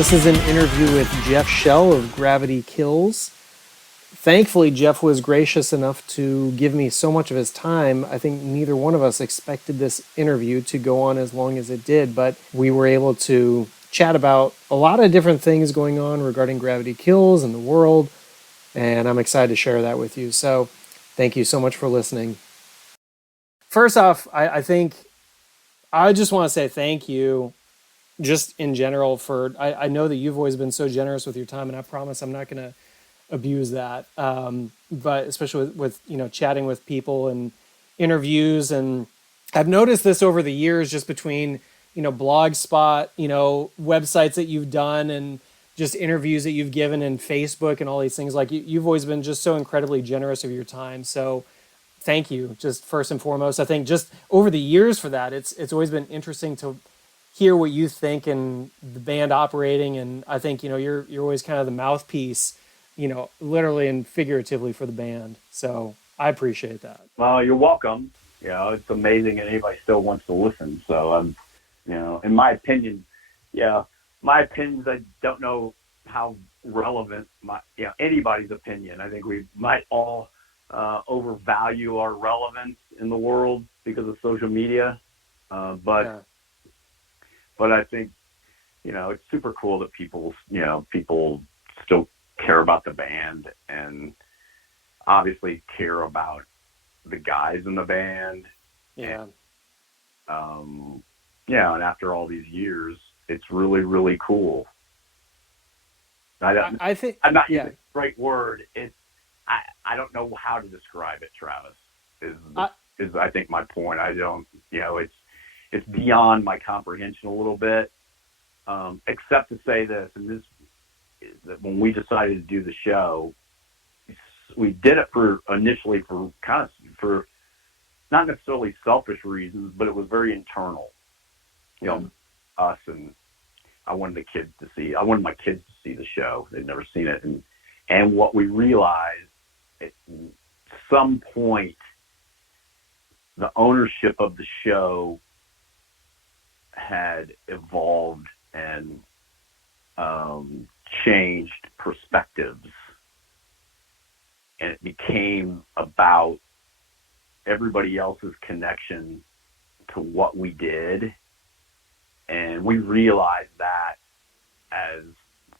This is an interview with Jeff Scheel of GravityKills. Thankfully, Jeff was gracious enough to give me so much of his time. I think neither one of us expected this interview to go on as long as it did, but we were able to chat about a lot of different things going on regarding GravityKills and the world, and I'm excited to share that with you. So thank you so much for listening. First off, I think I just want to say thank you just in general for, I know that you've always been so generous with your time, and I promise I'm not going to abuse that. But especially with, chatting with people and interviews. And I've noticed this over the years, just between, Blogspot, websites that you've done and just interviews that you've given in Facebook and all these things. Like you've always been just so incredibly generous of your time. So thank you, just first and foremost. I think just over the years for that, it's always been interesting to hear what you think and the band operating. And I think, you're always kind of the mouthpiece, literally and figuratively for the band. So I appreciate that. Well, you're welcome. It's amazing that anybody still wants to listen. So, in my opinion, my opinions, I don't know how relevant anybody's opinion. I think we might all overvalue our relevance in the world because of social media. But I think, it's super cool that people still care about the band and obviously care about the guys in the band. Yeah. And after all these years, it's really, really cool. I think I'm not using a great word. I don't know how to describe it, Travis, is I think my point. I don't, it's beyond my comprehension a little bit, except to say this, and this, that when we decided to do the show, we did it initially for not necessarily selfish reasons, but it was very internal, us, and I wanted my kids to see the show. They'd never seen it. And what we realized at some point, the ownership of the show had evolved and changed perspectives, and it became about everybody else's connection to what we did. And we realized that as,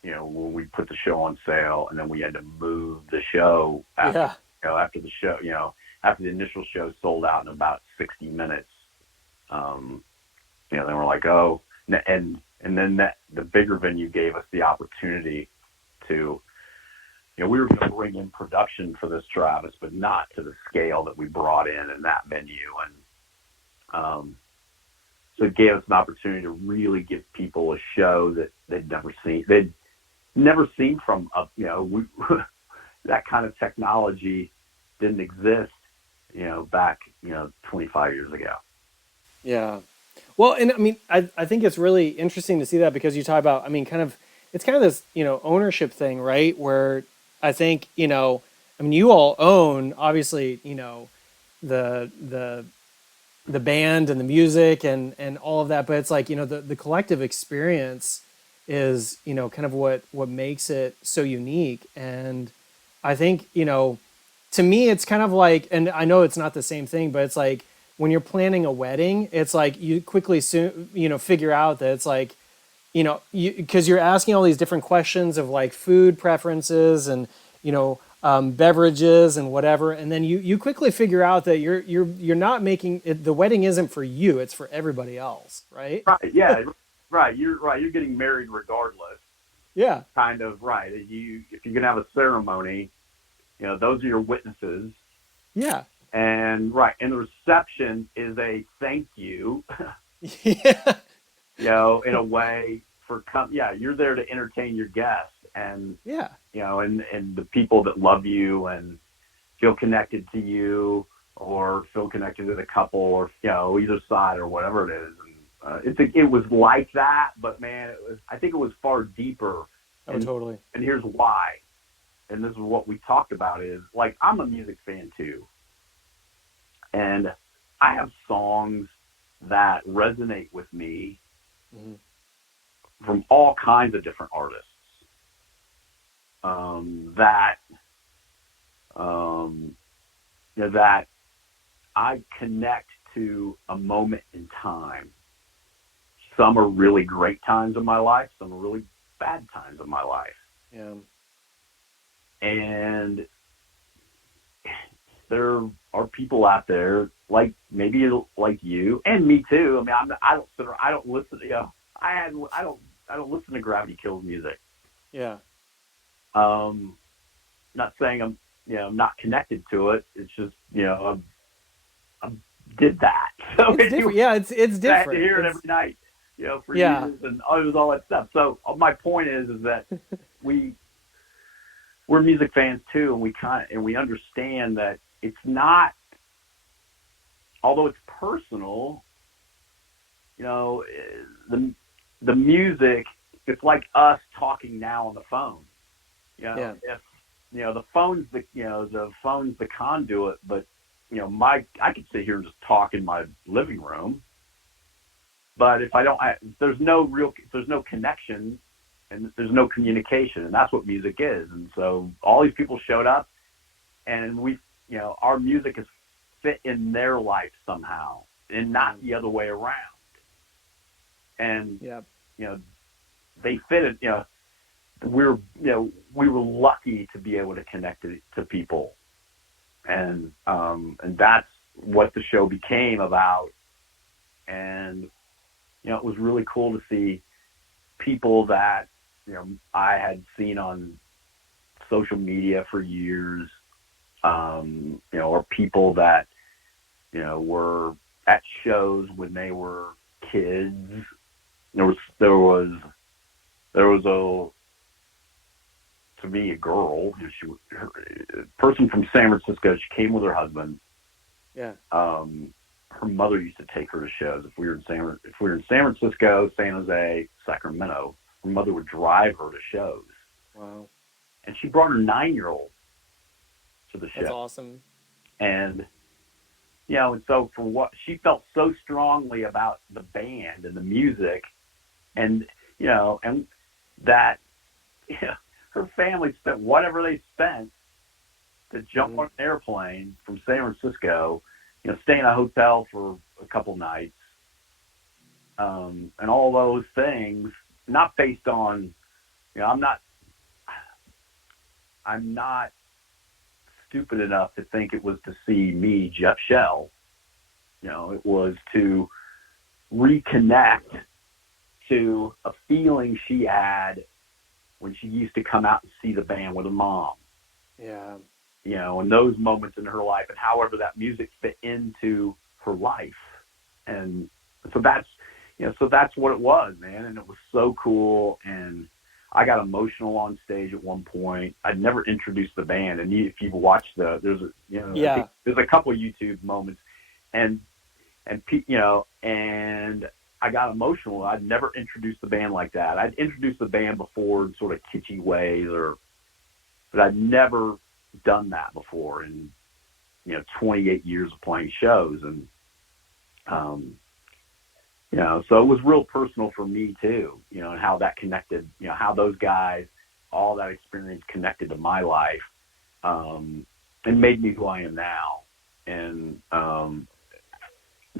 when we put the show on sale, and then we had to move the show after the show, after the initial show sold out in about 60 minutes. Then we're like, and then the bigger venue gave us the opportunity to, we were going to bring in production for this, Travis, but not to the scale that we brought in that venue. And so it gave us an opportunity to really give people a show that they'd never seen from up. That kind of technology didn't exist, back 25 years ago. Yeah. Well, and I mean, I think it's really interesting to see that, because you talk about, it's kind of this, ownership thing, right? Where I think, you all own, obviously, the band and the music and all of that, but it's like, the collective experience is, kind of what makes it so unique. And I think, to me, it's kind of like, and I know it's not the same thing, but it's like, when you're planning a wedding, it's like you quickly figure out that it's like, because you're asking all these different questions of like food preferences and, beverages and whatever. And then you quickly figure out that you're not making it, the wedding isn't for you, it's for everybody else. Right. Right. Yeah. Right. You're right. You're getting married regardless. Yeah. Kind of. Right. If you're going to have a ceremony, those are your witnesses. Yeah. And the reception is a thank you. Yeah. In a way you're there to entertain your guests, and and the people that love you and feel connected to you, or feel connected to the couple, or either side, or whatever it is. And it was like that, but man, I think it was far deeper. Oh, totally. And here's why. And this is what we talked about, is like, I'm a music fan too. And I have songs that resonate with me from all kinds of different artists that that I connect to a moment in time. Some are really great times of my life. Some are really bad times of my life. Yeah. And there are people out there like maybe like you and me too. I mean, I don't listen. I don't listen to GravityKills music. Yeah. Not saying I'm not connected to it. It's just I did that. So it's different. Yeah, it's different. I had to hear it every night, for years, and it was all that stuff. So my point is that we're music fans too, and we understand that it's not, although it's personal, the music, it's like us talking now on the phone. If the phone's the conduit, but I could sit here and just talk in my living room, but if there's no connection and there's no communication, and that's what music is. And so all these people showed up, and our music is fit in their life somehow, and not the other way around. And they fit it. We were lucky to be able to connect to people, and that's what the show became about. And it was really cool to see people that I had seen on social media for years, or people that were at shows when they were kids. There was to me a girl. A person from San Francisco. She came with her husband. Yeah. Her mother used to take her to shows. If we were in San Francisco, San Jose, Sacramento, her mother would drive her to shows. Wow. And she brought her 9-year-old to the show. That's awesome. And and so for what she felt so strongly about the band and the music, and and that her family spent whatever they spent to jump on an airplane from San Francisco, stay in a hotel for a couple nights, and all those things, not based on, I'm not stupid enough to think it was to see me, Jeff Scheel. It was to reconnect to a feeling she had when she used to come out and see the band with her mom. Yeah. And those moments in her life, and however that music fit into her life. And so that's what it was, man. And it was so cool. And I got emotional on stage at one point. I'd never introduced the band. And if you've watched there's a couple of YouTube moments, and I got emotional. I'd never introduced the band like that. I'd introduced the band before in sort of kitschy ways, but I'd never done that before in 28 years of playing shows. And so it was real personal for me too, and how that connected, how those guys, all that experience connected to my life, and made me who I am now. And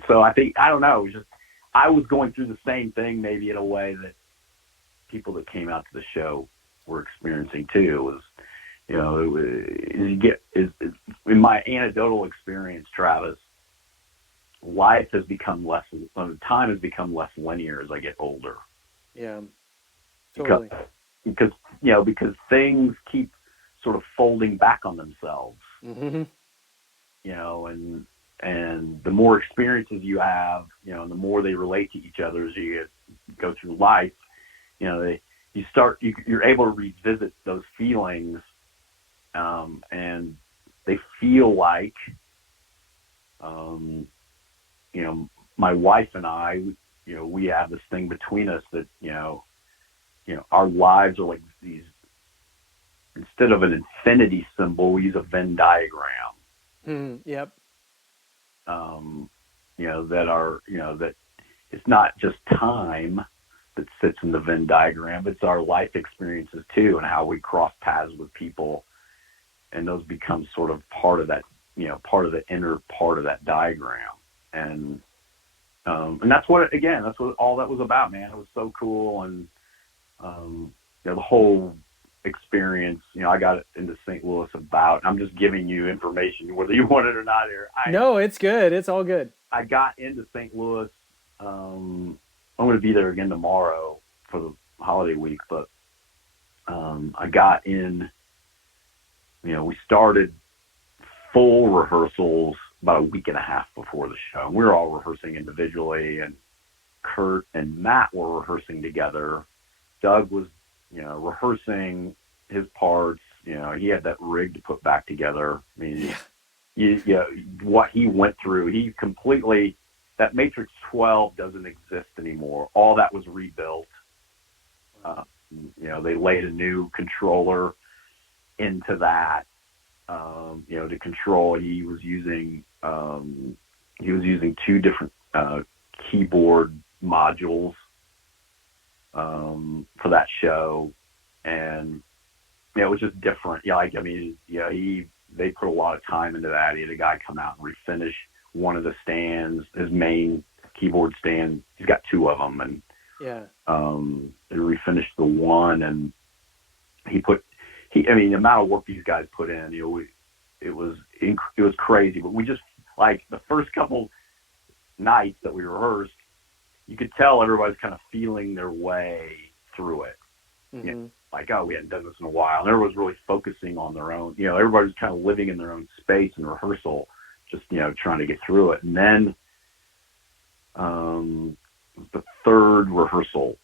so I think, I don't know, it was just, I was going through the same thing maybe in a way that people that came out to the show were experiencing too. Was, in my anecdotal experience, Travis, life has become time has become less linear as I get older. Yeah, totally. Because things keep sort of folding back on themselves. Mm-hmm. And the more experiences you have, and the more they relate to each other as you go through life, you're able to revisit those feelings, and they feel like, my wife and I, we have this thing between us that, our lives are like these, instead of an infinity symbol, we use a Venn diagram. Yep. That it's not just time, that sits in the Venn diagram. It's our life experiences too, and how we cross paths with people, and those become sort of part of that, part of the inner part of that diagram. And that's what, again, that's what all that was about, man. It was so cool. And, the whole experience, I got into St. Louis I'm just giving you information, whether you want it or not here. No, it's good. It's all good. I got into St. Louis. I'm going to be there again tomorrow for the holiday week, but, I got in, we started full rehearsals about a week and a half before the show. We were all rehearsing individually, and Kurt and Matt were rehearsing together. Doug was, rehearsing his parts. He had that rig to put back together. I mean, what he went through, he completely, that Matrix 12 doesn't exist anymore. All that was rebuilt. They laid a new controller into that, to control. He was using two different keyboard modules for that show, and it was just different. They put a lot of time into that. He had a guy come out and refinish one of the stands, his main keyboard stand. He's got two of them, and they refinished the one, and the amount of work these guys put in, it was crazy. But we just, like, the first couple nights that we rehearsed, you could tell everybody's kind of feeling their way through it. Mm-hmm. Like, oh, we hadn't done this in a while. And everyone was really focusing on their own. Everybody was kind of living in their own space in rehearsal, just, trying to get through it. And then the third rehearsal,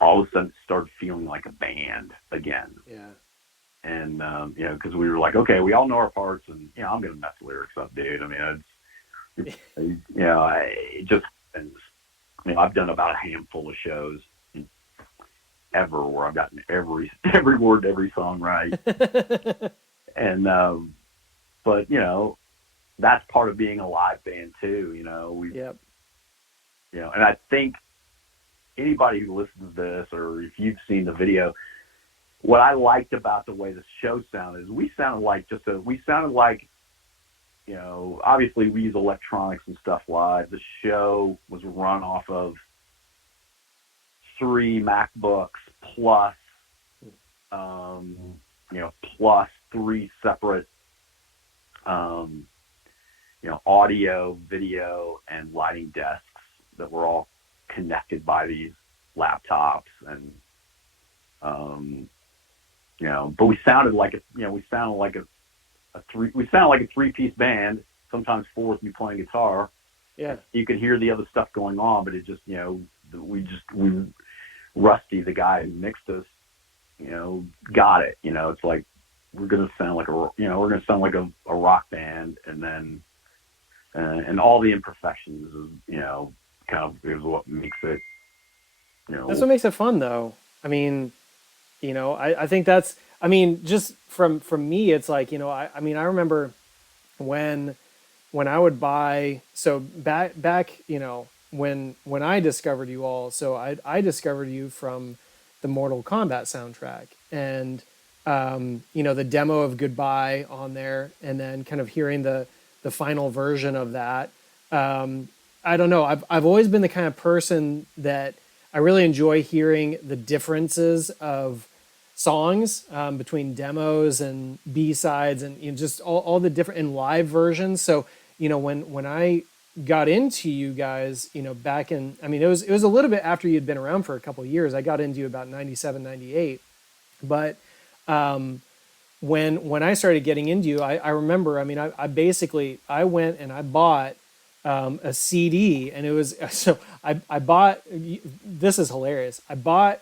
all of a sudden it started feeling like a band again. Yeah. And, because we were like, okay, we all know our parts, and, I'm going to mess lyrics up, dude. I mean, it just, I've done about a handful of shows ever where I've gotten every word, every song right. And, but, that's part of being a live band too, and I think anybody who listens to this, or if you've seen the video, what I liked about the way the show sounded is we sounded like, obviously we use electronics and stuff live. The show was run off of 3 MacBooks plus, plus 3 separate, audio, video, and lighting desks that were all connected by these laptops. And, but we sounded like a 3-piece band, sometimes 4 with me playing guitar. Yeah. You could hear the other stuff going on, but it just, Rusty, the guy who mixed us, got it. It's like, we're going to sound like a rock band. And then, and all the imperfections is, kind of is what makes it, That's what makes it fun, though. I mean, I think that's, just from me, it's like, I remember when I would buy, so back, when I discovered you all, so I discovered you from the Mortal Kombat soundtrack, and, the demo of Goodbye on there, and then kind of hearing the final version of that. I don't know. I've always been the kind of person that I really enjoy hearing the differences of songs between demos and B-sides, and just all the different and live versions. So, when I got into you guys, back in, it was a little bit after you'd been around for a couple of years. I got into you about 97, 98. But when I started getting into you, I remember, I basically, I went and I bought a CD, and it was, so I bought, this is hilarious. I bought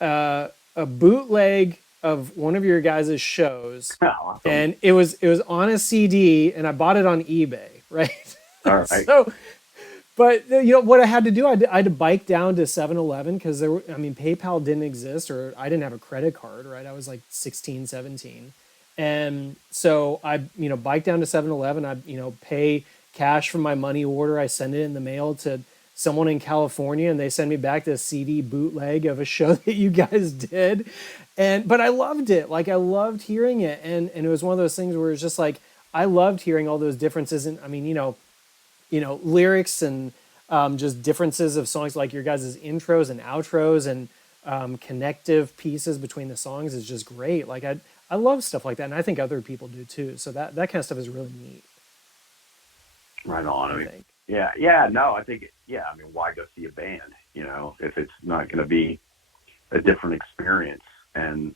a bootleg of one of your guys' shows, awesome. And it was on a CD, and I bought it on eBay, right? All right. So, but what I had to do, I had to bike down to 7-Eleven because PayPal didn't exist, or I didn't have a credit card, right? I was like 16, 17. And so I, bike down to 7-Eleven, I, pay cash from my money order. I send it in the mail to someone in California, and they send me back this CD bootleg of a show that you guys did. But I loved it. Like, I loved hearing it. And it was one of those things where it's just like, I loved hearing all those differences. And I mean, lyrics and just differences of songs, like your guys' intros and outros and connective pieces between the songs is just great. Like, I love stuff like that, and I think other people do too. So that kind of stuff is really neat. Right on. I I mean, think. yeah, no, I think, I mean, why go see a band, if it's not going to be a different experience? And,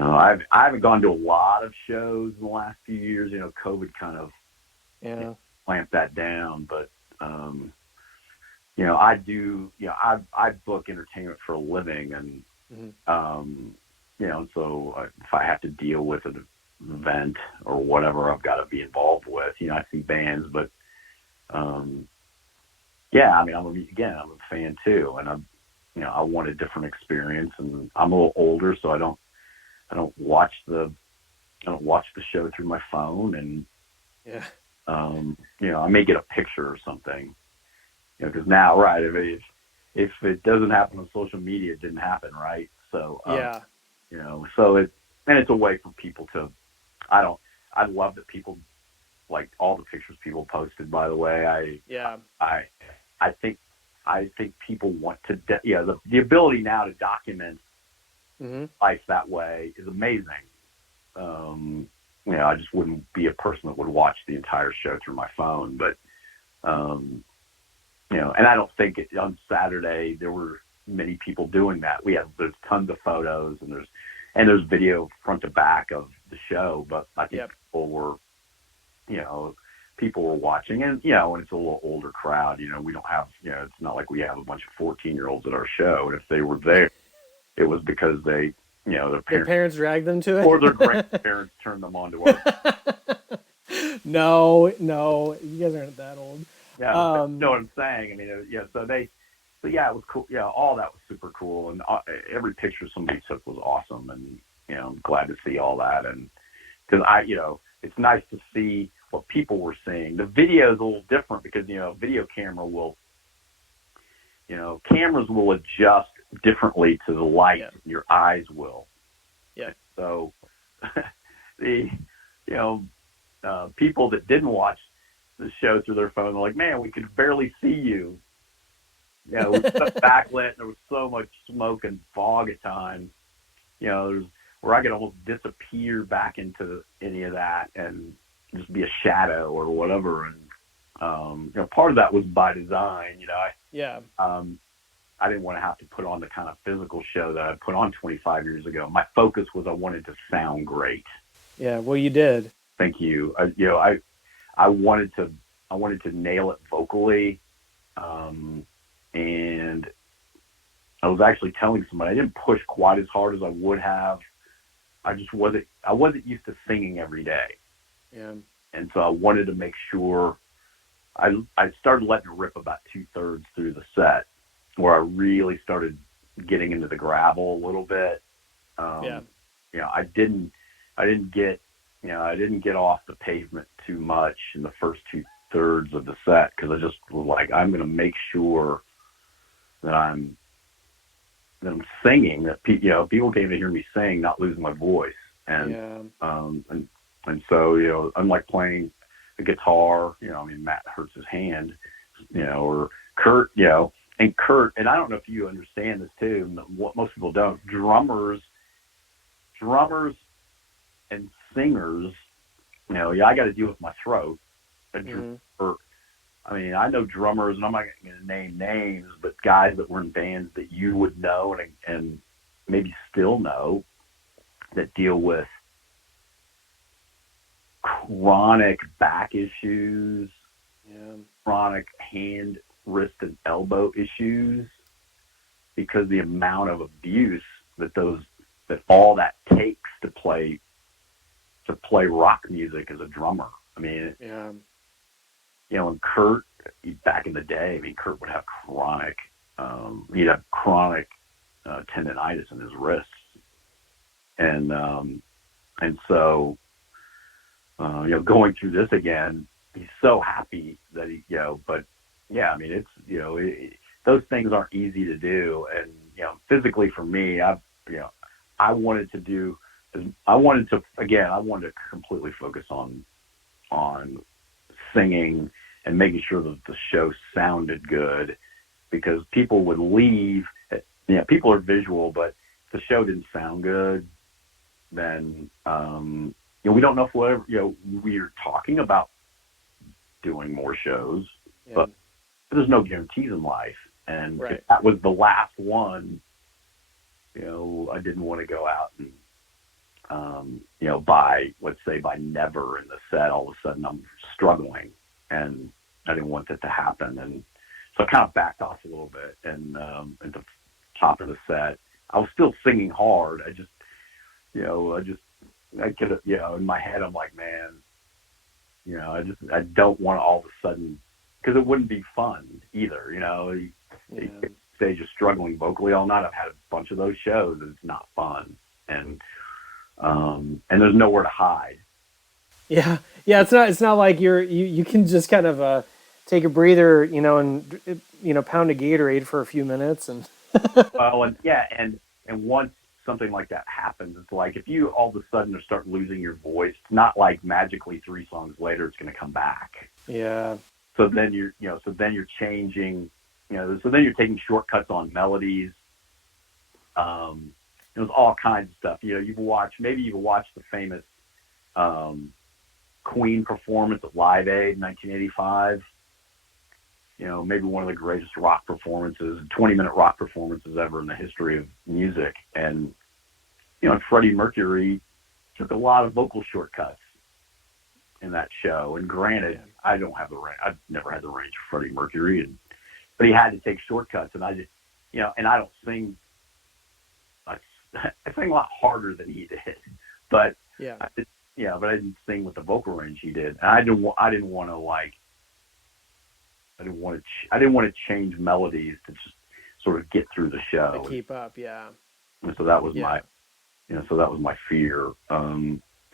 I haven't gone to a lot of shows in the last few years. COVID kind of clamped that down, but, I do, I book entertainment for a living, and, so if I have to deal with an event or whatever I've got to be involved with, I see bands, but, I mean, I'm a fan too, and I want a different experience, and I'm a little older, so I don't watch the show through my phone, and, I may get a picture or something, because now, right, if it doesn't happen on social media, it didn't happen, right? So, so it's a way for people to, I love that people, like all the pictures people posted, by the way. I think people want to, the ability now to document life that way is amazing. I just wouldn't be a person that would watch the entire show through my phone, but, and I don't think on Saturday there were many people doing that. There's tons of photos, and there's video front to back of the show, but I think people were watching, and, and it's a little older crowd, we don't have, it's not like we have a bunch of 14-year-olds at our show. And if they were there, it was because they, their parents dragged them to it, or their grandparents turned them on to us. No, you guys aren't that old. Yeah, you know what I'm saying? I mean, it was cool. Yeah, all that was super cool, and every picture somebody took was awesome, and I'm glad to see all that, and because it's nice to see what people were seeing. The video is a little different because video camera will, cameras will adjust differently to the light. Yeah. Your eyes will. Yeah. So the people that didn't watch the show through their phone, they're like, man, we could barely see you. It was so backlit, and there was so much smoke and fog at times. There's where I could almost disappear back into any of that and just be a shadow or whatever. And part of that was by design. I didn't want to have to put on the kind of physical show that I put on 25 years ago. My focus was I wanted to sound great. Yeah, well, you did. Thank you. I wanted to nail it vocally, and I was actually telling somebody I didn't push quite as hard as I would have. I wasn't used to singing every day. Yeah. And so I wanted to make sure I started letting it rip about 2/3 through the set, where I really started getting into the gravel a little bit. I didn't get off the pavement too much in the first 2/3 of the set, because I just was like, I'm going to make sure that I'm singing, that people came to hear me sing, not losing my voice. And so I'm like playing the guitar. Matt hurts his hand, or Kurt, and Kurt, and I don't know if you understand this too. What most people don't. Drummers and singers, I got to deal with my throat. I know drummers, and I'm not going to name names, but guys that were in bands that you would know and maybe still know, that deal with chronic back issues, chronic hand, wrist, and elbow issues, because the amount of abuse that all that takes to play rock music as a drummer. And Kurt, back in the day, Kurt would have chronic tendonitis in his wrists, and so going through this again, he's so happy that but yeah, I mean, it's, those things aren't easy to do. And, physically for me, you know, I wanted to do, I wanted to completely focus on singing and making sure that the show sounded good, because people would leave. People are visual, but if the show didn't sound good, then, we don't know if we'll ever, we're talking about doing more shows, Yeah. but there's no guarantees in life. And Right. if that was the last one, I didn't want to go out and, let's say by never in the set, all of a sudden I'm struggling, and I didn't want that to happen. And so I kind of backed off a little bit. And at the top of the set, I was still singing hard. I could, in my head, I'm like, man, I don't want to all of a sudden, because it wouldn't be fun either. You say you're struggling vocally all night. I've had a bunch of those shows, and it's not fun. And there's nowhere to hide. Yeah. Yeah. It's not like you can just kind of take a breather, and pound a Gatorade for a few minutes and. Well, and once something like that happens, it's like if you all of a sudden start losing your voice, it's not like magically 3 songs later it's going to come back. Yeah. So then you're changing, so then you're taking shortcuts on melodies. There's all kinds of stuff. You've watched the famous Queen performance at Live Aid in 1985. Maybe one of the greatest rock performances, 20-minute rock performances ever in the history of music. And, Freddie Mercury took a lot of vocal shortcuts in that show. And granted, I don't have the range. I've never had the range of Freddie Mercury, but he had to take shortcuts. And I just, and I don't sing, I sing a lot harder than he did, but Yeah. but I didn't sing with the vocal range he did. And I didn't want to change melodies to just sort of get through the show. To keep up, yeah. And so that was my fear.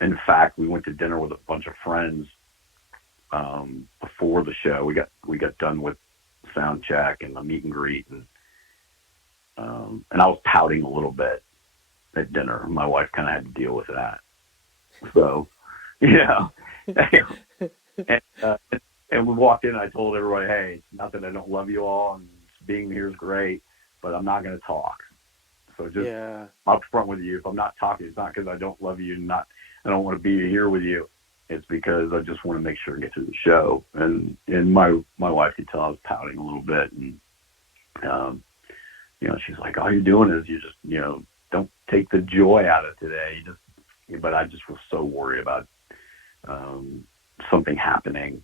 In fact, we went to dinner with a bunch of friends before the show. We got done with sound check and the meet and greet, and I was pouting a little bit at dinner. My wife kind of had to deal with that. So, and we walked in, and I told everybody, hey, it's not that I don't love you all, and being here is great, but I'm not going to talk. So just up front with you, if I'm not talking, it's not because I don't love you and I don't want to be here with you. It's because I just want to make sure I get through the show. And my wife could tell I was pouting a little bit, and she's like, all you're doing is you just don't take the joy out of today. But I just was so worried about something happening,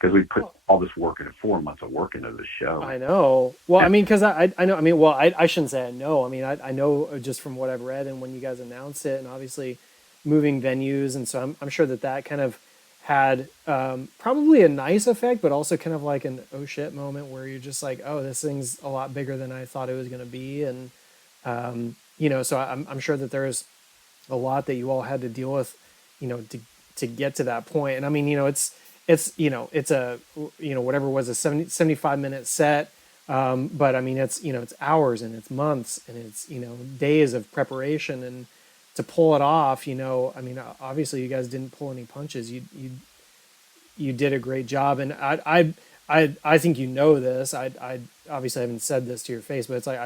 because we put all this work into 4 months of work into the show. I know. Well, I mean, because I know. I mean, well, I shouldn't say I know. I mean, I know just from what I've read and when you guys announced it, and obviously moving venues, and so I'm sure that kind of had probably a nice effect, but also kind of like an oh shit moment where you're just like, oh, this thing's a lot bigger than I thought it was going to be, and so I'm sure that there's a lot that you all had to deal with, to get to that point. And I mean, it's a whatever it was, a 75-minute set, but I mean it's hours and it's months and it's days of preparation, and to pull it off, I mean, obviously you guys didn't pull any punches. You did a great job, and I think this. I obviously haven't said this to your face, but it's like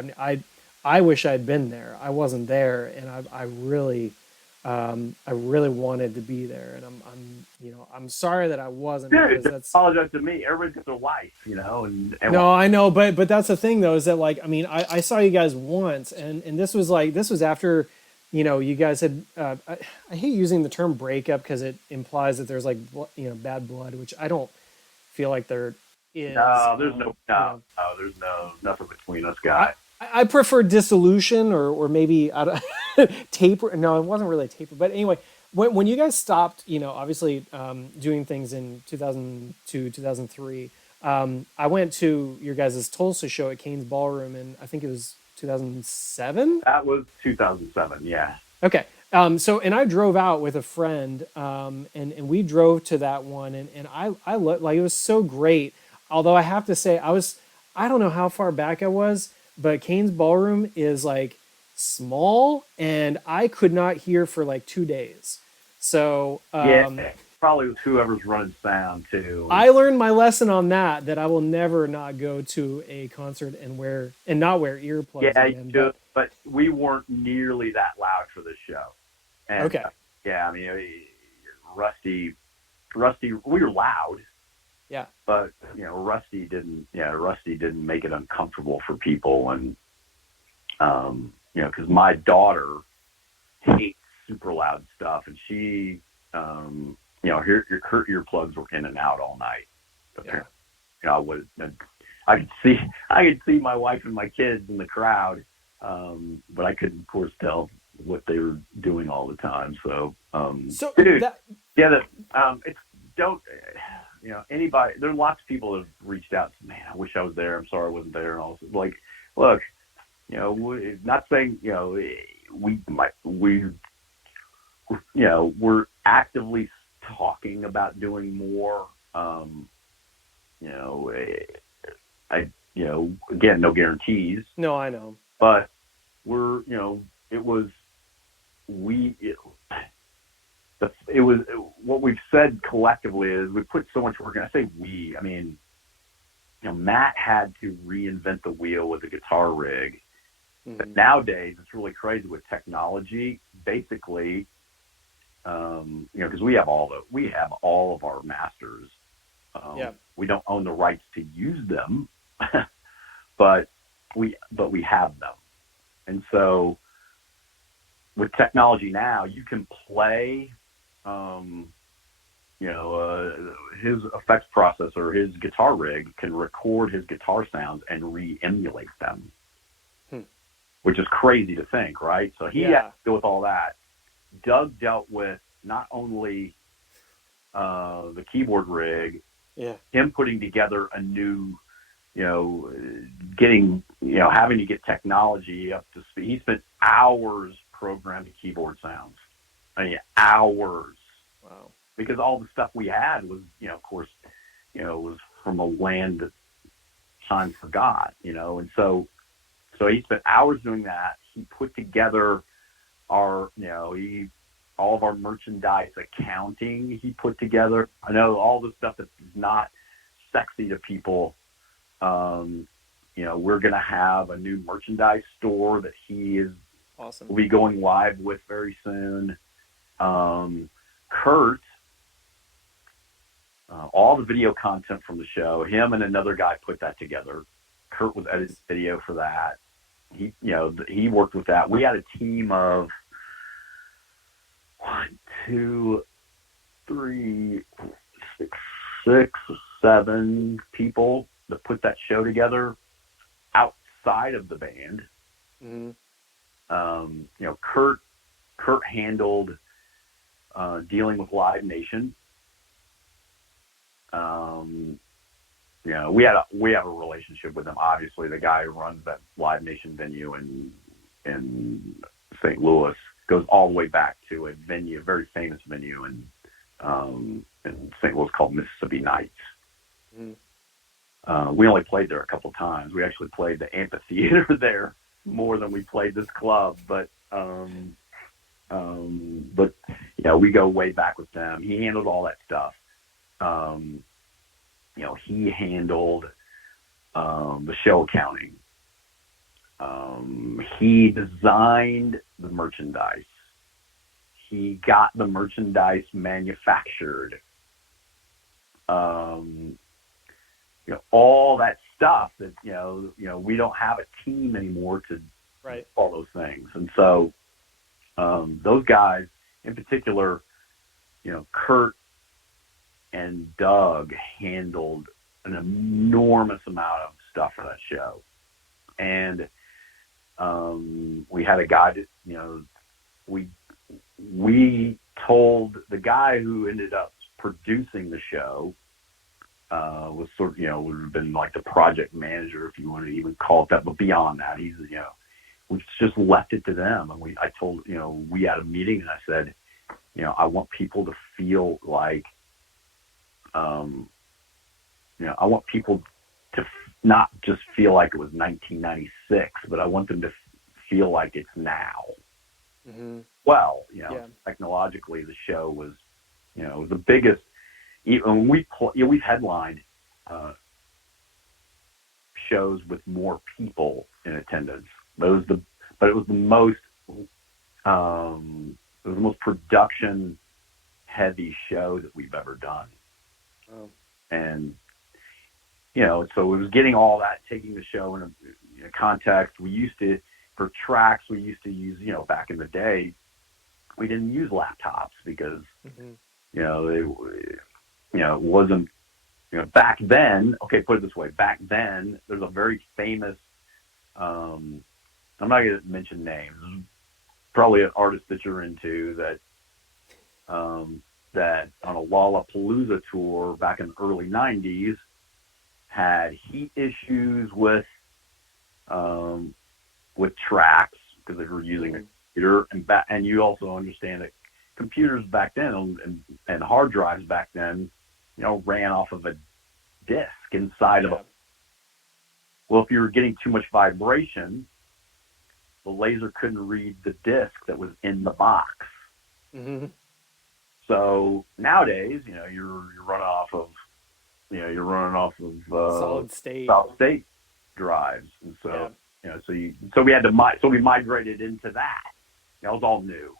I wish I'd been there. I wasn't there, and I really wanted to be there, and I'm sorry that I wasn't. Dude, that's apologize to me. Everybody's got their life, and no, I know, but that's the thing though, is that like, I mean, I saw you guys once, and this was after, you guys had, I hate using the term breakup because it implies that there's like, bad blood, which I don't feel like there is. No, there's there's nothing between us guys. I prefer dissolution or maybe taper. No, it wasn't really taper. But anyway, when you guys stopped, obviously doing things in 2002, 2003, I went to your guys' Tulsa show at Kane's Ballroom, and I think it was 2007? That was 2007, yeah. Okay. And I drove out with a friend, and we drove to that one, and I like, it was so great. Although I have to say, I don't know how far back I was, but Kane's Ballroom is like small, and I could not hear for like 2 days. So Yeah, probably was whoever's running sound too. And I learned my lesson on that I will never not go to a concert and not wear earplugs yeah, you again. do, But but we weren't nearly that loud for this show. And okay, yeah, I mean, Rusty, we were loud, yeah, but Rusty didn't make it uncomfortable for people. And because my daughter hates super loud stuff, and she her earplugs were in and out all night. yeah. I could see my wife and my kids in the crowd, but I couldn't, of course, tell what they were doing all the time. So, So dude, that it's don't anybody. There are lots of people that have reached out. Man, I wish I was there. I'm sorry I wasn't there. And all this. Like, look, not saying we're actively talking about doing more. Again, no guarantees, no, I know. but we're, it was, it was what we've said collectively is we put so much work in. I say we, I mean, Matt had to reinvent the wheel with the guitar rig. But nowadays it's really crazy with technology. Basically, because we have all of our masters. We don't own the rights to use them, but we have them. And so with technology now, you can play, his effects processor, his guitar rig can record his guitar sounds and re-emulate them, which is crazy to think, right? So he had to deal with all that. Doug dealt with not only the keyboard rig, him putting together a new, having to get technology up to speed. He spent hours programming keyboard sounds. I mean, hours. Wow. Because all the stuff we had was, of course, was from a land that time forgot, and so he spent hours doing that. He put together our, all of our merchandise accounting he put together. I know all the stuff that's not sexy to people. We're going to have a new merchandise store that he is awesome. Will be going live with very soon. Kurt, all the video content from the show, him and another guy put that together. Kurt was editing video for that. He worked with that. We had a team of 1, 2, 3, 6, 7 people that put that show together outside of the band. Kurt handled dealing with Live Nation. We have a relationship with him. Obviously, the guy who runs that Live Nation venue in St. Louis goes all the way back to a very famous venue in St. Louis called Mississippi Nights. We only played there a couple times. We actually played the amphitheater there more than we played this club, but we go way back with them. He handled all that stuff. He handled the show accounting. He designed the merchandise. He got the merchandise manufactured. All that stuff that we don't have a team anymore to right. all those things. And so those guys in particular, Kurt and Doug handled an enormous amount of stuff for that show. And we had a guy that, we told the guy who ended up producing the show, was sort of, would have been like the project manager, if you want to even call it that. But beyond that, he's, we just left it to them. And I told, we had a meeting and I said, I want people to feel like, I want people to not just feel like it was 1996, but I want them to feel like it's now. Mm-hmm. Well, Yeah. technologically, the show was, it was the biggest. Even we've headlined shows with more people in attendance. But it was the most production heavy show that we've ever done. Oh. And so it was getting all that, taking the show in a context. We used to, for tracks, we used to use, back in the day, we didn't use laptops because, Mm-hmm. It wasn't, back then, okay, put it this way, back then, there's a very famous, I'm not going to mention names, probably an artist that you're into that on a Lollapalooza tour back in the early 90s had heat issues with tracks because they were using a computer, and you also understand that computers back then and hard drives back then, ran off of a disk inside of a. Well, if you were getting too much vibration, the laser couldn't read the disk that was in the box. Mm-hmm. So nowadays, you're running off of, solid state drives, and so so we migrated into that. That was all new.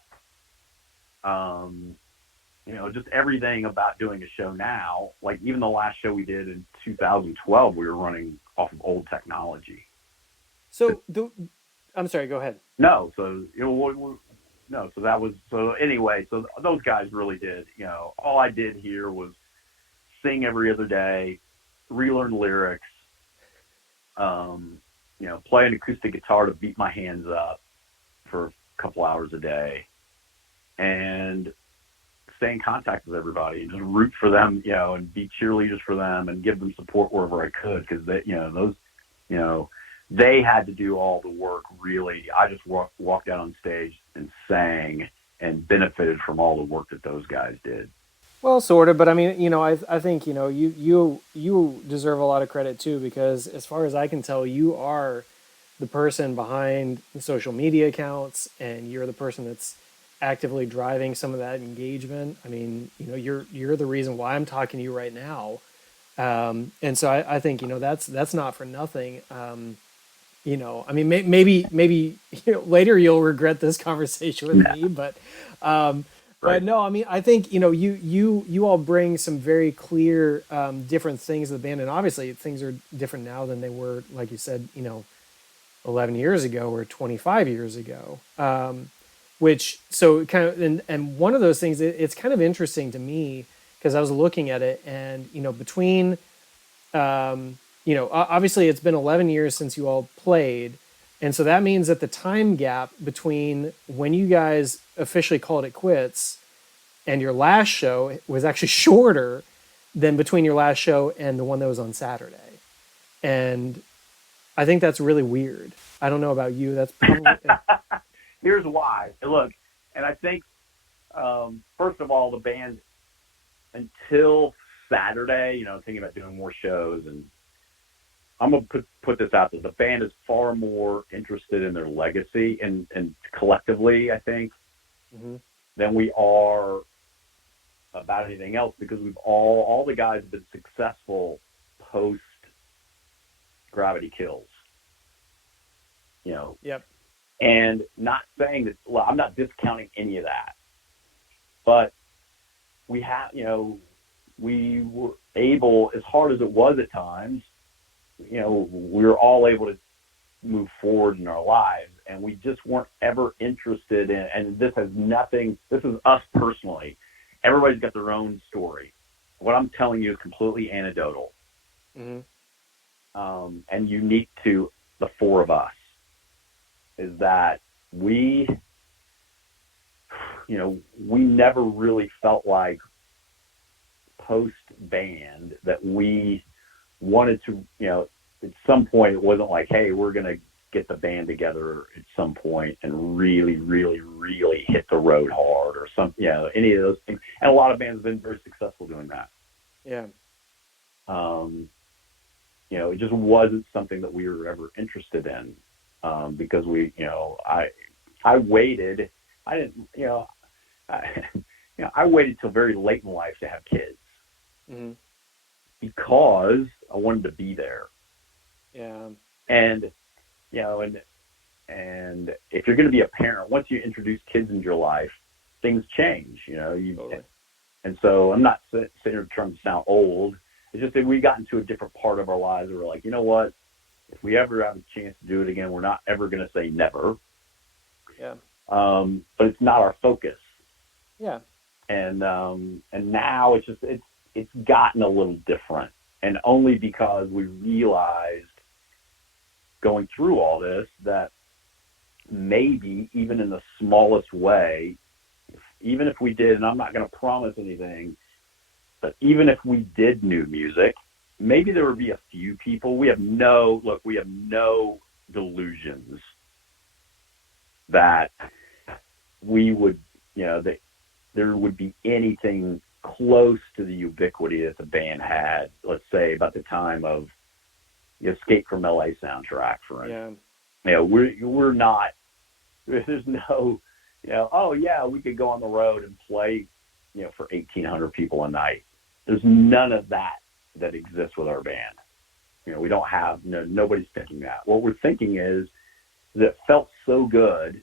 Just everything about doing a show now, like even the last show we did in 2012, we were running off of old technology. So I'm sorry, go ahead. No, so so that was, so anyway, so those guys really did, all I did here was sing every other day, relearn lyrics, play an acoustic guitar to beat my hands up for a couple hours a day, and stay in contact with everybody and just root for them, and be cheerleaders for them and give them support wherever I could, because they, they had to do all the work, really. I just walked out on stage and sang and benefited from all the work that those guys did. Well, sort of, but I mean, I think, you deserve a lot of credit too, because as far as I can tell, you are the person behind the social media accounts, and you're the person that's actively driving some of that engagement. I mean, you're the reason why I'm talking to you right now. And so I think, that's not for nothing. I mean, maybe later you'll regret this conversation with me, but Right. no, I mean, I think, you all bring some very clear, different things to the band. And obviously things are different now than they were, like you said, 11 years ago or 25 years ago. Which, so kind of, and one of those things, it's kind of interesting to me because I was looking at it, and, between, obviously it's been 11 years since you all played. And so that means that the time gap between when you guys officially called it quits and your last show was actually shorter than between your last show and the one that was on Saturday. And I think that's really weird. I don't know about you. That's probably... Here's why. Look, and I think, first of all, the band, until Saturday, thinking about doing more shows, and I'm going to put this out there. The band is far more interested in their legacy and collectively, I think, than we are about anything else, because we've all the guys have been successful post GravityKills. Yep. And not saying that, well, I'm not discounting any of that, but we have, we were able, as hard as it was at times, we were all able to move forward in our lives, and we just weren't ever interested in, and this is us personally. Everybody's got their own story. What I'm telling you is completely anecdotal, and unique to the four of us. Is that we never really felt like post-band that we wanted to, at some point it wasn't like, hey, we're going to get the band together at some point and really, really, really hit the road hard or any of those things. And a lot of bands have been very successful doing that. Yeah. It just wasn't something that we were ever interested in, because I waited. I didn't, I waited till very late in life to have kids, Mm-hmm. because I wanted to be there. Yeah. And, and if you're going to be a parent, once you introduce kids into your life, things change, Totally. And so I'm not sitting here trying to sound old. It's just that we got into a different part of our lives where we're like, you know what? If we ever have a chance to do it again, we're not ever going to say never. Yeah. But it's not our focus. Yeah. And now it's gotten a little different, and only because we realized going through all this that maybe even in the smallest way, even if we did, and I'm not going to promise anything, but even if we did new music, maybe there would be a few people. We have no delusions that we would, that there would be anything close to the ubiquity that the band had, let's say, about the time of the Escape from LA soundtrack, for instance. Yeah. We're not, there's no, oh yeah, we could go on the road and play, for 1,800 people a night. There's none of that exists with our band. We don't have, nobody's thinking that. What we're thinking is that it felt so good.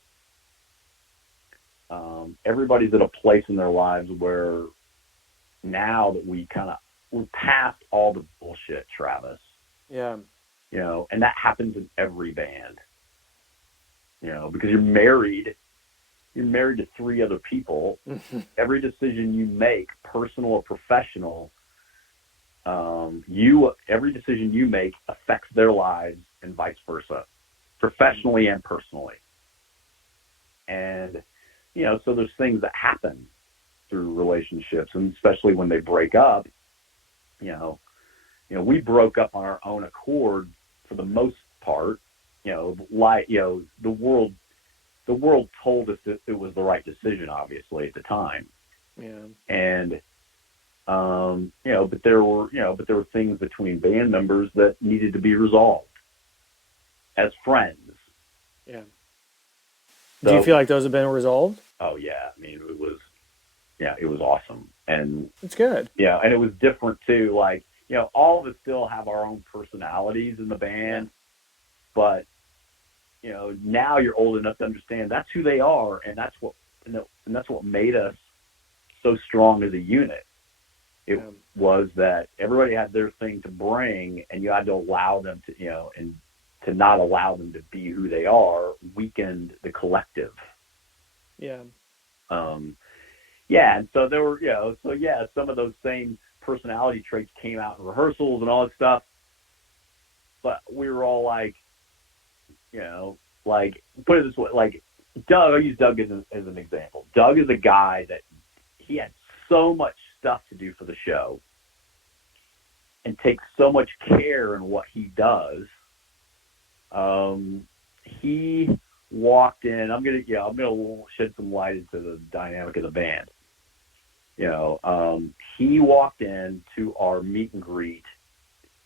Everybody's at a place in their lives where now that we're past all the bullshit, Travis. Yeah. And that happens in every band. Because you're married to 3 other people. Every decision you make, personal or professional, every decision you make affects their lives and vice versa, professionally and personally. And, so there's things that happen through relationships, and especially when they break up, we broke up on our own accord for the most part, the world told us that it was the right decision, obviously, at the time. Yeah. And, but there were things between band members that needed to be resolved as friends. Yeah. So, do you feel like those have been resolved? Oh yeah. I mean, it was awesome. And it's good. Yeah. And it was different too. Like, all of us still have our own personalities in the band, but, now you're old enough to understand that's who they are. And that's what made us so strong as a unit. It was that everybody had their thing to bring, and you had to allow them to, and to not allow them to be who they are weakened the collective. Yeah. And so there were, some of those same personality traits came out in rehearsals and all that stuff, but we were all like, put it this way, like Doug, I'll use Doug as an example. Doug is a guy that he had so much stuff to do for the show and takes so much care in what he does. He walked in, I'm going to shed some light into the dynamic of the band. He walked in to our meet and greet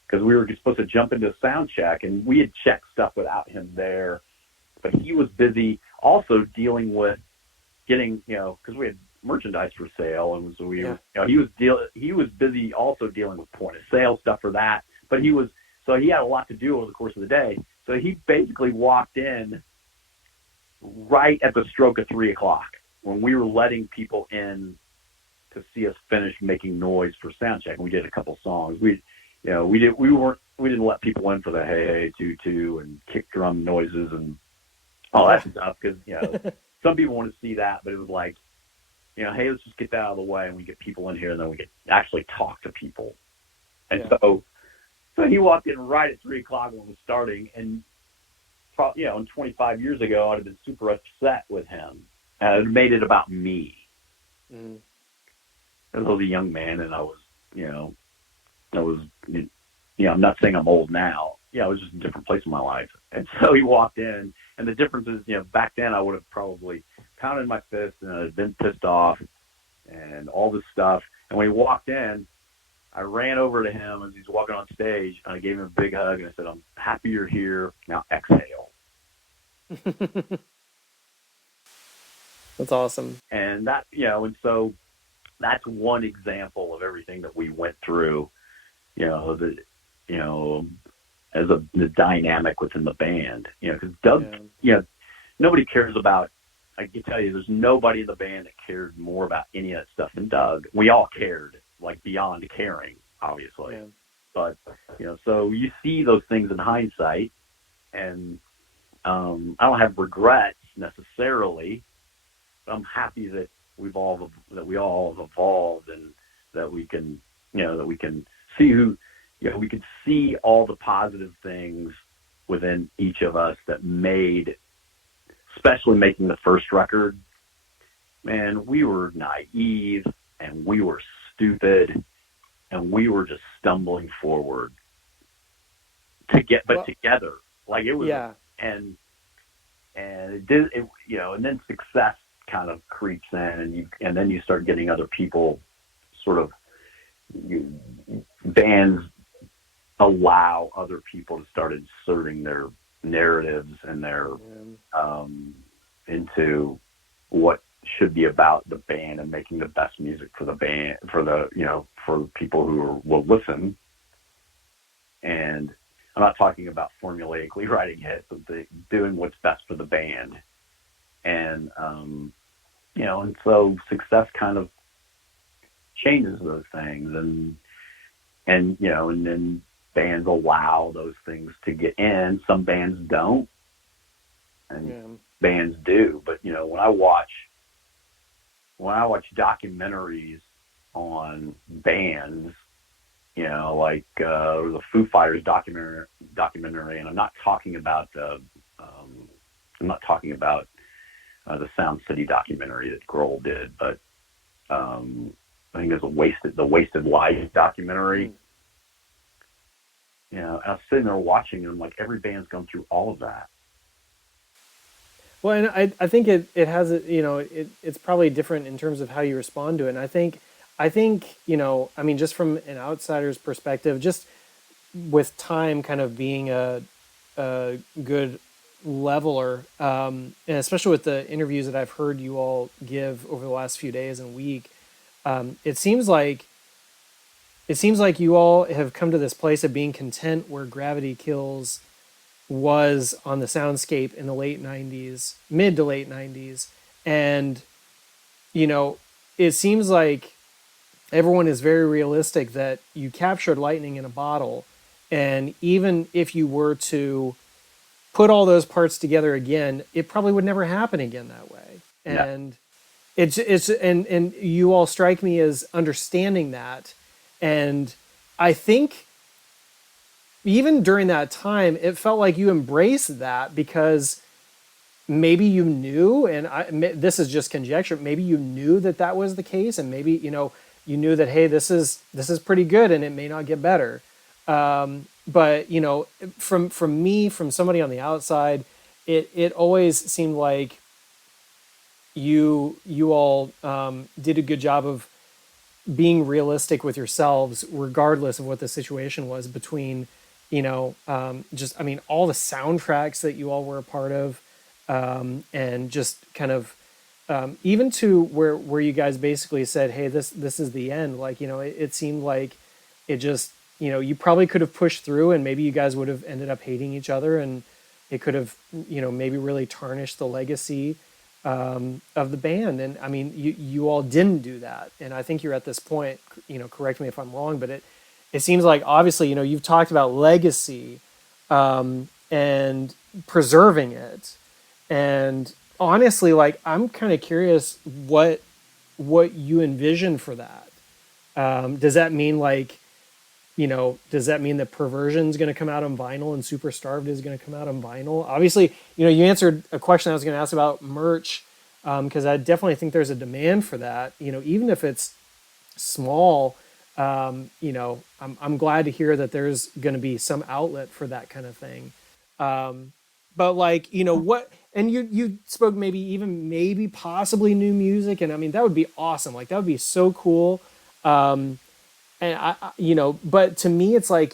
because we were supposed to jump into a sound check, and we had checked stuff without him there, but he was busy also dealing with getting, because we had merchandise for sale, and so he was busy also dealing with point of sale stuff for that, but he had a lot to do over the course of the day. So he basically walked in right at the stroke of 3:00 when we were letting people in to see us finish making noise for sound check. And we did a couple songs. We didn't let people in for the hey two and kick drum noises and all that stuff because some people want to see that, but it was like, hey, let's just get that out of the way and we get people in here and then we can actually talk to people. And so he walked in right at 3:00 when it was starting, and 25 years ago I'd have been super upset with him. And it made it about me. Mm-hmm. I was a young man, and I was, I'm not saying I'm old now. I was just in a different place in my life. And so he walked in, and the difference is, back then I would have probably pounded my fist and I'd been pissed off and all this stuff. And when he walked in, I ran over to him as he's walking on stage, and I gave him a big hug, and I said, "I'm happy you're here. Now exhale." That's awesome. And that, and so that's one example of everything that we went through, the, you know, as the dynamic within the band, because Doug, nobody cares about, I can tell you, there's nobody in the band that cared more about any of that stuff than Doug. We all cared, like beyond caring, obviously. Yeah. But, so you see those things in hindsight, and I don't have regrets necessarily. But I'm happy that we all have evolved, and that we can, that we can see we can see all the positive things within each of us that made, especially making the first record. Man, we were naive, and we were stupid, and we were just stumbling forward together. Like it was, and it did, and then success kind of creeps in, and then you start getting other people, sort of, bands allow other people to start inserting their narratives and their into what should be about the band, and making the best music for the band, for people who will listen. And I'm not talking about formulaically writing hits, but doing what's best for the band. And and so success kind of changes those things, and then bands allow those things to get in. Some bands don't, and bands do. But when I watch documentaries on bands, like the Foo Fighters documentary, and I'm not talking about the Sound City documentary that Grohl did, but I think there's the Wasted Life documentary. I was sitting there watching, and I'm like, every band's gone through all of that. Well, and I think it has it's probably different in terms of how you respond to it. And I think just from an outsider's perspective, just with time kind of being a good leveler, and especially with the interviews that I've heard you all give over the last few days and week, it seems like you all have come to this place of being content where GravityKills was on the soundscape in the mid to late 90s. And, it seems like everyone is very realistic that you captured lightning in a bottle. And even if you were to put all those parts together again, it probably would never happen again that way. And and you all strike me as understanding that. And I think even during that time, it felt like you embraced that, because maybe you knew, and this is just conjecture, maybe you knew that was the case, and maybe, you knew that, hey, this is pretty good, and it may not get better. But, from me, from somebody on the outside, it always seemed like you all did a good job of being realistic with yourselves, regardless of what the situation was between, all the soundtracks that you all were a part of, and just kind of, even to where you guys basically said, hey, this is the end. Like, it seemed like it just, you probably could have pushed through, and maybe you guys would have ended up hating each other, and it could have, maybe really tarnished the legacy of the band. And I mean, you all didn't do that. And I think you're at this point, correct me if I'm wrong, but it seems like, obviously, you've talked about legacy, and preserving it. And honestly, like, I'm kind of curious what you envision for that. Does that mean does that mean that Perversion is going to come out on vinyl and Superstarved is going to come out on vinyl? Obviously, you answered a question I was going to ask about merch, because I definitely think there's a demand for that. Even if it's small, I'm glad to hear that there's going to be some outlet for that kind of thing. But what? And you spoke maybe possibly new music, and I mean, that would be awesome. Like, that would be so cool. And but to me, it's like,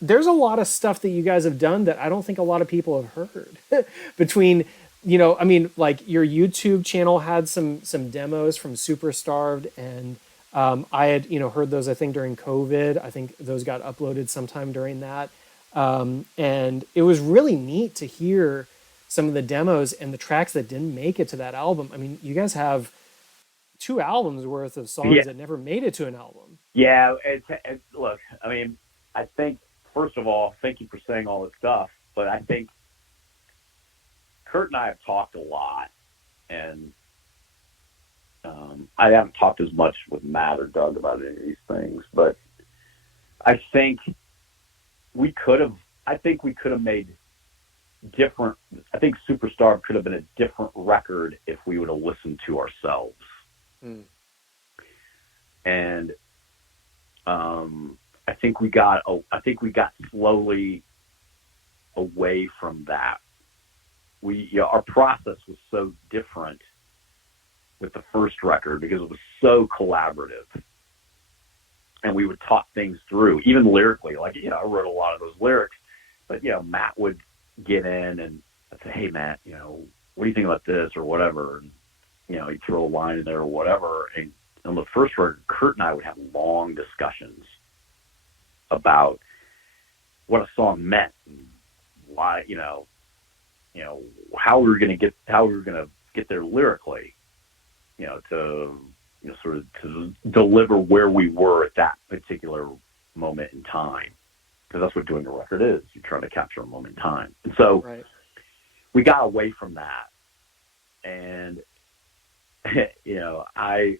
there's a lot of stuff that you guys have done that I don't think a lot of people have heard. Between, I mean, like your YouTube channel had some demos from Superstarved, and I had, heard those, I think, during COVID. I think those got uploaded sometime during that. And it was really neat to hear some of the demos and the tracks that didn't make it to that album. I mean, you guys have 2 albums worth of songs Yeah, that never made it to an album. yeah. Look, I mean, I think first of all, thank you for saying all this stuff, but I think Kurt and I have talked a lot, and I haven't talked as much with Matt or Doug about any of these things, but I think we could have. I think we could have made different. I think Superstar could have been a different record if we would have listened to ourselves. Mm. And I think we got slowly away from that. Our process was so different with the first record because it was so collaborative, and we would talk things through, even lyrically. Like, I wrote a lot of those lyrics, but Matt would get in and I'd say, "Hey, Matt, what do you think about this or whatever?" And he'd throw a line in there or whatever. And on the first record, Kurt and I would have long discussions about what a song meant and why, how we were going to get there lyrically, to sort of to deliver where we were at that particular moment in time, because that's what doing a record is. You're trying to capture a moment in time, and so Right. we got away from that, and I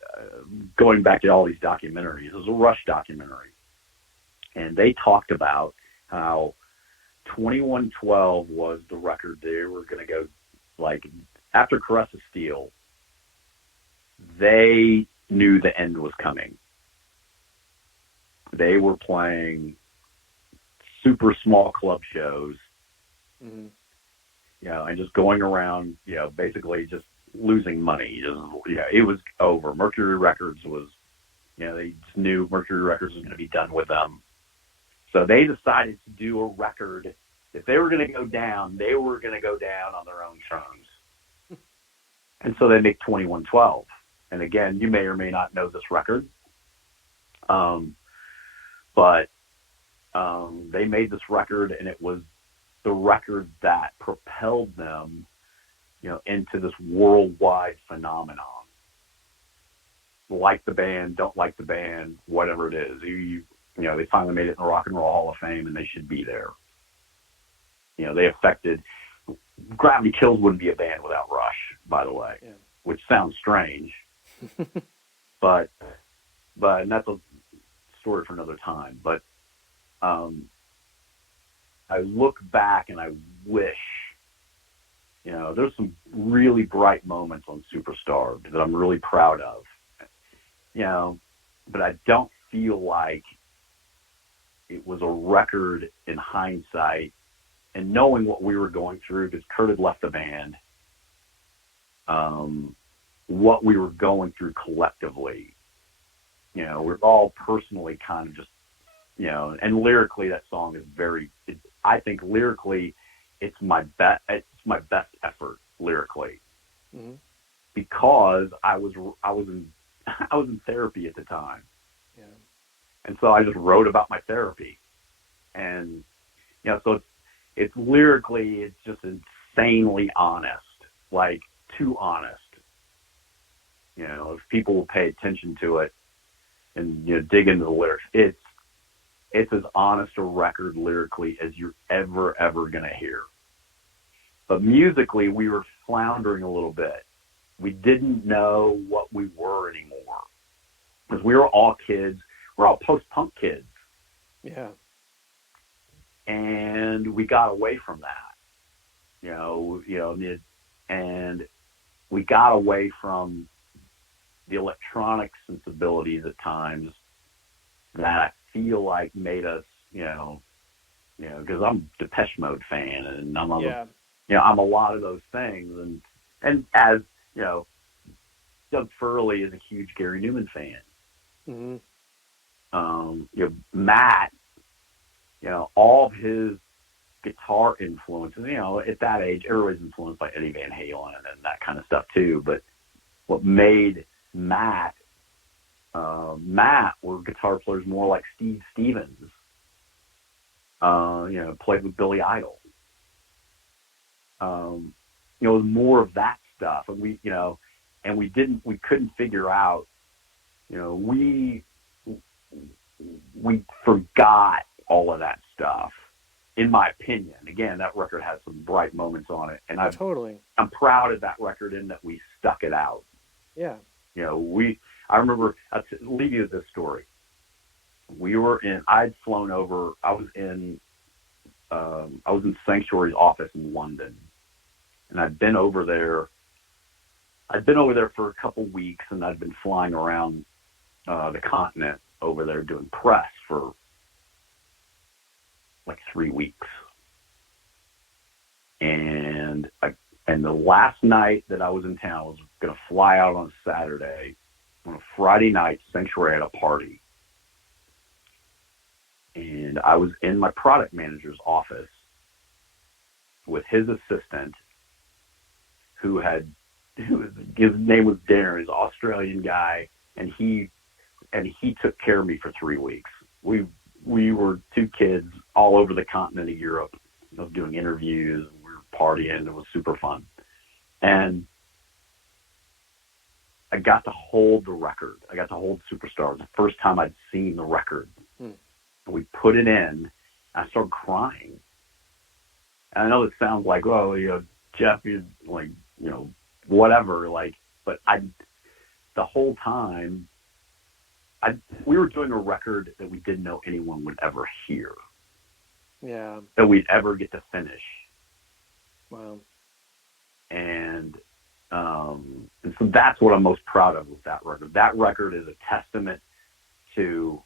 going back to all these documentaries. It was a Rush documentary, and they talked about how 2112 was the record they were going to go, like, after Caress of Steel. They knew the end was coming. They were playing super small club shows, Mm-hmm. and just going around, basically just losing money. It was over. Mercury Records was, they just knew Mercury Records was going to be done with them. So they decided to do a record. If they were going to go down, they were going to go down on their own terms. And so they make 2112. And again, you may or may not know this record. But they made this record, and it was the record that propelled them, into this worldwide phenomenon. Like the band, don't like the band, whatever it is. They finally made it in the Rock and Roll Hall of Fame, and they should be there. They affected. GravityKills wouldn't be a band without Rush, by the way, Yeah. which sounds strange, but and that's a story for another time. But I look back and I wish, there's some really bright moments on Superstarved that I'm really proud of, but I don't feel like it was a record in hindsight, and knowing what we were going through, because Kurt had left the band, what we were going through collectively, we're all personally kind of just, and lyrically that song is I think lyrically it's my best effort lyrically. Mm-hmm. Because I was in therapy at the time. Yeah. And so I just wrote about my therapy. And so it's lyrically, it's just insanely honest, like too honest. If people will pay attention to it and dig into the lyrics, it's as honest a record lyrically as you're ever going to hear. But musically, we were floundering a little bit. We didn't know what we were anymore, because we were all kids. We're all post-punk kids. Yeah. And we got away from that, and we got away from the electronic sensibilities at times that I feel like made us, because I'm a Depeche Mode fan, and I'm a lot of those things, and as Doug Furley is a huge Gary Newman fan. Mm-hmm. Matt, all of his guitar influences, at that age, everybody's influenced by Eddie Van Halen and that kind of stuff too. But what made Matt were guitar players more like Steve Stevens, played with Billy Idol. It was more of that stuff. And we couldn't figure out, we forgot all of that stuff, in my opinion. Again, that record has some bright moments on it, and I'm proud of that record in that we stuck it out. Yeah. I remember, I'll leave you with this story. I'd flown over, I was in Sanctuary's office in London, and I'd been over there for a couple weeks, and I'd been flying around the continent over there doing press for like 3 weeks. And the last night that I was in town, I was going to fly out on Saturday. On a Friday night, Sanctuary had a party. And I was in my product manager's office with his assistant, his name was Darren, he's an Australian guy, and he took care of me for 3 weeks. We were two kids all over the continent of Europe, doing interviews, and we were partying. It was super fun. And I got to hold the record. I got to hold Superstar. The first time I'd seen the record. And we put it in, and I started crying. And I know it sounds like, Jeff, you're like, whatever, but the whole time, we were doing a record that we didn't know anyone would ever hear. Yeah. That we'd ever get to finish. Wow. And so that's what I'm most proud of with that record. That record is a testament to,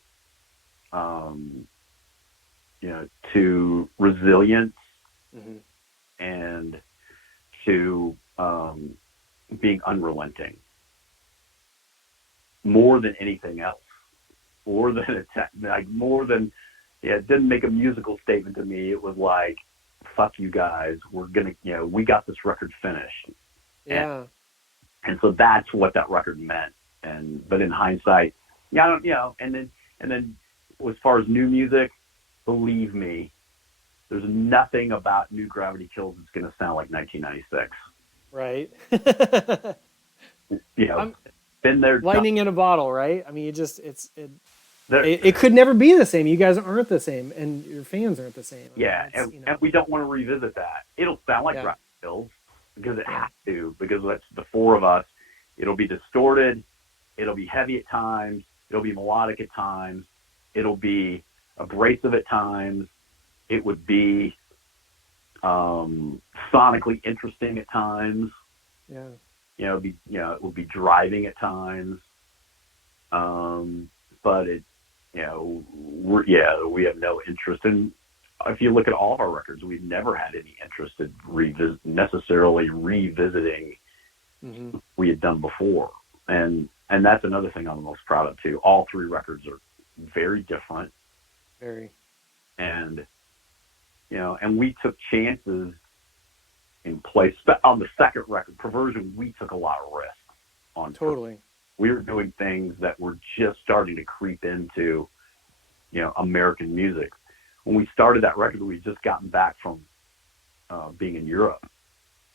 to resilience, and to being unrelenting. More than anything else. It didn't make a musical statement to me. It was like, fuck you guys, we're gonna, we got this record finished. Yeah. And so that's what that record meant. But in hindsight, and then as far as new music, believe me, there's nothing about new GravityKills that's going to sound like 1996. Right. Been there. Lightning in a bottle, right? I mean, it could never be the same. You guys aren't the same, and your fans aren't the same. And we don't want to revisit that. It'll sound like GravityKills because it has to, because that's the four of us. It'll be distorted. It'll be heavy at times. It'll be melodic at times. It'll be abrasive at times. It would be sonically interesting at times. Yeah. It would be driving at times. But we have no interest in. If you look at all of our records, we've never had any interest in necessarily revisiting we had done before. And that's another thing I'm most proud of too. All three records are very different. Very. And and we took chances in place. On the second record, Perversion, we took a lot of risk on. Totally. We were doing things that were just starting to creep into, American music. When we started that record, we had just gotten back from being in Europe.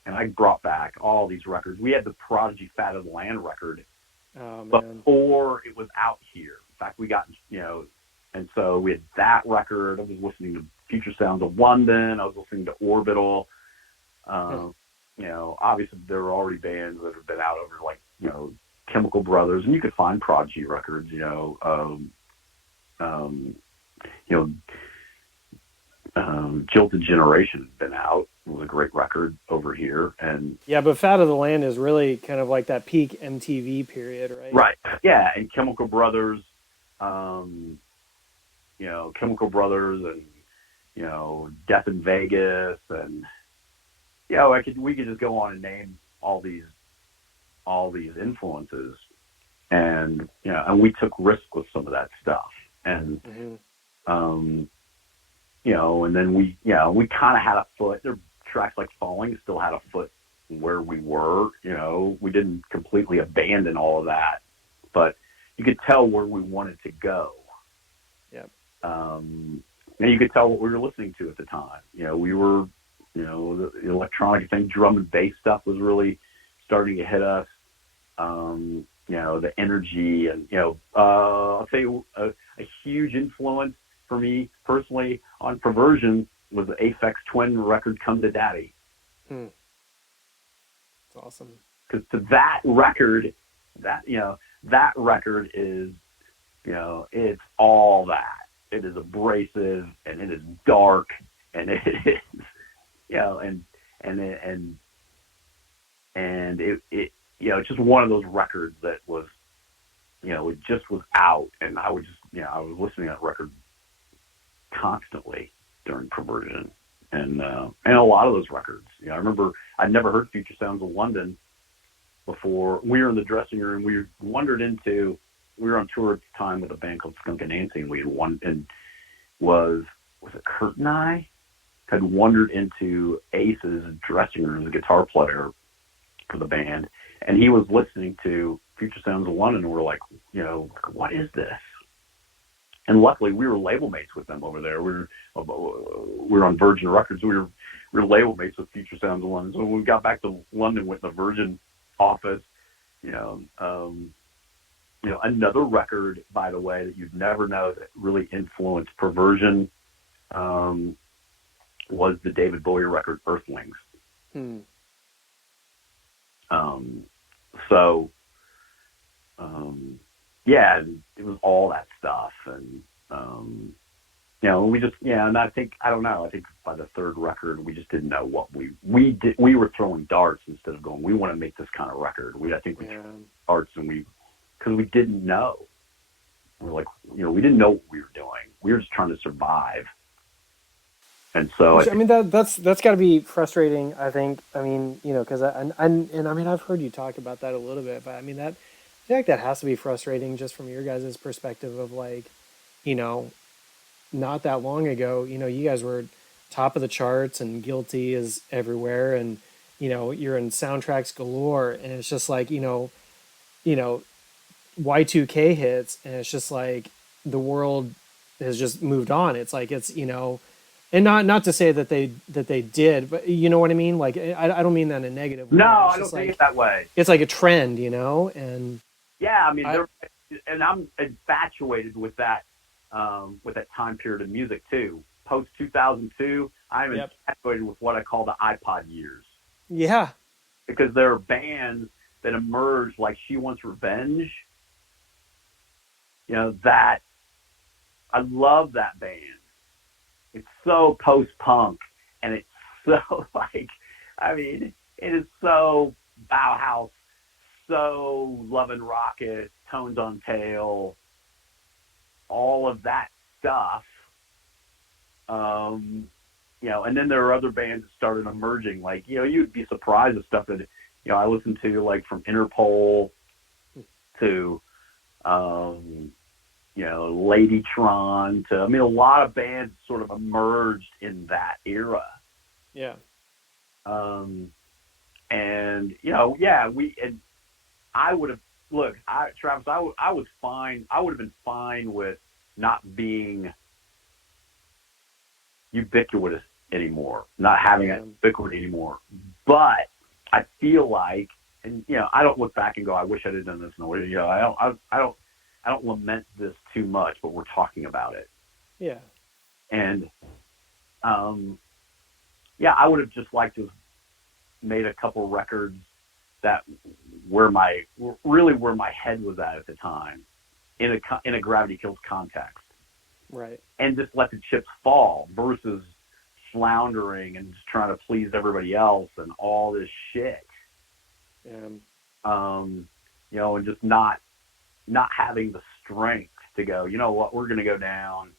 And I brought back all these records. We had the Prodigy Fat of the Land record before it was out here. In fact, we got, and so we had that record. I was listening to Future Sounds of London. I was listening to Orbital. Obviously there were already bands that have been out over Chemical Brothers, and you could find Prodigy records, Jilted Generation has been out. It was a great record over here. And but Fat of the Land is really kind of like that peak MTV period, right? Right. Yeah. And Chemical Brothers, Chemical Brothers and, Death in Vegas, and, we could just go on and name all these influences, and and we took risk with some of that stuff, And, Mm-hmm. and then we kind of had a foot. There tracks like Falling still had a foot where we were. We didn't completely abandon all of that, but you could tell where we wanted to go. Yep. And you could tell what we were listening to at the time. We were, the electronic thing, drum and bass stuff was really starting to hit us. The energy and, I'll say a huge influence for me personally on Perversion was the Aphex Twin record, Come to Daddy. That's awesome. Because to that record, that record is, it's all that. It is abrasive and it is dark and it is, and it it's just one of those records that was, it just was out, and I was listening to that record constantly during Perversion, and a lot of those records. I remember I'd never heard Future Sounds of London before. We were in the dressing room. We were on tour at the time with a band called Skunk and Nancy, and we had was it Kurt and I had wandered into Ace's dressing room, the guitar player for the band, and he was listening to Future Sounds of London, and we're like, what is this? And luckily, we were label mates with them over there. We were on Virgin Records. We were label mates with Future Sounds of London. So when we got back to London with the Virgin office, another record, by the way, that you'd never know that really influenced Perversion was the David Bowie record Earthlings. It was all that stuff, and we just, and I think by the third record we just didn't know what we did. We were throwing darts instead of going, we want to make this kind of record. We threw darts, and because we didn't know. We're like, we didn't know what we were doing. We were just trying to survive. And so that's got to be frustrating. I think. Because I've heard you talk about that a little bit, but I feel like that has to be frustrating just from your guys' perspective of not that long ago, you guys were top of the charts and Guilty is everywhere, and you're in soundtracks galore, and it's just like Y2K hits, and it's just like the world has just moved on. It's like and not to say that they did, but you know what I mean? Like I don't mean that in a negative way. No, I don't think it that way. It's like a trend, and yeah, and I'm infatuated with that time period of music too. Post 2002, I'm infatuated with what I call the iPod years. Yeah, because there are bands that emerged like She Wants Revenge. That I love that band. It's so post-punk, and it's so it is so Bauhaus, so Love and Rocket, Tones on Tail, all of that stuff. And then there are other bands that started emerging. Like, you'd be surprised at stuff that, I listened to, like from Interpol to, Ladytron to, a lot of bands sort of emerged in that era. Yeah. I would have, Travis, I was fine. I would have been fine with not being ubiquitous anymore, not having that ubiquity anymore. But I feel like, and I don't look back and go, I wish I had done this. No, I don't lament this too much, but we're talking about it. Yeah. And I would have just liked to have made a couple records that where my head was at the time, in a GravityKills context. Right. And just let the chips fall versus floundering and just trying to please everybody else and all this shit. And just not having the strength to go, you know what, we're going to go down.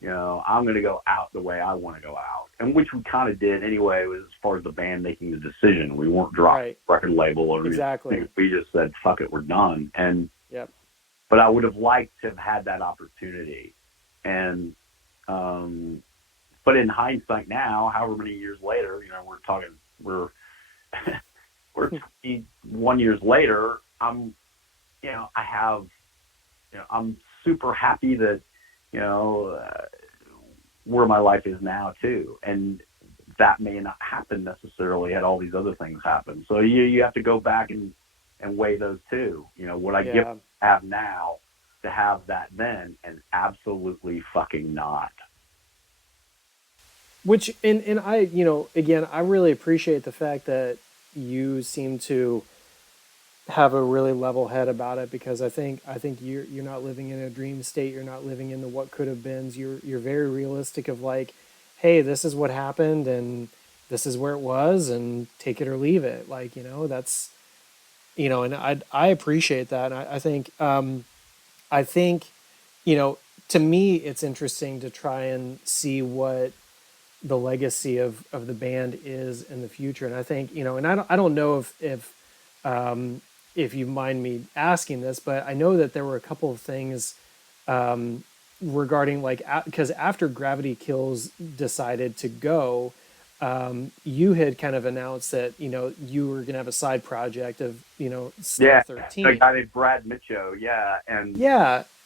I'm going to go out the way I want to go out. And which we kind of did anyway, as far as the band making the decision. We weren't dropping record label or exactly. anything. We just said, fuck it, we're done. And yep. but I would have liked to have had that opportunity. And, but in hindsight now, however many years later, we're we're 21 years later. I have, I'm super happy that, where my life is now too. And that may not happen necessarily had all these other things happen. So you have to go back and weigh those too. Would I have now to have that then? And absolutely fucking not. Which, and I, again, I really appreciate the fact that you seem to have a really level head about it, because I think you're not living in a dream state. You're not living in the what could have beens. You're very realistic of like, hey, this is what happened and this is where it was, and take it or leave it. Like, that's, and I appreciate that. And I think, to me, it's interesting to try and see what the legacy of the band is in the future. And I think, and I don't know if you mind me asking this, but I know that there were a couple of things regarding, like, because after GravityKills decided to go, you had kind of announced that, you were going to have a side project of, Star 13. The guy named Brad Mitchell. Yeah.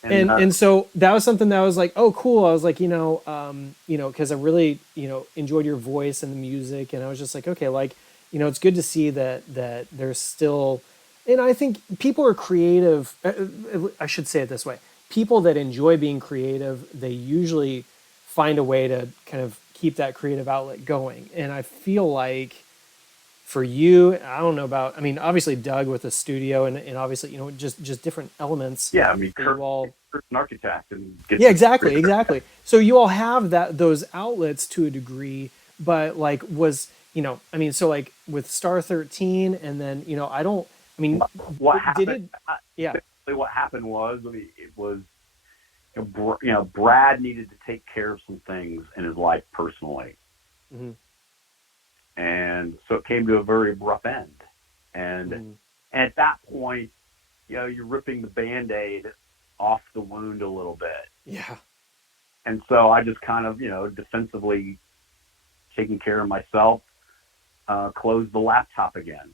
And so that was something that I was like, oh, cool. I was like, because I really, enjoyed your voice and the music. And I was just like, okay, like, it's good to see that there's still, and I think people are creative. I should say it this way. People that enjoy being creative, they usually find a way to kind of keep that creative outlet going. And I feel like for you, I don't know about, I mean, obviously Doug with the studio and obviously, just different elements. Yeah, I mean, Kurt's an architect. Exactly. So you all have those outlets to a degree, but like so like with Star 13 and then, what happened was, it was, Brad needed to take care of some things in his life personally. Mm-hmm. And so it came to a very rough end. And at that point, you're ripping the Band-Aid off the wound a little bit. Yeah. And so I just kind of, defensively taking care of myself, closed the laptop again.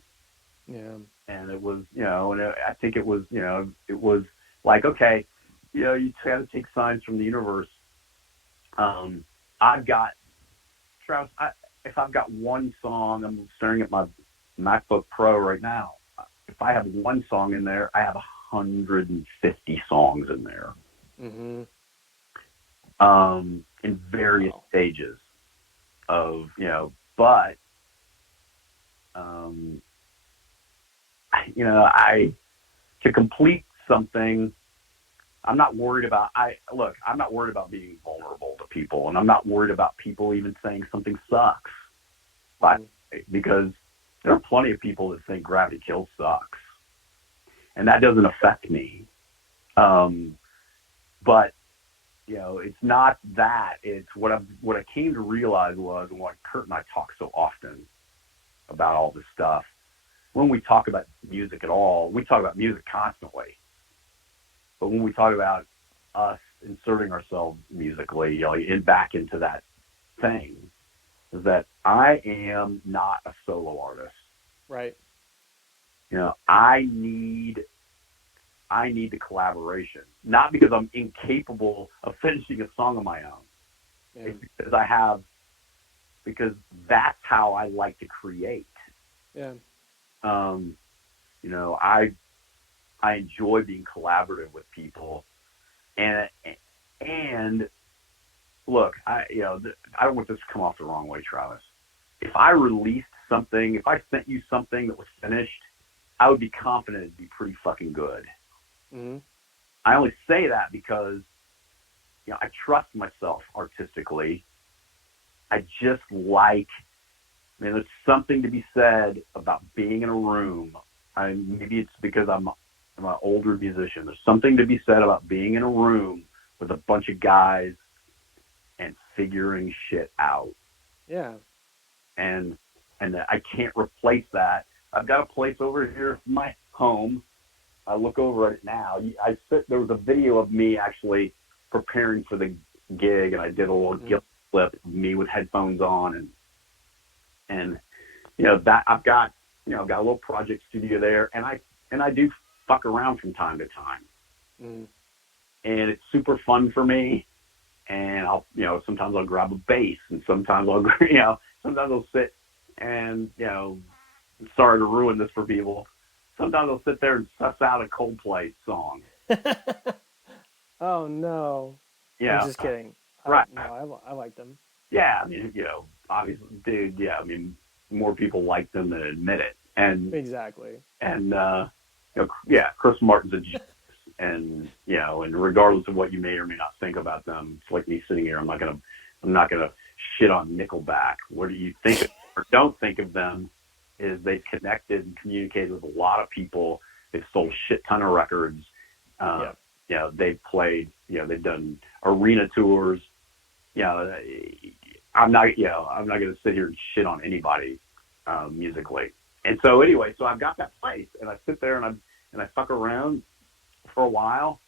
Yeah. And it was, and I think it was, it was like, okay, you got to take signs from the universe. I've got, Travis, if I've got one song, I'm staring at my MacBook Pro right now. If I have one song in there, I have 150 songs in there. Mm-hmm. In various stages of, but, to complete something, I'm not worried about, I'm not worried about being vulnerable to people, and I'm not worried about people even saying something sucks. But because there are plenty of people that think GravityKills sucks, and that doesn't affect me. But it's not that. It's what I came to realize was, and what Kurt and I talk so often about all this stuff. When we talk about music at all, we talk about music constantly. But when we talk about us inserting ourselves musically, and back into that thing, is that I am not a solo artist. Right. I need the collaboration, not because I'm incapable of finishing a song on my own. Yeah. It's because that's how I like to create. Yeah. I enjoy being collaborative with people, and look, I don't want this to come off the wrong way, Travis. If I released something, if I sent you something that was finished, I would be confident it'd be pretty fucking good. Mm-hmm. I only say that because, I trust myself artistically. I just there's something to be said about being in a room. Maybe it's because I'm an older musician. There's something to be said about being in a room with a bunch of guys and figuring shit out. Yeah. And I can't replace that. I've got a place over here in my home I look over at it now. There was a video of me actually preparing for the gig, and I did a little guilt clip of me with headphones on, and that I've got a little project studio there, and I do fuck around from time to time, and it's super fun for me. And I'll sometimes I'll grab a bass, and sometimes I'll sit and sorry to ruin this for people. Sometimes I'll sit there and suss out a Coldplay song. Oh no! Yeah, I'm just kidding. Right? I like them. Yeah, I mean, obviously, dude. Yeah, I mean, more people like them than admit it. And exactly. And Chris Martin's a genius. And and regardless of what you may or may not think about them, it's like me sitting here. I'm not gonna shit on Nickelback. What do you think of, or don't think of them? Is they've connected and communicated with a lot of people. They've sold a shit ton of records. They've played. They've done arena tours. I'm not gonna sit here and shit on anybody musically. And so anyway, so I've got that place, and I sit there and I fuck around for a while,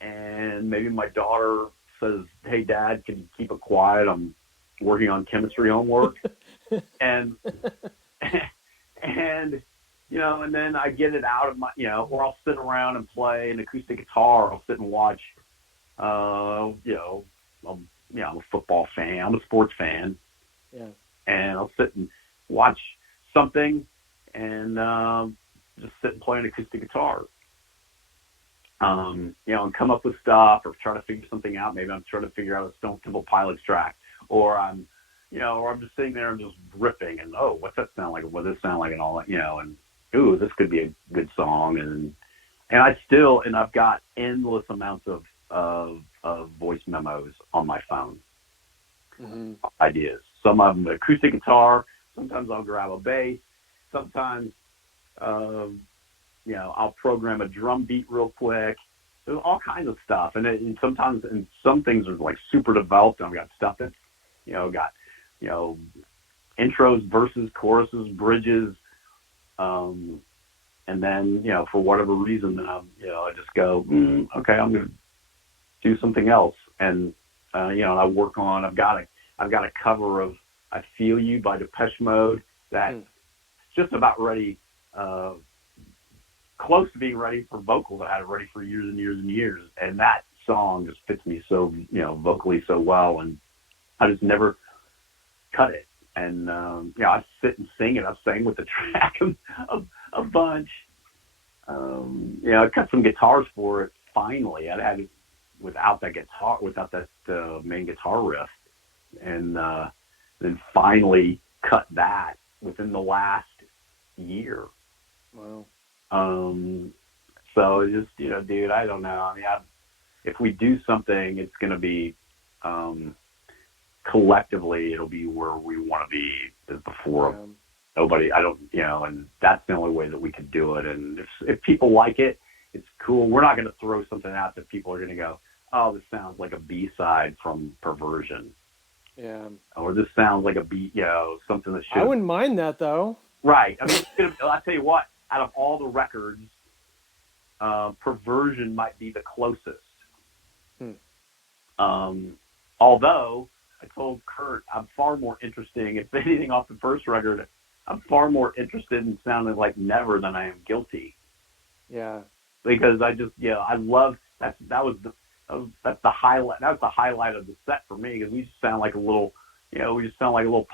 and maybe my daughter says, "Hey, Dad, can you keep it quiet? I'm working on chemistry homework," and and then I get it out of my, or I'll sit around and play an acoustic guitar. I'll sit and watch. I'm a football fan. I'm a sports fan. Yeah. And I'll sit and watch something, and just sit and play an acoustic guitar. And come up with stuff, or try to figure something out. Maybe I'm trying to figure out a Stone Temple Pilots track, or I'm just sitting there and just ripping, and what's that sound like? What does this sound like? And all that, and ooh, this could be a good song. And I've got endless amounts of voice memos on my phone. Ideas. Some of them acoustic guitar. Sometimes I'll grab a bass. Sometimes, I'll program a drum beat real quick. There's all kinds of stuff, and sometimes some things are like super developed. I've got stuff that's, intros, verses, choruses, bridges, and then for whatever reason, then I just go, okay, I'm gonna do something else, and I work on. I've got a cover of "I Feel You" by Depeche Mode that's just about ready. Close to being ready for vocals. I had it ready for years and years and years, and that song just fits me so vocally so well, and I just never cut it. And I sit and sing it. I've sang with the track a bunch. I cut some guitars for it. Finally, I had it without that main guitar riff, and then finally cut that within the last year. Wow. So it's just, dude, I don't know. I mean, if we do something, it's going to be, collectively, it'll be where we want to be before nobody, and that's the only way that we could do it. And if people like it, it's cool. We're not going to throw something out that people are going to go, oh, this sounds like a B-side from Perversion. Yeah. Or this sounds like a something that should. I wouldn't mind that though. Right. I mean, I'll tell you what. Out of all the records, Perversion might be the closest. Although I told Kurt, I'm far more interesting. If anything off the first record, I'm far more interested in sounding like Never than I am Guilty. Yeah. Because I just, I love that's the highlight. That was the highlight of the set for me, because we just sound like a little,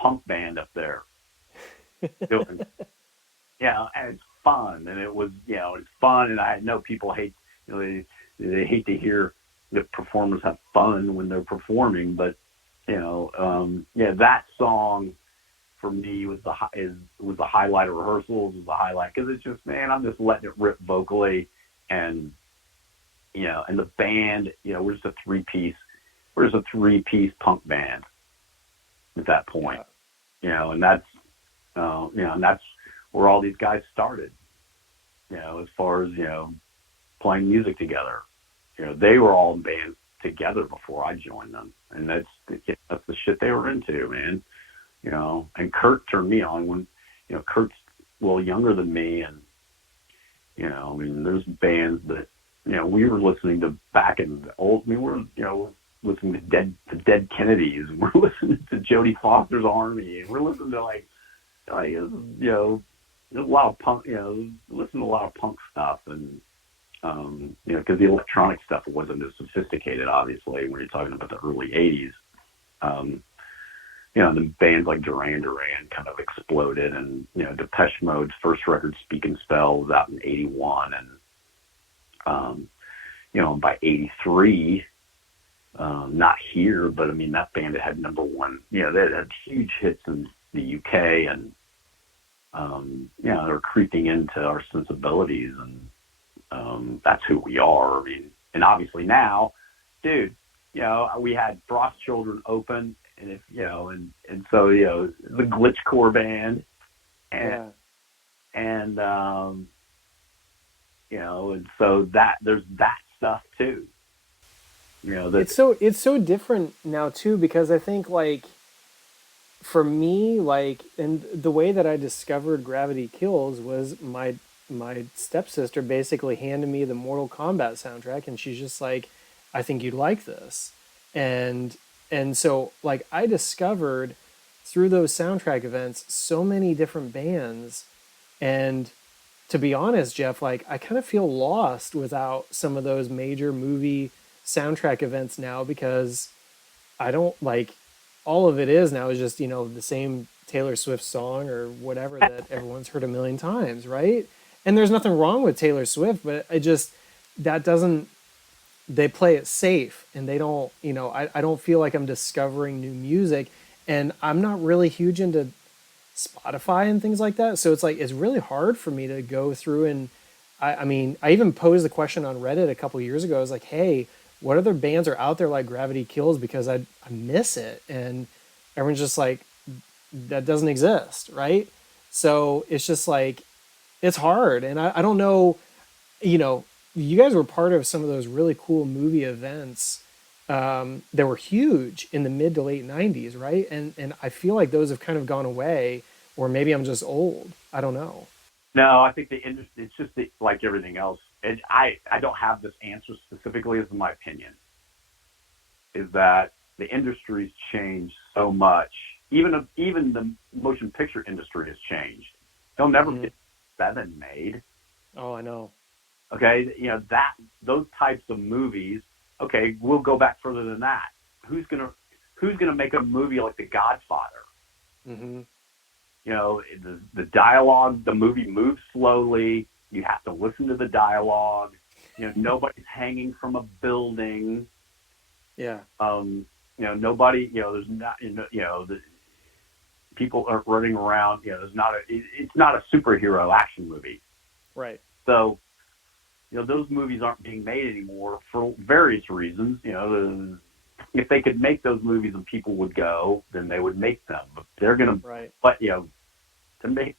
punk band up there. And it's fun, and it was, it's fun, and I know people hate, they hate to hear the performers have fun when they're performing, but that song for me was the highlight of rehearsals, was the highlight, because it's just, man, I'm just letting it rip vocally, and and the band, we're just a three-piece punk band at that point, and that's and that's where all these guys started, as far as, playing music together. They were all in bands together before I joined them, and that's the shit they were into, man. And Kurt turned me on when, Kurt's a little younger than me, and You know, I mean, there's bands that, you know, we were listening to back in the old, we were, you know, listening to Dead Kennedys, and we're listening to Jodie Foster's Army, and we're listening to like, you know, there's a lot of punk, you know, listen to a lot of punk stuff, and, you know, because the electronic stuff wasn't as sophisticated, obviously, when you're talking about the early 80s. You know, the bands like Duran Duran kind of exploded, and, you know, Depeche Mode's first record, Speak and Spell, was out in 81, and, you know, by 83, not here, but I mean, that band had number one, you know, they had huge hits in the UK, and, you know, they're creeping into our sensibilities, and that's who we are. I mean, and obviously now, dude, you know, we had Frost Children open, and if, you know, and so, you know, the Glitchcore band, and, you know, and so that, there's that stuff too. You know, it's so different now too, because I think, like, for me, like, and the way that I discovered Gravity Kills was my stepsister basically handed me the Mortal Kombat soundtrack, and she's just like, I think you'd like this. And so, like, I discovered through those soundtrack events so many different bands. And to be honest, Jeff, like, I kind of feel lost without some of those major movie soundtrack events now, because I don't, like, all of it is now is just, you know, the same Taylor Swift song or whatever that everyone's heard a million times, right? And there's nothing wrong with Taylor Swift, but I just, that doesn't, they play it safe, and they don't, you know, I don't feel like I'm discovering new music, and I'm not really huge into Spotify and things like that. So it's like, it's really hard for me to go through, and I mean, I even posed the question on Reddit a couple years ago. I was like, hey, what other bands are out there like Gravity Kills? Because I miss it. And everyone's just like, that doesn't exist, right? So it's just like, it's hard. And I don't know, you know, you guys were part of some of those really cool movie events that were huge in the mid to late 90s, right? And I feel like those have kind of gone away, or maybe I'm just old. I don't know. no, I think the industry, it's just like everything else. And I don't have this answer specifically, as my opinion, is that the industry's changed so much. Even the motion picture industry has changed. They'll never get seven made. Oh, I know. Okay, you know, that those types of movies. Okay, we'll go back further than that. Who's gonna make a movie like The Godfather? Mm-hmm. You know, the dialogue, the movie moves slowly. You have to listen to the dialogue. You know, nobody's hanging from a building. Yeah. You know, nobody. You know, there's not. You know, the people are running around. You know, there's not a. It's not a superhero action movie. Right. So, you know, those movies aren't being made anymore for various reasons. You know, if they could make those movies and people would go, then they would make them. But they're going to, right. But, you know,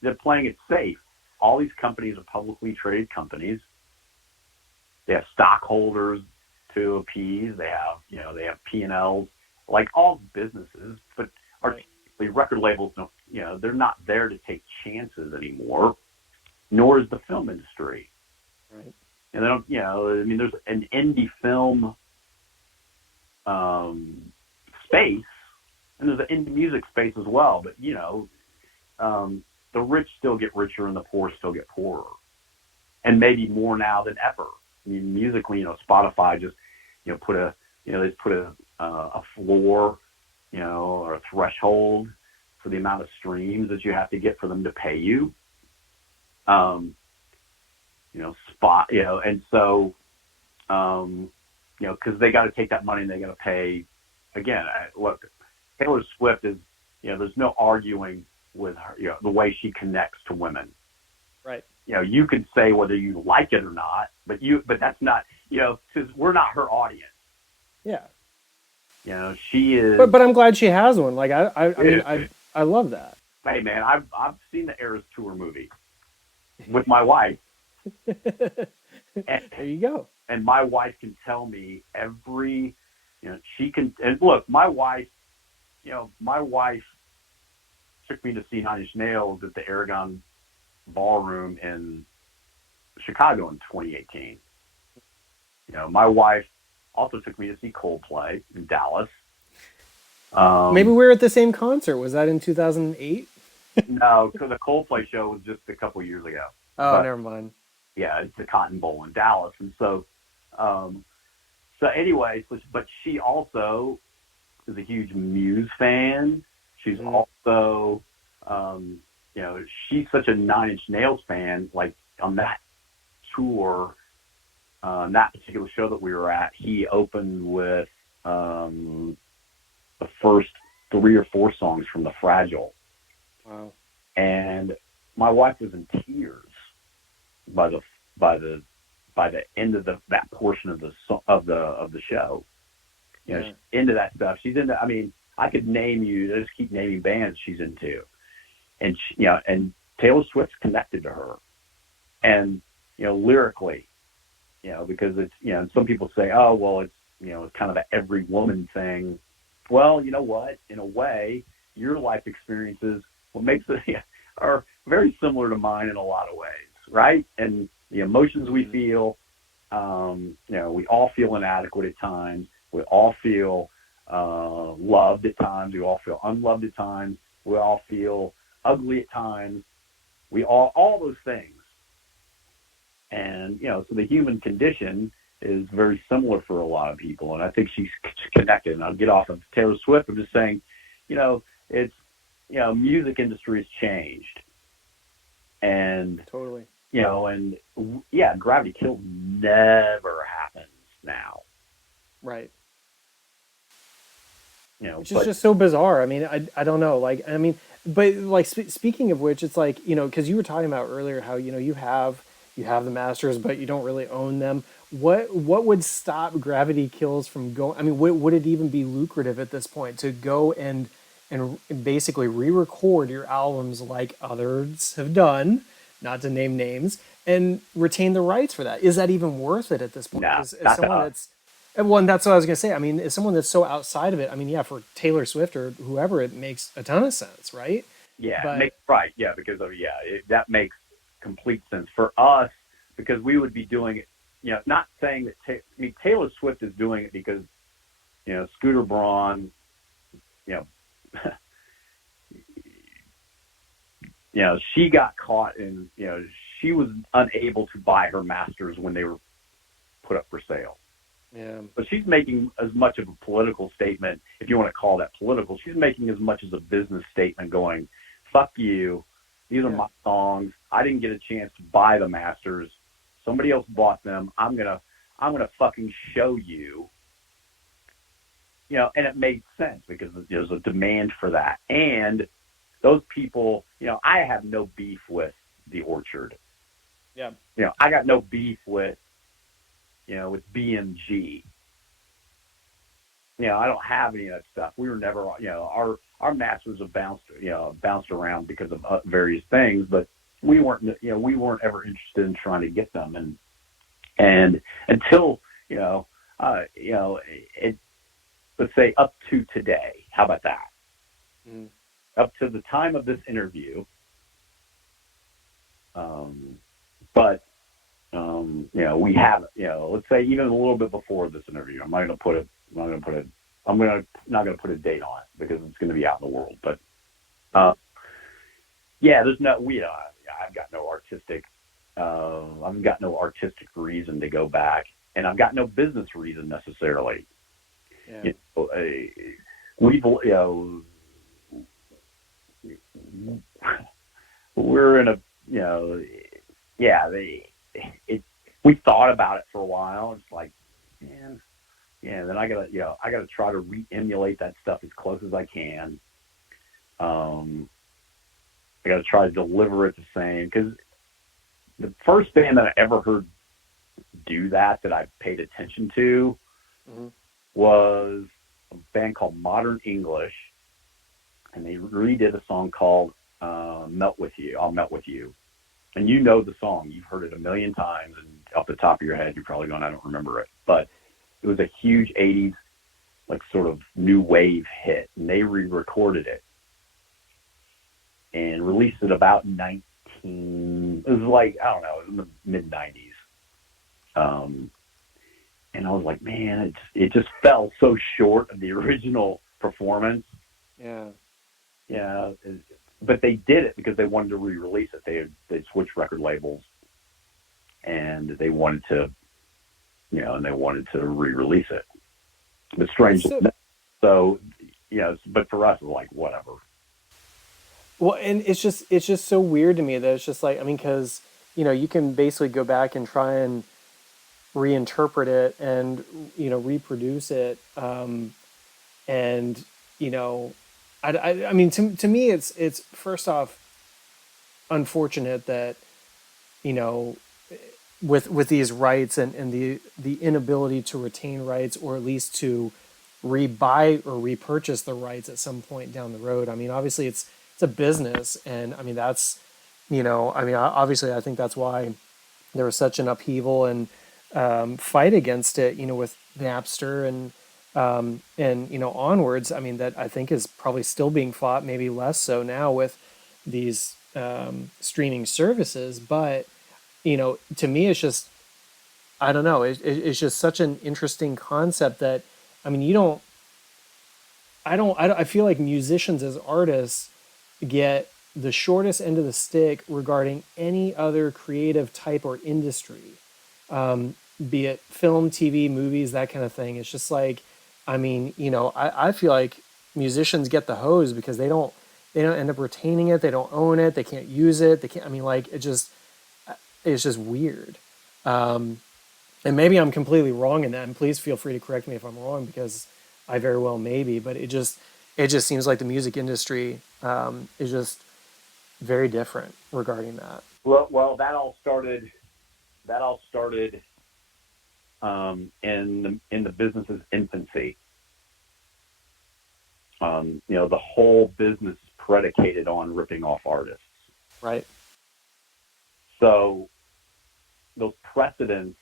they're playing it safe. All these companies are publicly traded companies. They have stockholders to appease. They have, you know, they have P&Ls, like all businesses. But artistically, record labels don't, you know, they're not there to take chances anymore, nor is the film industry. Right. And they don't, you know, I mean, there's an indie film space, and there's an indie music space as well. But, you know, the rich still get richer and the poor still get poorer, and maybe more now than ever. I mean, musically, you know, Spotify just, you know, they put a floor, you know, or a threshold for the amount of streams that you have to get for them to pay you. You know, and so, you know, because they got to take that money and they got to pay. Again, look, Taylor Swift is, you know, there's no arguing with her, you know, the way she connects to women. Right. You know, you could say whether you like it or not, but that's not, you know, because we're not her audience. Yeah. You know, she is. But I'm glad she has one. Like, I mean, I love that. Hey, man, I've seen the Eras Tour movie with my wife. And, there you go. And my wife can tell me every, you know, she can, and look, my wife took me to see Nine Inch Nails at the Aragon Ballroom in Chicago in 2018. My wife also took me to see Coldplay in Dallas. Maybe we were at the same concert. Was that in 2008? No, because the Coldplay show was just a couple years ago. Oh, But never mind. yeah, it's the Cotton Bowl in Dallas, and um, anyway, but she also is a huge Muse fan. She's also, she's such a Nine Inch Nails fan. Like on that tour, that particular show that we were at, he opened with the first 3 or 4 songs from The Fragile. Wow. And my wife was in tears by the end of that portion of the show. She's into that stuff. She's into. I mean, I could name you. Just keep naming bands she's into, and and Taylor Swift's connected to her, and lyrically, because it's and some people say, oh well, it's it's kind of an every woman thing. Well, you know what? In a way, your life experiences, what makes it, are very similar to mine in a lot of ways, right? And the emotions we feel, we all feel inadequate at times. We all feel loved at times. We all feel unloved at times. We all feel ugly at times. We all those things. And, so the human condition is very similar for a lot of people. And I think she's connected. And I'll get off of Taylor Swift. I'm just saying, it's, music industry has changed. And, totally. GravityKills never happens now. Right. Which is just so bizarre. I mean, I don't know. But speaking of which, it's like, because you were talking about earlier how, you have the masters, but you don't really own them. What would stop GravityKills from going? I mean, would it even be lucrative at this point to go and basically re-record your albums like others have done, not to name names, and retain the rights for that? Is that even worth it at this point? No, as someone that's, well, and that's what I was going to say. I mean, as someone that's so outside of it, I mean, yeah, for Taylor Swift or whoever, it makes a ton of sense, right? Yeah, right. Yeah, because that makes complete sense for us, because we would be doing it. Not saying that. Taylor Swift is doing it because, Scooter Braun, she got caught in, she was unable to buy her masters when they were put up for sale. Yeah. But she's making as much of a political statement, if you want to call that political. She's making as much as a business statement, going, "Fuck you. These are my songs. I didn't get a chance to buy the masters. Somebody else bought them. I'm gonna fucking show you." And it made sense because there's a demand for that. And those people, I have no beef with The Orchard. Yeah. I got no beef with BMG. I don't have any of that stuff. We were never, our masters have bounced around because of various things, but we weren't ever interested in trying to get them. And until, let's say up to today, how about that? Mm. Up to the time of this interview, but we haven't. Let's say even a little bit before this interview. I'm not going to put a date on it because it's going to be out in the world. But there's no. I've got no artistic reason to go back, and I've got no business reason necessarily. Yeah. We're in a, we thought about it for a while. It's like, man, then I gotta try to re-emulate that stuff as close as I can. I gotta try to deliver it the same, because the first band that I ever heard do that I paid attention to was a band called Modern English, and they redid a song called Melt With You. I'll Melt With You. And the song. You've heard it a million times, and off the top of your head, you're probably going, I don't remember it. But it was a huge 80s, sort of new wave hit, and they re-recorded it and released it about It was like, I don't know, it was in the mid '90s. And I was like, man, it just fell so short of the original performance. Yeah. Yeah, but they did it because they wanted to re-release it. They switched record labels, and they wanted to, and they wanted to re-release it. But strange, so but for us, it's like whatever. Well, and it's just so weird to me that it's just like, I mean, because you can basically go back and try and reinterpret it and reproduce it, and I mean, to me, it's first off unfortunate that you know with these rights and the inability to retain rights, or at least to rebuy or repurchase the rights at some point down the road. I mean, obviously it's a business, and I mean that's I mean obviously I think that's why there was such an upheaval and fight against it, with Napster and onwards. I mean, that I think is probably still being fought, maybe less so now with these streaming services. But to me, it's just I don't know. It's just such an interesting concept that I mean, you don't. I feel like musicians as artists get the shortest end of the stick regarding any other creative type or industry, be it film, TV, movies, that kind of thing. It's just like, I mean, I feel like musicians get the hose because they don't end up retaining it. They don't own it. They can't use it. They can't. I mean, like it's just weird. And maybe I'm completely wrong in that. And please feel free to correct me if I'm wrong, because I very well may be. But it just seems like the music industry is just very different regarding that. Well, that all started in the business's infancy. The whole business is predicated on ripping off artists. Right. So those precedents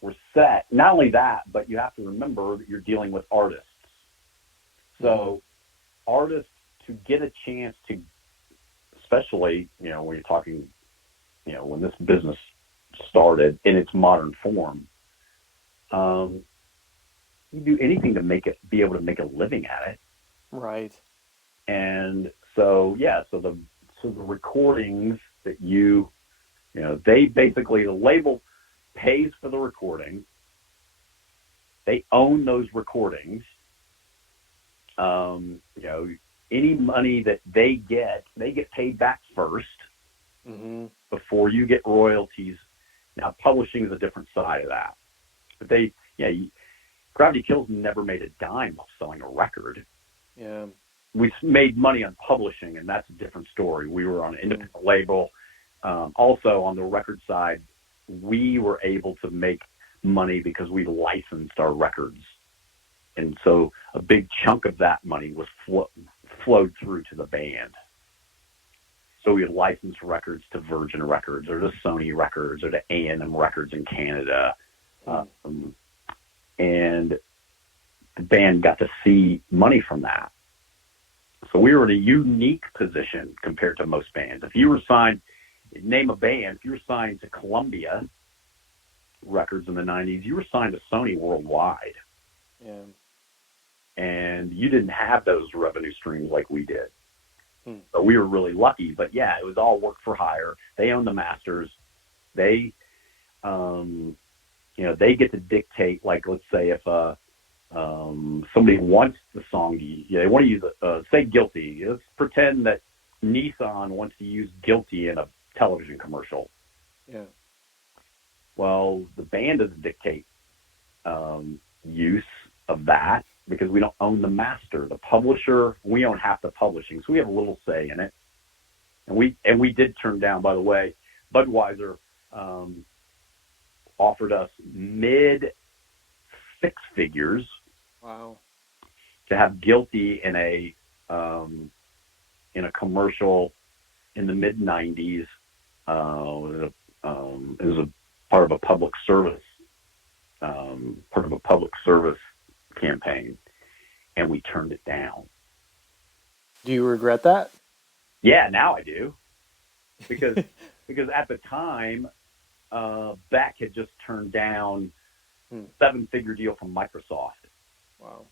were set. Not only that, but you have to remember that you're dealing with artists. So artists, to get a chance to, especially, when you're talking, when this business started in its modern form, you do anything to be able to make a living at it. Right. And so, the recordings that they basically, the label pays for the recording. They own those recordings. Any money that they get paid back first, before you get royalties. Now, publishing is a different side of that. But GravityKills never made a dime off selling a record. Yeah. We made money on publishing, and that's a different story. We were on an independent label. Also, on the record side, we were able to make money because we licensed our records. And so a big chunk of that money was flowed through to the band. So we had licensed records to Virgin Records or to Sony Records or to A&M Records in Canada. And the band got to see money from that. So we were in a unique position compared to most bands. If you were signed, name a band, if you were signed to Columbia Records in the 90s, you were signed to Sony worldwide. Yeah. And you didn't have those revenue streams like we did. So we were really lucky. But yeah, it was all work for hire. They own the masters. They, they get to dictate, like, let's say if somebody wants the song, they want to use, say Guilty. Let's pretend that Nissan wants to use Guilty in a television commercial. Yeah. Well, the band doesn't dictate use of that because we don't own the master. The publisher, we own half the publishing, so we have a little say in it. And we did turn down, by the way, Budweiser offered us mid six figures. Wow. To have Guilty in a commercial in the mid 90s. It was a part of a public service campaign, and we turned it down. Do you regret that? Yeah, now I do, because because at the time, Beck had just turned down Hmm. 7-figure deal from Microsoft. Wow.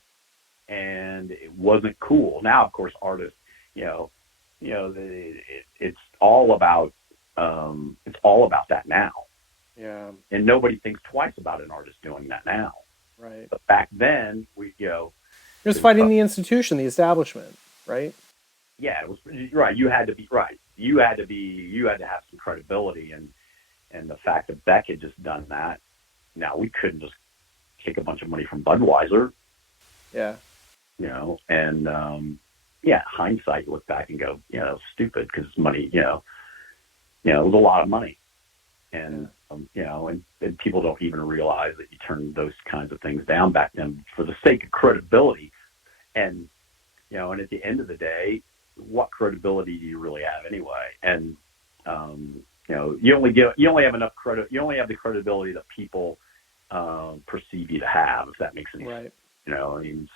And it wasn't cool. Now, of course, artists, it's all about that now. Yeah. And nobody thinks twice about an artist doing that now. Right. But back then, You're just fighting the institution, the establishment, right? Yeah, it was right. You had to be right. You had to have some credibility, and the fact that Beck had just done that, now we couldn't just take a bunch of money from Budweiser. Yeah. And hindsight, you look back and go, that was stupid because money, it was a lot of money, and and people don't even realize that you turn those kinds of things down back then for the sake of credibility, and and at the end of the day, what credibility do you really have anyway? And you only have enough credit. You only have the credibility that people perceive you to have, if that makes any sense. Right.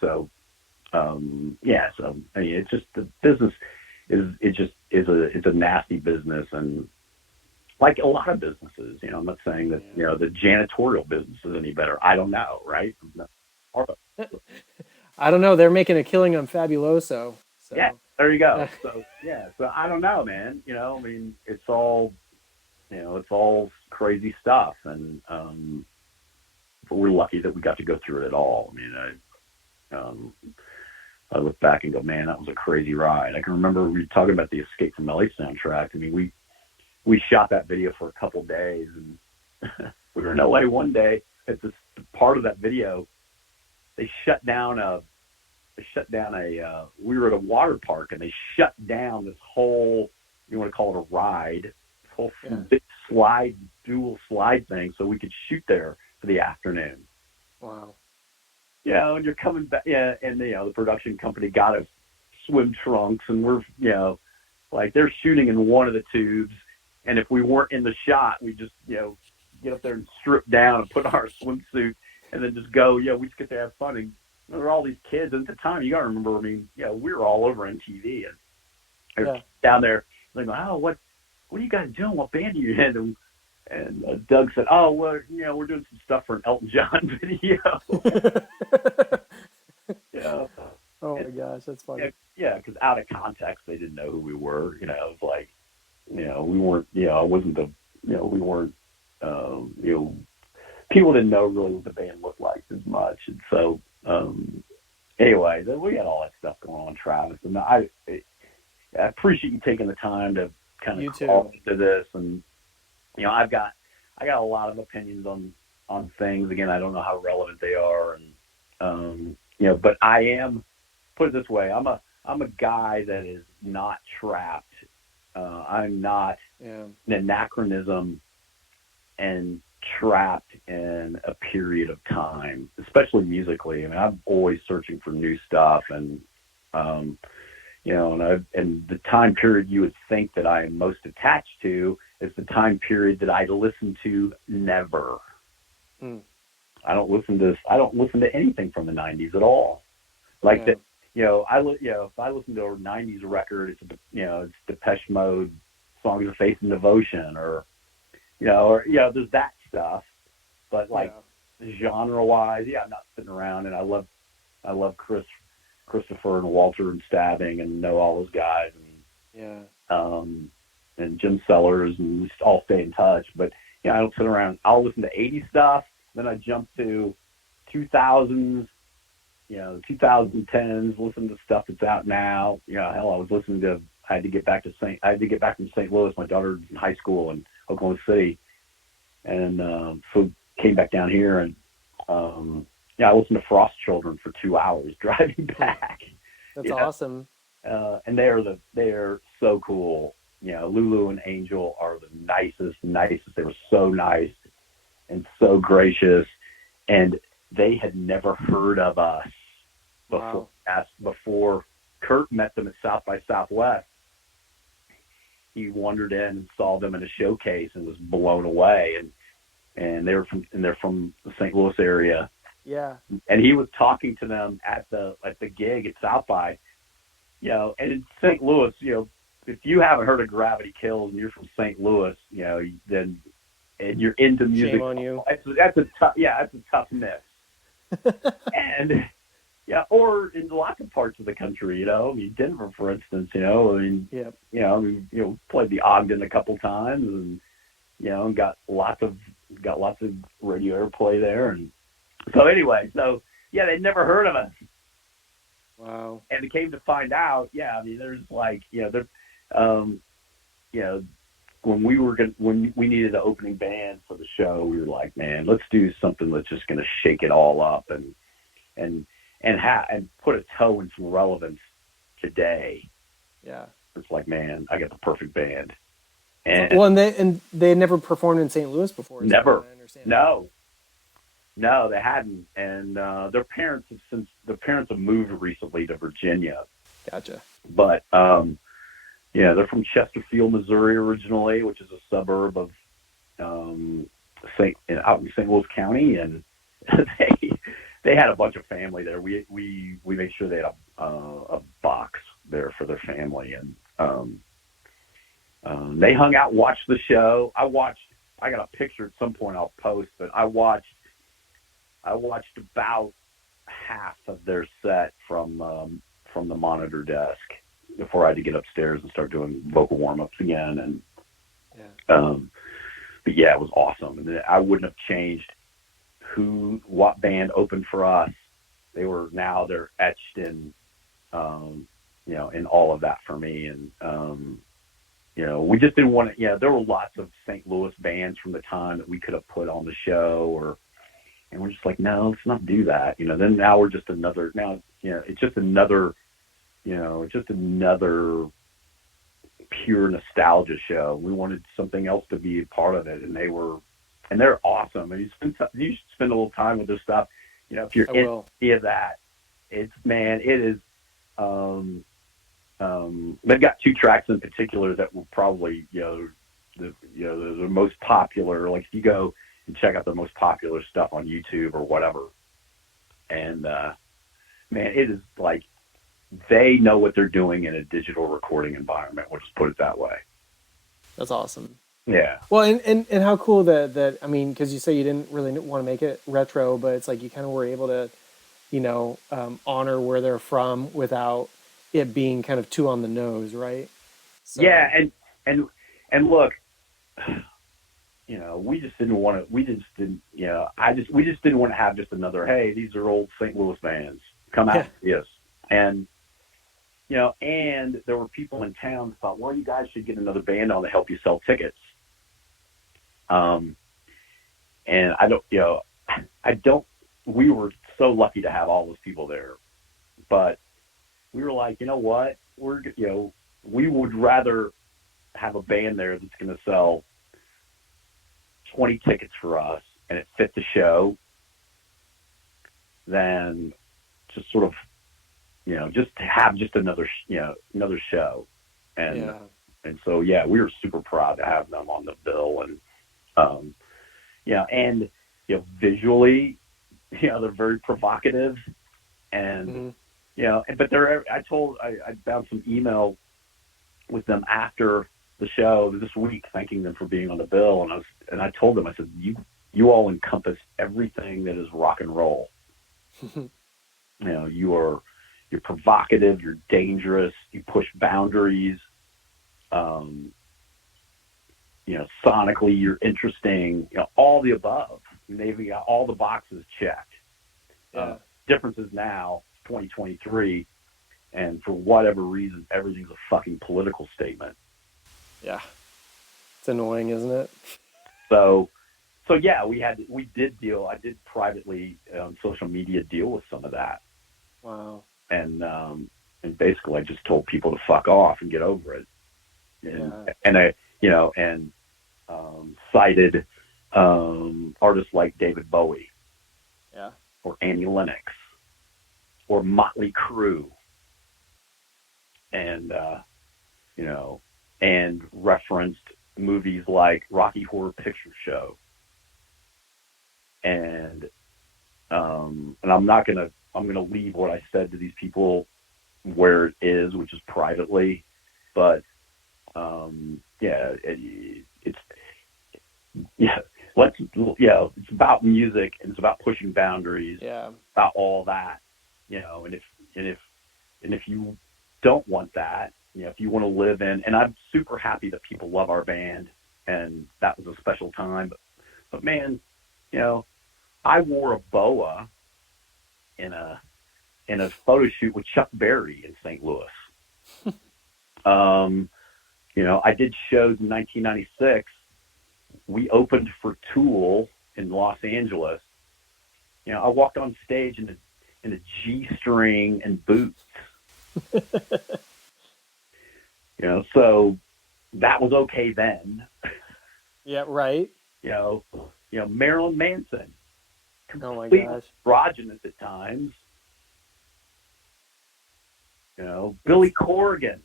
So it's just the business it's a nasty business, and like a lot of businesses, I'm not saying that the janitorial business is any better. I don't know, right? I don't know. They're making a killing on Fabuloso. So. Yeah, there you go. So I don't know, man. It's all crazy stuff, and but we're lucky that we got to go through it all. I look back and go, man, that was a crazy ride. I can remember we were talking about the Escape from LA soundtrack. We shot that video for a couple days, and we were in LA one day. At this part of that video, they shut down we were at a water park, and they shut down this whole, you want to call it a ride, this whole big dual slide thing, so we could shoot there for the afternoon. Wow. And you're coming back, and the production company got us swim trunks, and we're, like they're shooting in one of the tubes, and if we weren't in the shot, we just, get up there and strip down and put on our swimsuit, and then just go, we just get to have fun. And there were all these kids, and at the time, you got to remember, we were all over MTV, and they're down there, they go, oh, what are you guys doing? What band are you in? And Doug said, oh, well, we're doing some stuff for an Elton John video. Oh my gosh, that's funny. Yeah, because out of context, they didn't know who we were. It was like, we weren't, I wasn't we weren't, people didn't know really what the band looked like as much. And so, anyway, we had all that stuff going on, Travis. And I appreciate you taking the time to kind of call into this. And, I got a lot of opinions on things. Again, I don't know how relevant they are. And, but I am, put it this way, I'm a guy that is not trapped. I'm not an anachronism and trapped in a period of time, especially musically. I'm always searching for new stuff, and and the time period you would think that I am most attached to is the time period that I listen to never. I don't listen to anything from the 90s at all. Like that, if I listen to a 90s record, it's Depeche Mode, Songs of Faith and Devotion, or there's that stuff. But genre-wise, I'm not sitting around, and I love Christopher and Walter and Stabbing, and know all those guys, and Jim Sellers, and we all stay in touch. But I don't sit around. I'll listen to 80s stuff, then I jump to 2000s, 2010s, listen to stuff that's out now. I had to get back from St. Louis. My daughter's in high school in Oklahoma City, and so came back down here, and I listened to Frost Children for 2 hours driving back. That's awesome. And they're so cool. Lulu and Angel are the nicest. They were so nice and so gracious, and they had never heard of us before. Wow. Before Kurt met them at South by Southwest, he wandered in and saw them in a showcase and was blown away. And they're from the St. Louis area. Yeah. And he was talking to them at the gig at South by, and in St. Louis, if you haven't heard of GravityKills and you're from St. Louis, then and you're into music, Shame on you. That's a tough miss. And or in lots of parts of the country, I mean, Denver, for instance, Yep. Played the Ogden a couple times, and and got lots of radio airplay there, and so anyway, they'd never heard of us. Wow. And it came to find out, I mean, there's like, when we needed an opening band for the show, we were like, man, let's do something that's just going to shake it all up and put a toe in some relevance today. Yeah. It's like, man, I got the perfect band. And they had never performed in St. Louis before. Never. No, they hadn't. And their parents have moved recently to Virginia. Gotcha. But they're from Chesterfield, Missouri originally, which is a suburb of out in St. Louis County, and they had a bunch of family there. We made sure they had a box there for their family, and they hung out, watched the show. I got a picture at some point I'll post, but I watched about half of their set from the monitor desk before I had to get upstairs and start doing vocal warm-ups again. And but it was awesome, and I wouldn't have changed what band opened for us. They're etched in in all of that for me. And we just didn't want to. There were lots of St. Louis bands from the time that we could have put on the show, and we're just like, no, let's not do that. Then now we're just another. Now it's just another. It's just another pure nostalgia show. We wanted something else to be a part of it, and they're awesome. And you should spend a little time with this stuff. If you're in any of that, it is. They've got two tracks in particular that will probably, the most popular. Like if you go and check out the most popular stuff on YouTube or whatever, and it is like they know what they're doing in a digital recording environment. We'll just put it that way. That's awesome. Yeah. Well, and how cool that I mean, because you say you didn't really want to make it retro, but it's like you kind of were able to, honor where they're from without it being kind of too on the nose, right? So. Yeah, and look, we just didn't want to. We just didn't. We just didn't want to have just another. Hey, these are old St. Louis bands. Come out, yes, and. And there were people in town that thought, well, you guys should get another band on to help you sell tickets. And we were so lucky to have all those people there, but we were like, you know what, we would rather have a band there that's going to sell 20 tickets for us and it fit the show than just sort of, just to have just another show. And so, we were super proud to have them on the bill. And, and, visually, they're very provocative and, but I found some email with them after the show this week, thanking them for being on the bill. And I told them, I said, you all encompass everything that is rock and roll. You're provocative, you're dangerous, you push boundaries, sonically you're interesting, all the above. They've got all the boxes checked. Differences now, 2023, and for whatever reason, everything's a fucking political statement. Yeah. It's annoying, isn't it? So I did privately on social media deal with some of that. Wow. And basically I just told people to fuck off and get over it. And I cited artists like David Bowie, or Annie Lennox, or Motley Crue, and and referenced movies like Rocky Horror Picture Show, and I'm gonna leave what I said to these people where it is, which is privately, but Yeah, it's yeah. It's about music and it's about pushing boundaries, Yeah. about all that, and if you don't want that, if you want to live in, and I'm super happy that people love our band, and that was a special time, but man, you know, I wore a boa in a photo shoot with Chuck Berry in St. Louis. Um, I did shows in 1996. We opened for Tool in Los Angeles. I walked on stage in a G-string and boots. So that was okay then. Yeah, right. You know, Marilyn Manson, Oh my completely gosh. androgynous at times. Billy Corgan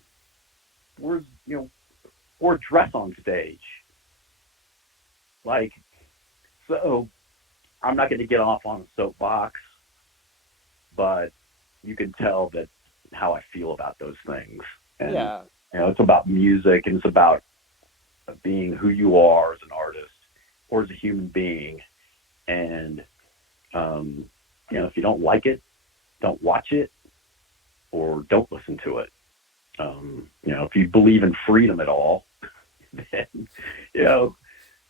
wore dress on stage. Like, so I'm not going to get off on a soapbox, but you can tell that how I feel about those things. And, Yeah. It's about music and it's about being who you are as an artist or as a human being. And, if you don't like it, don't watch it or don't listen to it. If you believe in freedom at all, then,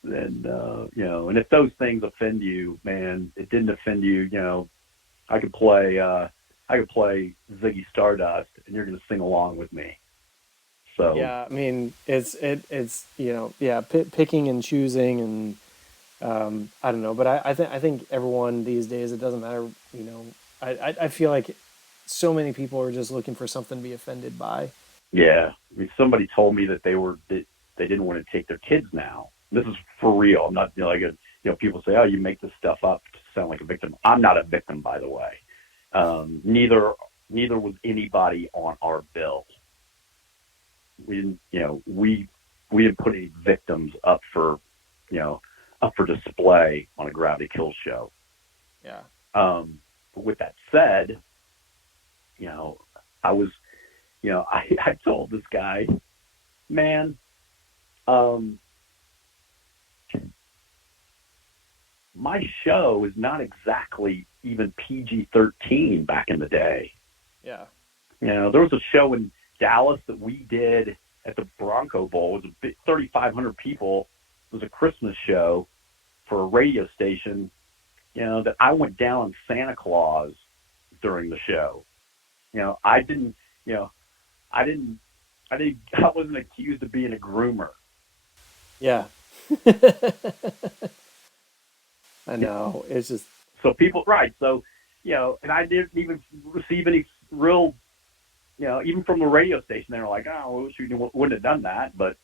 and if those things offend you, man, it didn't offend you, I could play Ziggy Stardust and you're going to sing along with me. So, Yeah, I mean, it's yeah, picking and choosing, and I don't know, but I think everyone these days, it doesn't matter. I feel like so many people are just looking for something to be offended by. yeah, I mean, somebody told me that they didn't want to take their kids now. This is for real. I'm not people say, oh, you make this stuff up to sound like a victim. I'm not a victim, by the way. Neither was anybody on our bill. We didn't, we didn't put any victims up for display on a GravityKills show. Yeah. But with that said, I was, I told this guy, man, my show is not exactly even PG-13 back in the day. Yeah. There was a show in Dallas that we did at the Bronco Bowl. It was a big 3,500 people. It was a Christmas show for a radio station, that I went down on Santa Claus during the show. I wasn't accused of being a groomer. Yeah. I know. It's just, So people, right. So, and I didn't even receive any real, even from the radio station, they were like, oh, I wish we wouldn't have done that. But,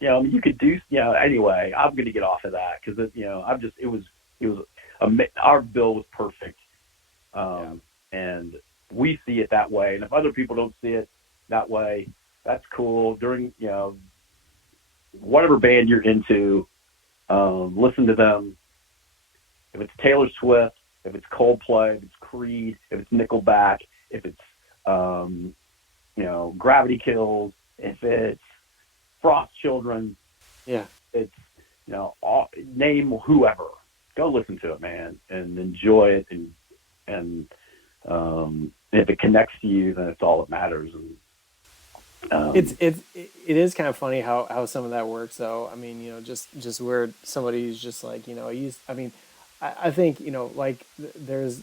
you could do, anyway, I'm going to get off of that because, our bill was perfect. And we see it that way. And if other people don't see it that way, that's cool. During, whatever band you're into, listen to them. If it's Taylor Swift, if it's Coldplay, if it's Creed, if it's Nickelback, if it's, GravityKills, if it's Frost Children, yeah. it's, name whoever. Go listen to it, man, and enjoy it. And if it connects to you, then it's all that matters. And It is kind of funny how some of that works, though. I mean, just where somebody's just like, I think, like there's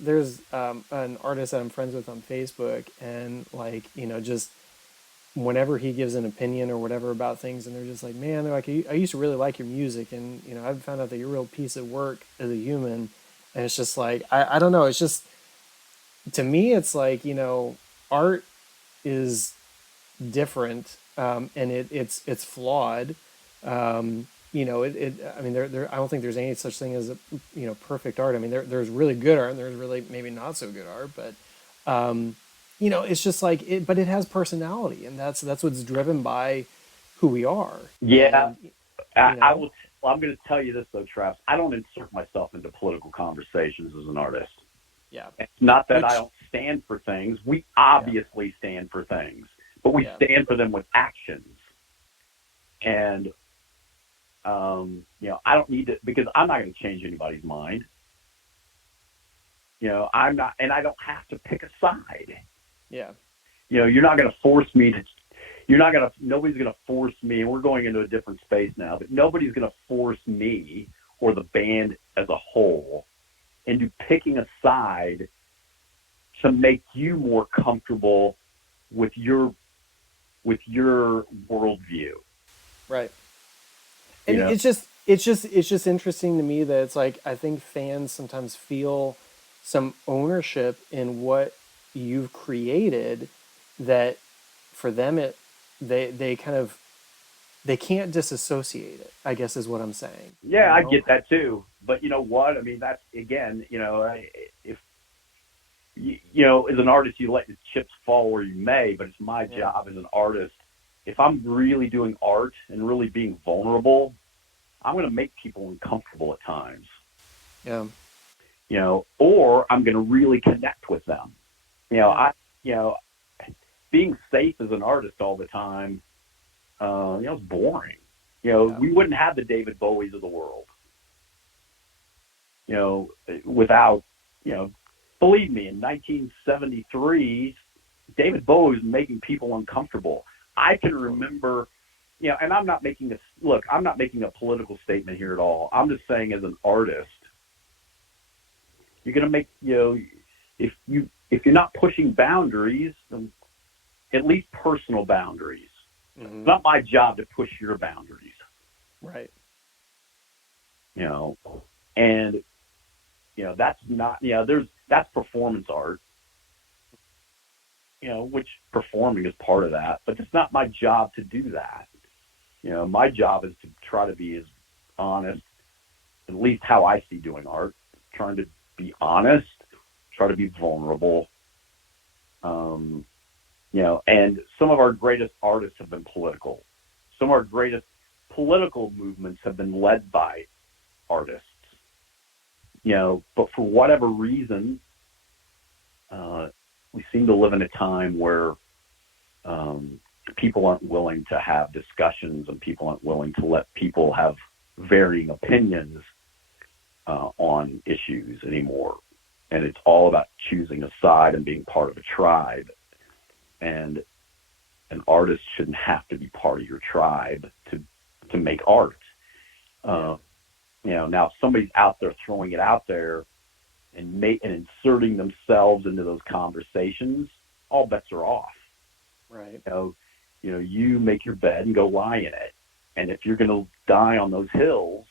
an artist that I'm friends with on Facebook, and like, just whenever he gives an opinion or whatever about things, and they're just like, man, they're like, I used to really like your music, and I've found out that you're a real piece of work as a human, and it's just like, I don't know, it's just, to me, it's like, art is different, and it's flawed. I mean, I don't think there's any such thing as perfect art. I mean, there's really good art and there's really maybe not so good art, but it's just like it. But it has personality, and that's what's driven by who we are. yeah, And, I will. Well, I'm going to tell you this though, Travis. I don't insert myself into political conversations as an artist. yeah, It's not that I don't stand for things. We obviously stand for things, but but we Yeah. stand for them with actions. And I don't need to, because I'm not going to change anybody's mind. I'm not, and I don't have to pick a side. Yeah. You're not going to force me to. Nobody's going to force me. And we're going into a different space now, but nobody's going to force me or the band as a whole into picking a side to make you more comfortable with your worldview. Right. And it's just interesting to me that it's like I think fans sometimes feel some ownership in what you've created that for them they kind of they can't disassociate it, I guess is what I'm saying. Yeah, I get that too. But you know what? I mean, that's again, if as an artist, you let the chips fall where you may. But it's my job as an artist. If I'm really doing art and really being vulnerable, I'm going to make people uncomfortable at times. Yeah. Or I'm going to really connect with them. Being safe as an artist all the time, it's boring. We wouldn't have the David Bowies of the world, without, believe me, in 1973, David Bowie was making people uncomfortable. I can remember, and I'm not making a political statement here at all. I'm just saying as an artist, you're going to make, if you're not pushing boundaries, at least personal boundaries. Mm-hmm. It's not my job to push your boundaries. Right. And, that's not, that's performance art, which performing is part of that, but it's not my job to do that. My job is to try to be as honest, at least how I see doing art, trying to be honest, try to be vulnerable. And some of our greatest artists have been political. Some of our greatest political movements have been led by artists. But for whatever reason, we seem to live in a time where people aren't willing to have discussions and people aren't willing to let people have varying opinions on issues anymore. And it's all about choosing a side and being part of a tribe. And an artist shouldn't have to be part of your tribe to make art. Now if somebody's out there throwing it out there and inserting themselves into those conversations, all bets are off. Right. You make your bed and go lie in it. And if you're going to die on those hills,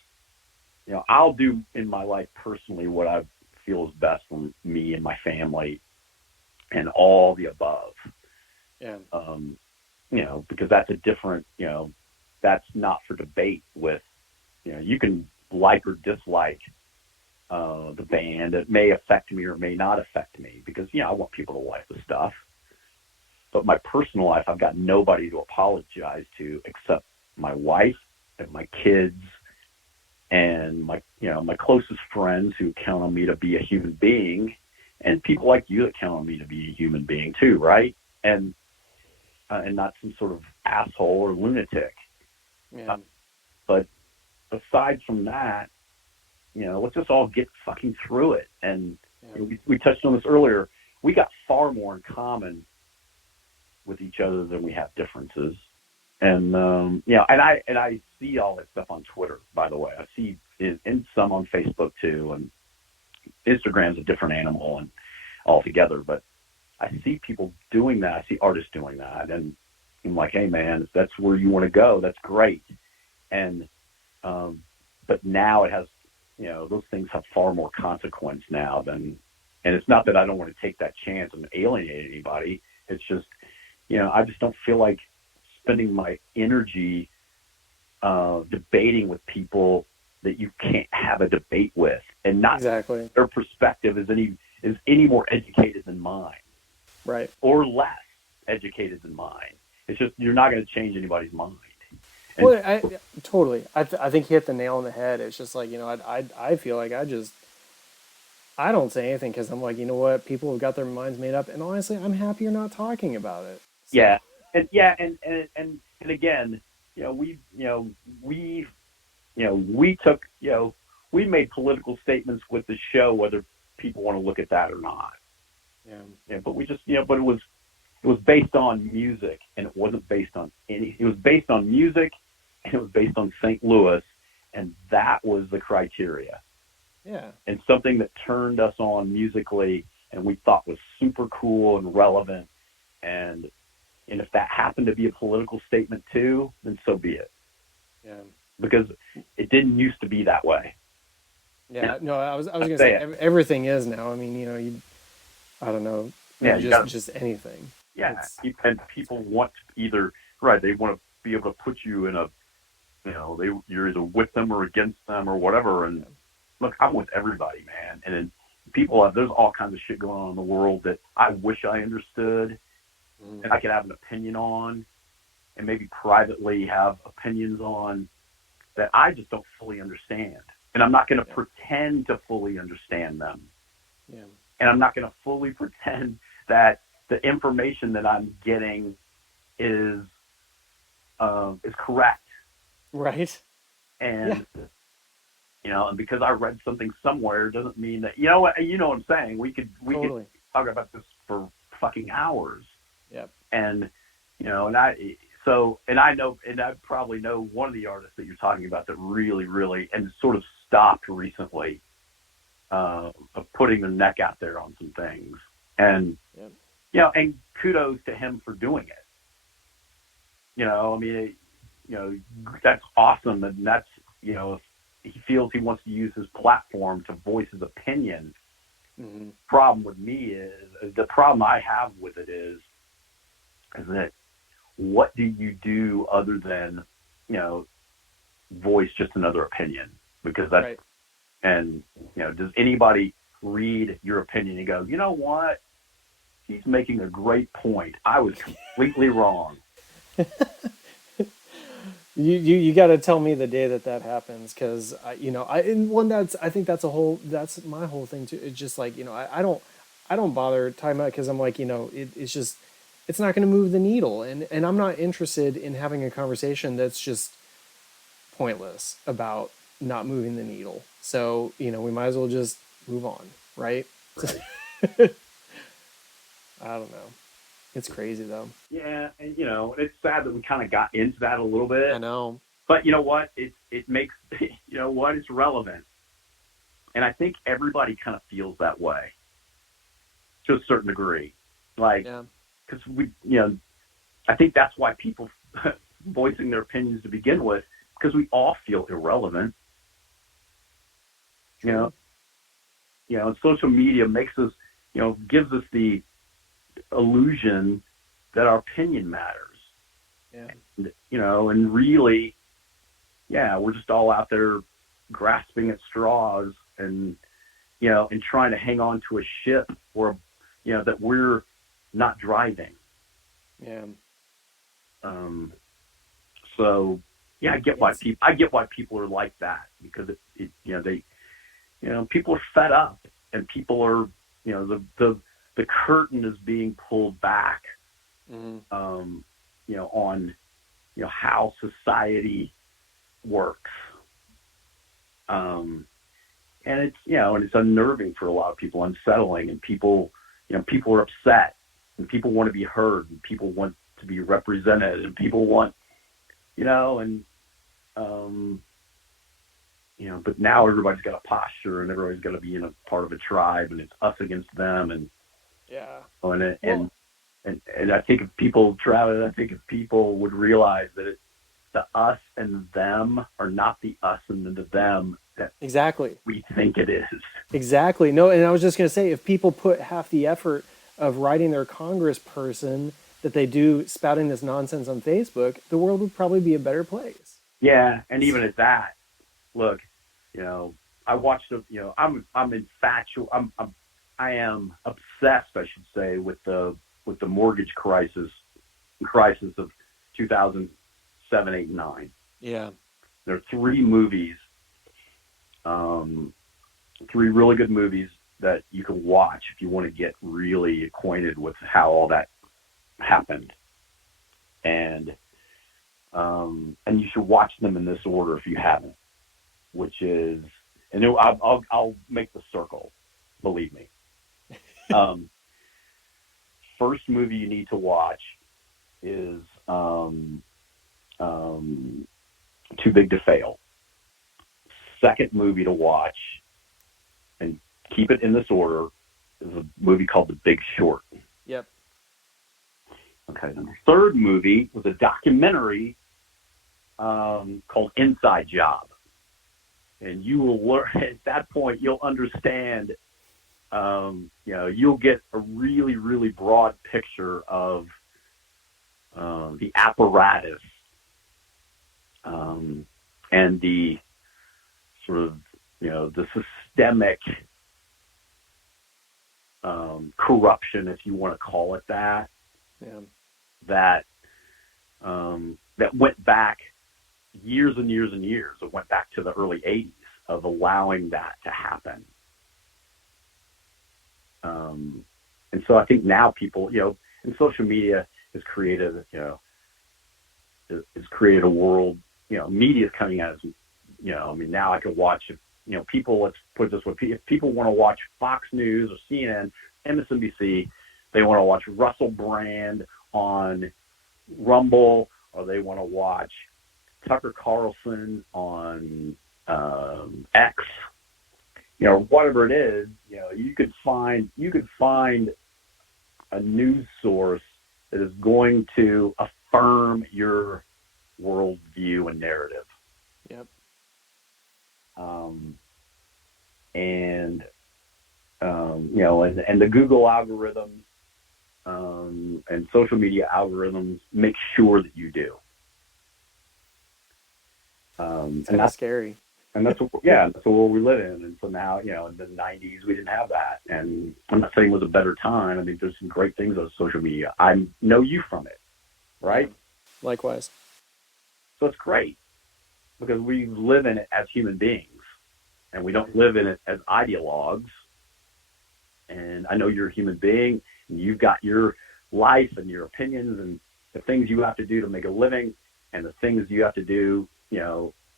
I'll do in my life personally what I feel is best for me and my family and all the above. Yeah. Because that's a different, that's not for debate with, you can like or dislike the band. It may affect me or may not affect me because, I want people to like the stuff. But my personal life, I've got nobody to apologize to except my wife and my kids and my closest friends who count on me to be a human being, and people like you that count on me to be a human being too, right? And not some sort of asshole or lunatic. Yeah. But aside from that, let's just all get fucking through it. And we touched on this earlier. We got far more in common with each other than we have differences. And and I see all that stuff on Twitter, by the way. I see it, and some on Facebook too, and Instagram's a different animal and altogether, but I see people doing that. I see artists doing that, and I'm like, hey man, if that's where you want to go, that's great. And but now it has, those things have far more consequence now than, and it's not that I don't want to take that chance and alienate anybody. It's just, I just don't feel like spending my energy debating with people that you can't have a debate with, and not exactly their perspective is any more educated than mine, right, or less educated than mine. It's just you're not going to change anybody's mind. And well, I totally. I think you hit the nail on the head. It's just like I feel like I don't say anything because I'm like, you know what, people have got their minds made up, and honestly, I'm happy you're not talking about it. So. Yeah, and yeah, and again, we took, we made political statements with the show, whether people want to look at that or not. Yeah. Yeah, but we just, but it was based on music, and it wasn't based on it was based on music, and it was based on St. Louis, and that was the criteria. Yeah. And something that turned us on musically and we thought was super cool and relevant. And if that happened to be a political statement too, then so be it. Yeah. Because it didn't used to be that way. Yeah. No, I was going to say everything is now. I mean, I don't know. Yeah. Just anything. Yeah. And people want to either, right, they want to be able to put you in a, you're either with them or against them or whatever. And look, I'm with everybody, man. And then there's all kinds of shit going on in the world that I wish I understood and I could have an opinion on, and maybe privately have opinions on that I just don't fully understand. And I'm not going to pretend to fully understand them. Yeah. And I'm not going to fully pretend that the information that I'm getting is correct. Right. And and because I read something somewhere doesn't mean that, what I'm saying. We could talk about this for fucking hours. Yep. And I know, and I probably know one of the artists that you're talking about that really, really, and sort of stopped recently, of putting their neck out there on some things. And, and kudos to him for doing it. That's awesome. And that's, if he feels he wants to use his platform to voice his opinion. Mm-hmm. Problem with me is the problem I have with it is that what do you do other than, voice just another opinion? Because that's, right. And, does anybody read your opinion and go, you know what? He's making a great point. I was completely wrong. You got to tell me the day that happens, because I think that's my whole thing too. It's just like, I don't bother talking about it, because I'm like, it's just, it's not going to move the needle, and I'm not interested in having a conversation that's just pointless about not moving the needle. So we might as well just move on, right? I don't know. It's crazy though. Yeah, and it's sad that we kind of got into that a little bit. I know. But you know what? It makes it's relevant. And I think everybody kind of feels that way to a certain degree. Like, because I think that's why people voicing their opinions to begin with, because we all feel irrelevant. And social media makes us, gives us the illusion that our opinion matters. Yeah. And really, we're just all out there grasping at straws and trying to hang on to a ship or, that we're not driving. Yeah. So I get why people are like that, because people are fed up, and people are, the curtain is being pulled back, on, how society works. And it's, and it's unnerving for a lot of people, unsettling, and people are upset, and people want to be heard, and people want to be represented, and people want, but now everybody's got a posture, and everybody's got to be in a part of a tribe, and it's us against them, and and I think if people, Travis, if people would realize that the us and them are not the us and the them that exactly we think it is. Exactly. No, and I was just going to say, if people put half the effort of writing their congressperson that they do spouting this nonsense on Facebook, the world would probably be a better place. Yeah, and even at that, look, I watched I am obsessed, I should say, with the mortgage crisis of 2007, 8, 9. Yeah. There are 3 movies, 3 really good movies that you can watch if you want to get really acquainted with how all that happened. and you should watch them in this order if you haven't, which is, and I'll make the circle, believe me. First movie you need to watch is Too Big to Fail. Second movie to watch, and keep it in this order, is a movie called The Big Short. Yep. Okay, then the third movie was a documentary called Inside Job. And you will learn, at that point, you'll understand, you'll get a really, really broad picture of the apparatus and the sort of, the systemic corruption, if you want to call it that, that went back years and years and years. It went back to the early 80s of allowing that to happen. And so I think now people, and social media has created, has created a world, media is coming out as, now I can watch, people, let's put it this way, if people want to watch Fox News or CNN, MSNBC, they want to watch Russell Brand on Rumble, or they want to watch Tucker Carlson on X, whatever it is, you could find a news source that is going to affirm your worldview and narrative. Yep. And the Google algorithms and social media algorithms make sure that you do. It's kind of scary. And that's that's the world we live in. And so now, in the 90s, we didn't have that. And I'm not saying it was a better time. I think there's some great things on social media. I know you from it, right? Likewise. So it's great because we live in it as human beings, and we don't live in it as ideologues. And I know you're a human being, and you've got your life and your opinions and the things you have to do to make a living, and the things you have to do,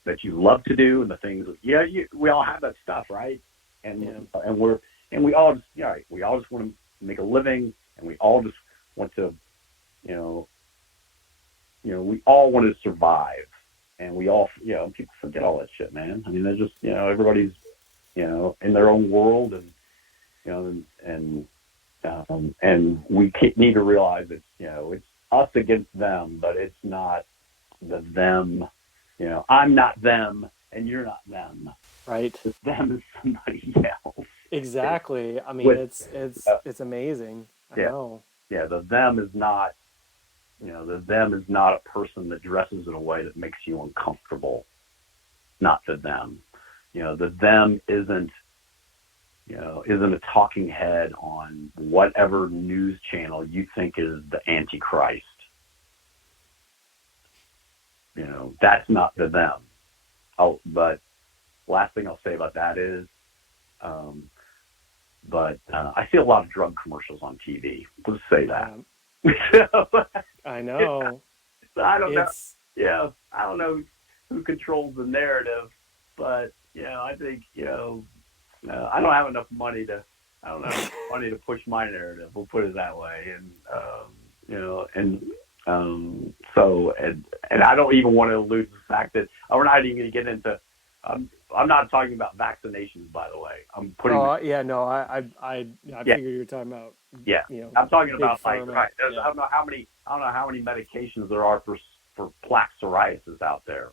that you love to do, and the things, we all have that stuff, right? And we all just, we all just want to make a living, and we all just want to, we all want to survive, and we all, people forget all that shit, man. I mean, they're just, everybody's, in their own world, and and we need to realize it's, it's us against them, but it's not the them. I'm not them, and you're not them. Right. Them is somebody else. Exactly. I mean, it's amazing. I know. Yeah, the them is not, the them is not a person that dresses in a way that makes you uncomfortable. Not the them. The them isn't a talking head on whatever news channel you think is the Antichrist. That's not the them. Oh, but last thing I'll say about that is, I see a lot of drug commercials on TV. Let's say that. I know. I don't know. Yeah, I don't know who controls the narrative, but I think I don't have enough money to. I don't have enough money to push my narrative. We'll put it that way, and I don't even want to allude to the fact that we're not even going to get into. I'm not talking about vaccinations, by the way. I'm putting. I figure you're talking about. Yeah, I'm talking about pharma. Right. I don't know how many medications there are for plaque psoriasis out there.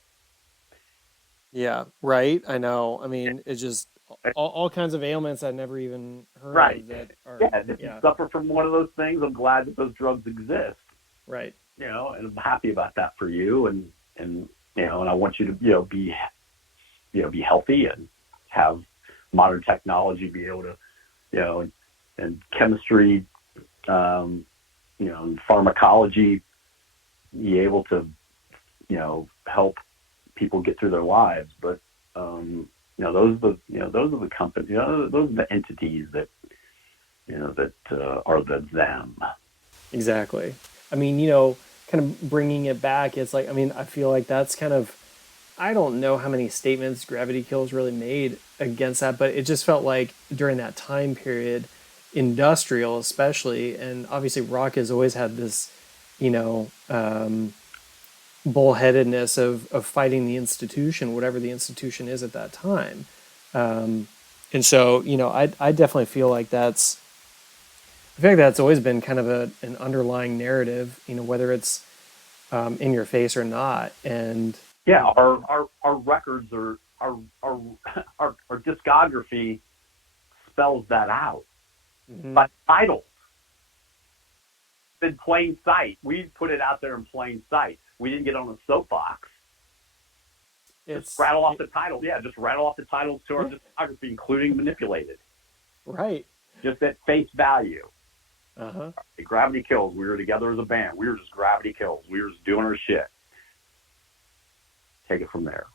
Yeah, right. I know. I mean, it's just all kinds of ailments I've never even heard of that are. If you suffer from one of those things, I'm glad that those drugs exist. Right. And I'm happy about that for you, and I want you to be healthy and have modern technology be able to and chemistry and pharmacology be able to help people get through their lives. But those are the companies, those are the entities that are the them. Exactly. I mean, kind of bringing it back, it's like, I mean, I feel like that's kind of, I don't know how many statements Gravity Kills really made against that, but it just felt like during that time period, industrial especially, and obviously rock has always had this, you know, bullheadedness of fighting the institution, whatever the institution is at that time. And so, you know, I definitely feel like I feel like that's always been kind of an underlying narrative, you know, whether it's in your face or not. And Yeah, our records are our discography spells that out by title. In plain sight. We put it out there in plain sight. We didn't get on a soapbox. Just rattle off the titles. Yeah, just rattle off the titles to our discography, including Manipulated. Right. Just at face value. Uh-huh. Gravity Kills. We were together as a band. We were just Gravity Kills. We were just doing our shit. Take it from there.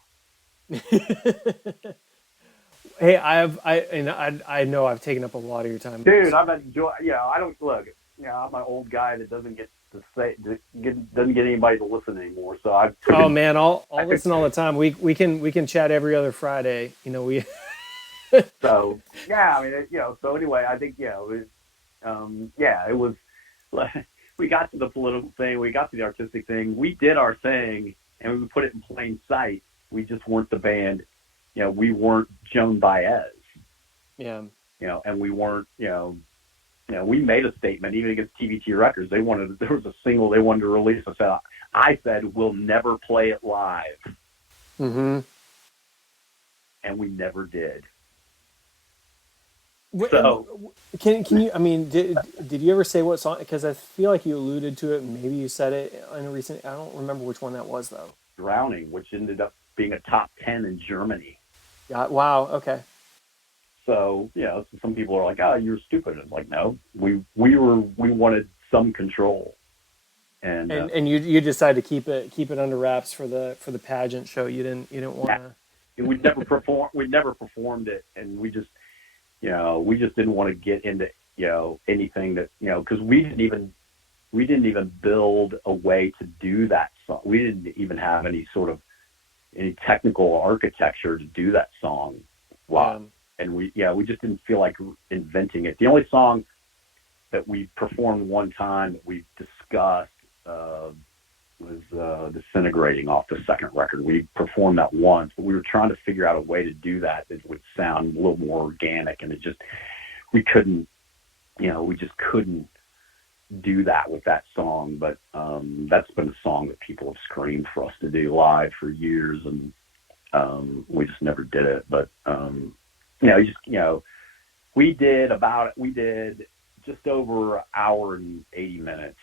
Hey, I know I've taken up a lot of your time, dude. I've enjoyed. Yeah, I don't look. Yeah, I'm an old guy that doesn't get to say, doesn't get anybody to listen anymore. So I. Oh man, I'll listen all the time. We can chat every other Friday. You know, we. So yeah, I mean, you know. So anyway, I think it was. Yeah, it was. We got to the political thing. We got to the artistic thing. We did our thing, and we put it in plain sight. We just weren't the band. You know, we weren't Joan Baez. Yeah. You know, and we weren't. You know, we made a statement even against TVT Records. There was a single they wanted to release. I said, we'll never play it live. Mm-hmm. And we never did. So can you? I mean, did you ever say what song? Because I feel like you alluded to it. Maybe you said it in a recent. I don't remember which one that was though. Drowning, which ended up being a top 10 in Germany. Yeah. Wow. Okay. So, you know, some people are like, "Oh, you're stupid." It's like, no, we wanted some control, and you decided to keep it under wraps for the pageant show. You didn't want to. Yeah. We'd never performed it, and we just didn't want to get into anything that because we didn't even build a way to do that song. We didn't even have any technical architecture to do that song live. And we just didn't feel like inventing it. The only song that we performed one time that we discussed was Disintegrating off the second record. We performed that once, but we were trying to figure out a way to do that would sound a little more organic, and we just couldn't do that with that song. But that's been a song that people have screamed for us to do live for years, and we just never did it. But we did just over an hour and 80 minutes.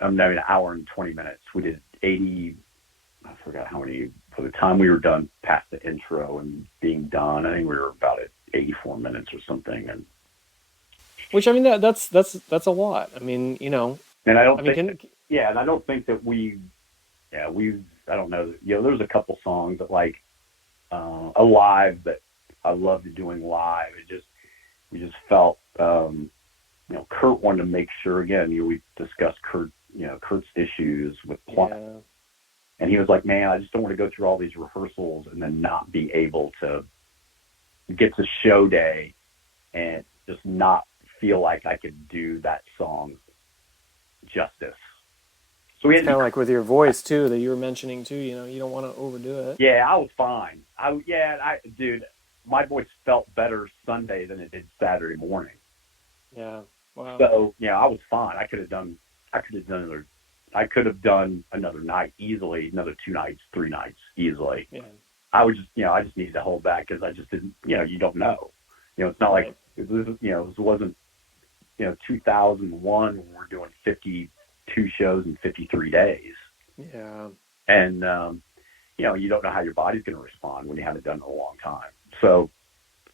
An hour and 20 minutes. We did 80. I forgot how many. By the time we were done past the intro and being done, I think we were about at 84 minutes or something. And which, I mean, that's a lot. I mean, And I don't think that I don't know. There's a couple songs that Alive that I loved doing live. We just felt, Kurt wanted to make sure, again, we discussed Kurt's issues with plot. Yeah. And he was like, man, I just don't want to go through all these rehearsals and then not be able to get to show day and just not feel like I could do that song justice. So we had kind of like with your voice too, that you were mentioning too, you don't want to overdo it. Yeah, I was fine. Dude, my voice felt better Sunday than it did Saturday morning. Yeah. Wow. So, I was fine. I could have done another night easily, another 2 nights, 3 nights easily. Yeah. I just needed to hold back because I just didn't, you don't know. It's not like, this wasn't, 2001 when we're doing 52 shows in 53 days. Yeah. And, you don't know how your body's going to respond when you haven't done it in a long time. So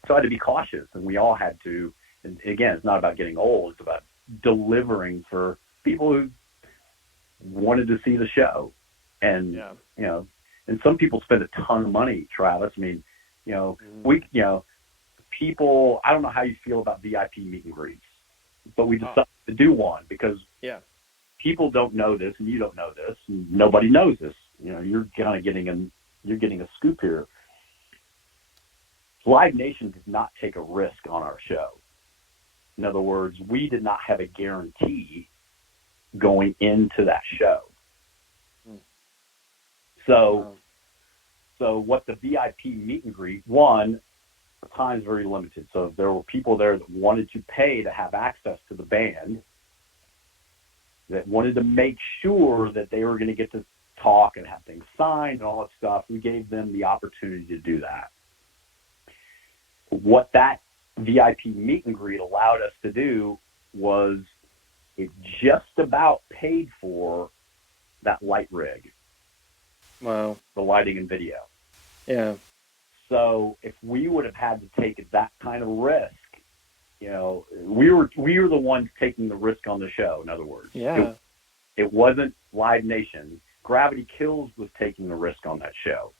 I had to be cautious, and we all had to. And again, it's not about getting old; it's about delivering for people who wanted to see the show. And and some people spend a ton of money, Travis. I mean, people. I don't know how you feel about VIP meet and greets, but we decided to do one because people don't know this, and you don't know this, and nobody knows this. You're kind of getting a scoop here. Live Nation did not take a risk on our show. In other words, we did not have a guarantee going into that show. So what the VIP meet and greet, one, the time's very limited. So there were people there that wanted to pay to have access to the band, that wanted to make sure that they were going to get to talk and have things signed and all that stuff. We gave them the opportunity to do that. What that VIP meet and greet allowed us to do was it just about paid for that light rig. Wow. The lighting and video. Yeah. So if we would have had to take that kind of risk, we were the ones taking the risk on the show, in other words. Yeah. It wasn't Live Nation. GravityKills was taking the risk on that show.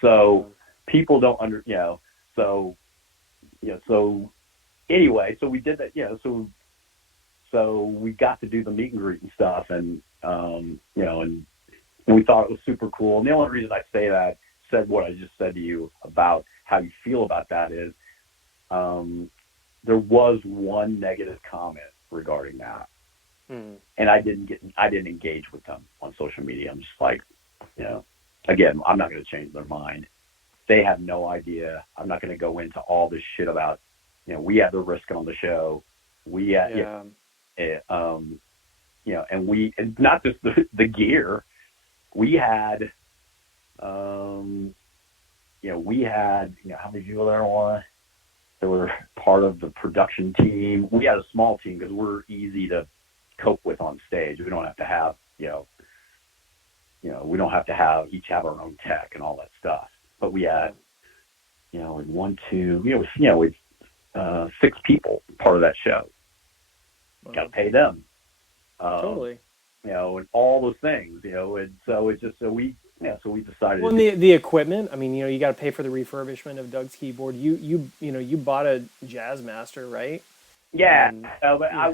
So people don't so anyway, so we did that, so we got to do the meet and greet and stuff, and and we thought it was super cool. And the only reason I said what I just said to you about how you feel about that is there was one negative comment regarding that. And I didn't engage with them on social media. I'm just like, again, I'm not going to change their mind. They have no idea. I'm not going to go into all this shit about, we had the risk on the show. We had, and not just the gear. We had, we had, how many people there were? They were part of the production team. We had a small team because we're easy to cope with on stage. We don't have to have, we don't have to each have our own tech and all that stuff. But we had, with 6 people part of that show. Got to pay them. Totally. And all those things, and so it's just, so we decided. Well, and the equipment, I mean, you got to pay for the refurbishment of Doug's keyboard. You bought a Jazzmaster, right? Yeah, but I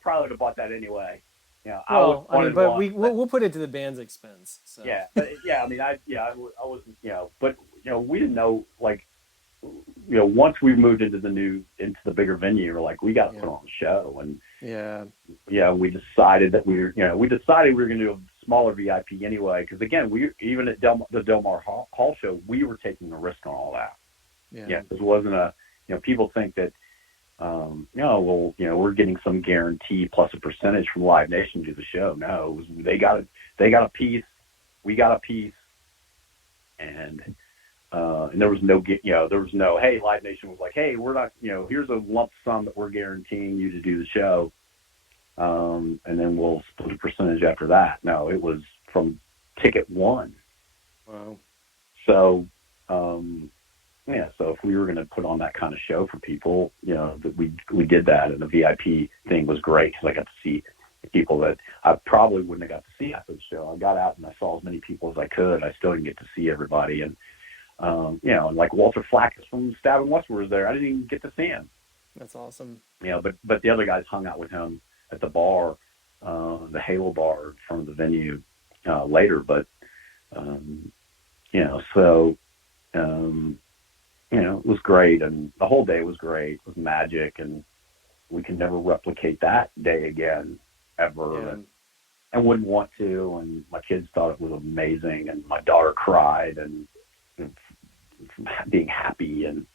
probably would have bought that anyway. We'll put it to the band's expense. So. Yeah, but I wasn't, but we didn't know, like, once we moved into the bigger venue, we're like, we got to put on a show, and we decided that we were going to do a smaller VIP anyway, because again, even at the Del Mar Hall show, we were taking the risk on all that. Yeah, this wasn't people think that. We're getting some guarantee plus a percentage from Live Nation to do the show. No, they got a piece, we got a piece, and there was no, hey, Live Nation was like, hey, we're not, here's a lump sum that we're guaranteeing you to do the show, and then we'll split a percentage after that. No, it was from ticket one. Wow. So, so if we were going to put on that kind of show for people, that we did that, and the VIP thing was great because I got to see people that I probably wouldn't have got to see after the show. I got out and I saw as many people as I could. I still didn't get to see everybody, and and like Walter Flackis from Stab and Westward was there. I didn't even get to see him. That's awesome. But the other guys hung out with him at the bar, the Halo bar in front of the venue later. But it was great, and the whole day was great. It was magic, and we can never replicate that day again, ever. Yeah. And wouldn't want to, and my kids thought it was amazing, and my daughter cried, and being happy, and,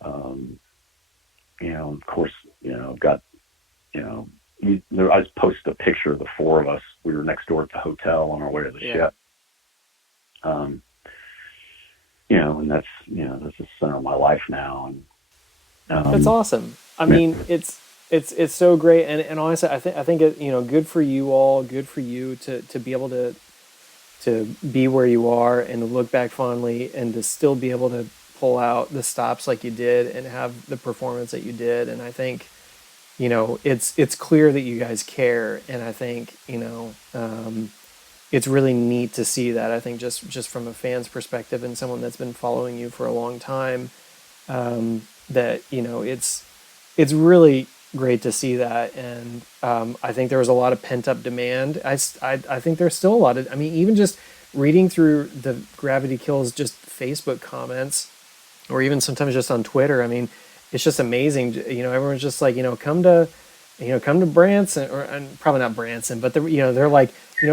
of course, got, I just posted a picture of the 4 of us. We were next door at the hotel on our way to the ship. And that's the center of my life now. And that's awesome. I mean, it's so great. And honestly, I think it, good for you all, good for you to be able to be where you are and to look back fondly and to still be able to pull out the stops like you did and have the performance that you did. And I think, it's clear that you guys care. And I think, it's really neat to see that. I think just from a fan's perspective and someone that's been following you for a long time, that, it's really great to see that. And I think there was a lot of pent up demand. I think there's still a lot of, I mean, even just reading through the Gravity Kills just Facebook comments, or even sometimes just on Twitter. I mean, it's just amazing. You know, everyone's just like, come to Branson, or and probably not Branson, but they're like,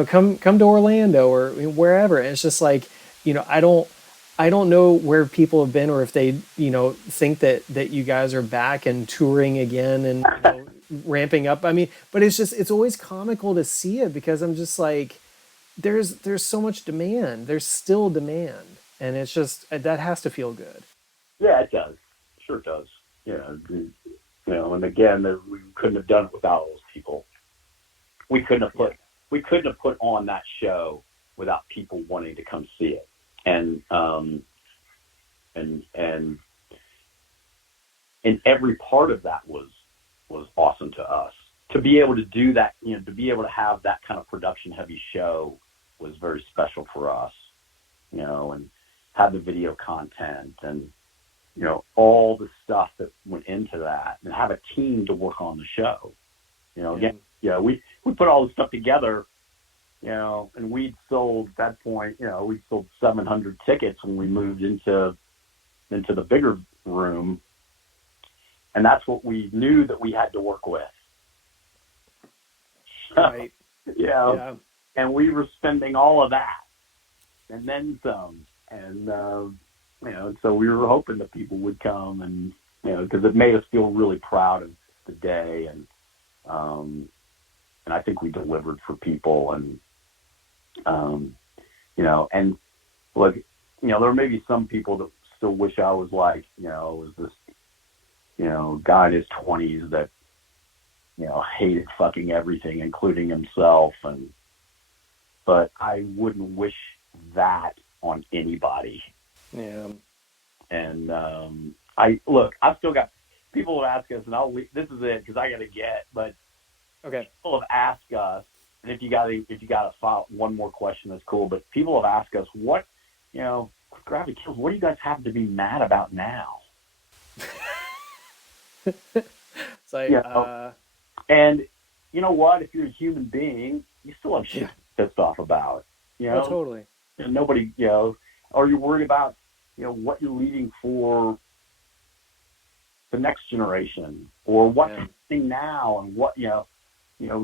come to Orlando or wherever. And it's just like, I don't know where people have been, or if they, think that you guys are back and touring again and ramping up. I mean, but it's always comical to see it, because I'm just like, there's so much demand. There's still demand, and it's just that has to feel good. Yeah, it does. Sure it does. And again, we couldn't have done it without those people. We couldn't have put on that show without people wanting to come see it. And every part of that was awesome to us. To be able to do that, to be able to have that kind of production heavy show was very special for us, and have the video content and, all the stuff that went into that, and have a team to work on the show. We put all this stuff together, and we'd sold, at that point, we sold 700 tickets when we moved into the bigger room. And that's what we knew that we had to work with. Right. Yeah. And we were spending all of that and then some. And, so we were hoping that people would come, and, because it made us feel really proud of the day. And I think we delivered for people. And, and look, there may be some people that still wish I was like, was this, guy in his 20s that, hated fucking everything, including himself. But I wouldn't wish that on anybody. Yeah. And I've still got people have asked us, and this is it, because I got to get, but okay. People have asked us, and if you got to file one more question, that's cool. But people have asked us, what, Gravity Kills, what do you guys have to be mad about now? It's like, and you know what? If you're a human being, you still have shit pissed off about. Oh, totally. And nobody, are you worried about, what you're leaving for the next generation, or what's happening now, and what,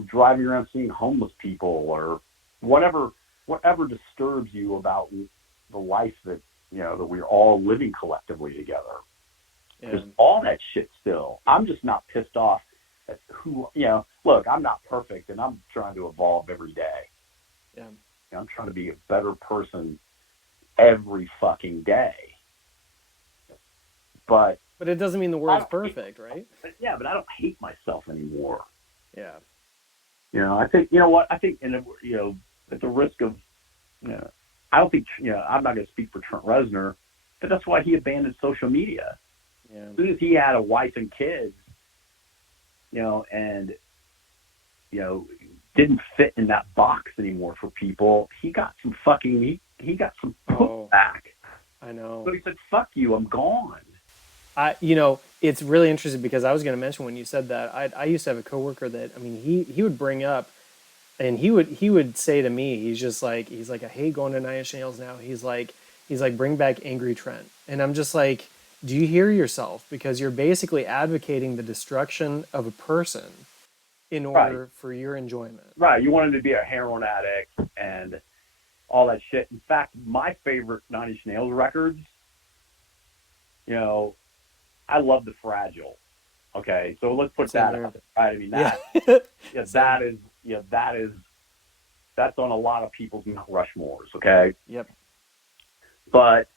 driving around seeing homeless people, or whatever disturbs you about the life that, that we're all living collectively together. Yeah. There's all that shit still. I'm just not pissed off at who, look, I'm not perfect, and I'm trying to evolve every day. Yeah. I'm trying to be a better person every fucking day. But it doesn't mean the world's perfect, right? Yeah, but I don't hate myself anymore. Yeah. I think, I think, and at the risk of, I don't think, I'm not going to speak for Trent Reznor, but that's why he abandoned social media. Yeah. As soon as he had a wife and kids, and, didn't fit in that box anymore for people, he got some pushback. I know. So he said, fuck you, I'm gone. It's really interesting, because I was going to mention, when you said that, I used to have a coworker that, I mean, he would bring up, and he would say to me, he's like, I hate going to Nine Inch Nails now. He's like, bring back Angry Trent. And I'm just like, do you hear yourself? Because you're basically advocating the destruction of a person in order for your enjoyment. Right. You want him to be a heroin addict and all that shit. In fact, my favorite Nine Inch Nails records, I love The Fragile. Okay, so let's put that out there. Right? I mean, that's on a lot of people's Mount Rushmores. Okay. Yep. But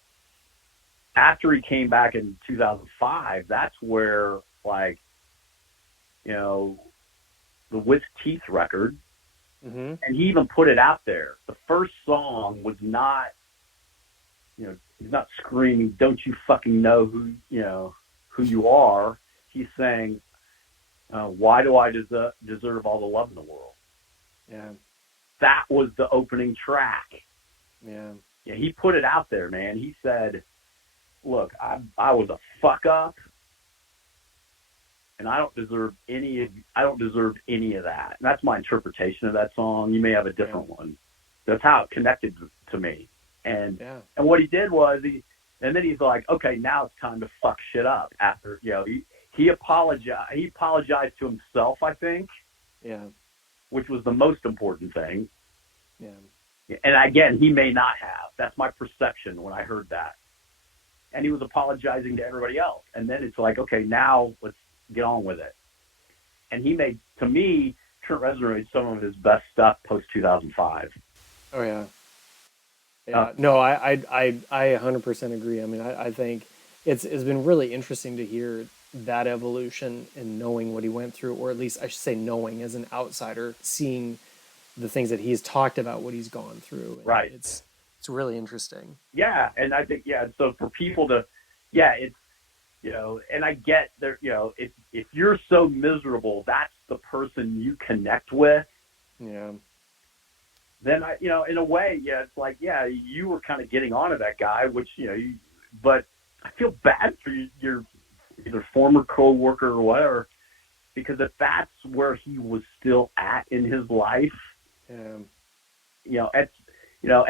after he came back in 2005, that's where, like, the With Teeth record, and he even put it out there. The first song was not, he's not screaming, "Don't you fucking know who you are?" He's saying, "Why do I deserve all the love in the world?" Yeah. That was the opening track. Yeah. Yeah, he put it out there, man. He said, "Look, I was a fuck up, and I don't deserve any of that. And that's my interpretation of that song. You may have a Yeah. different one. That's how it connected to me. And Yeah. and what he did was and then he's like, okay, now it's time to fuck shit up. After he apologized. He apologized to himself, I think, Yeah. which was the most important thing. Yeah. And again, he may not have. That's my perception when I heard that. And he was apologizing to everybody else. And then it's like, okay, now let's get on with it. And he made, to me, Trent Reznor made some of his best stuff post 2005. Oh yeah. Yeah. No, I 100% agree. I mean, I think it's been really interesting to hear that evolution and knowing what he went through, or at least I should say knowing as an outsider, seeing the things that he's talked about, what he's gone through. And Right. it's really interesting. Yeah. And I think, yeah, so for people to, yeah, it's, and I get there, if you're so miserable, that's the person you connect with, Yeah. then in a way, yeah, it's like, yeah, you were kind of getting onto that guy, which, but I feel bad for your either former coworker or whatever, because if that's where he was still at in his life, it's,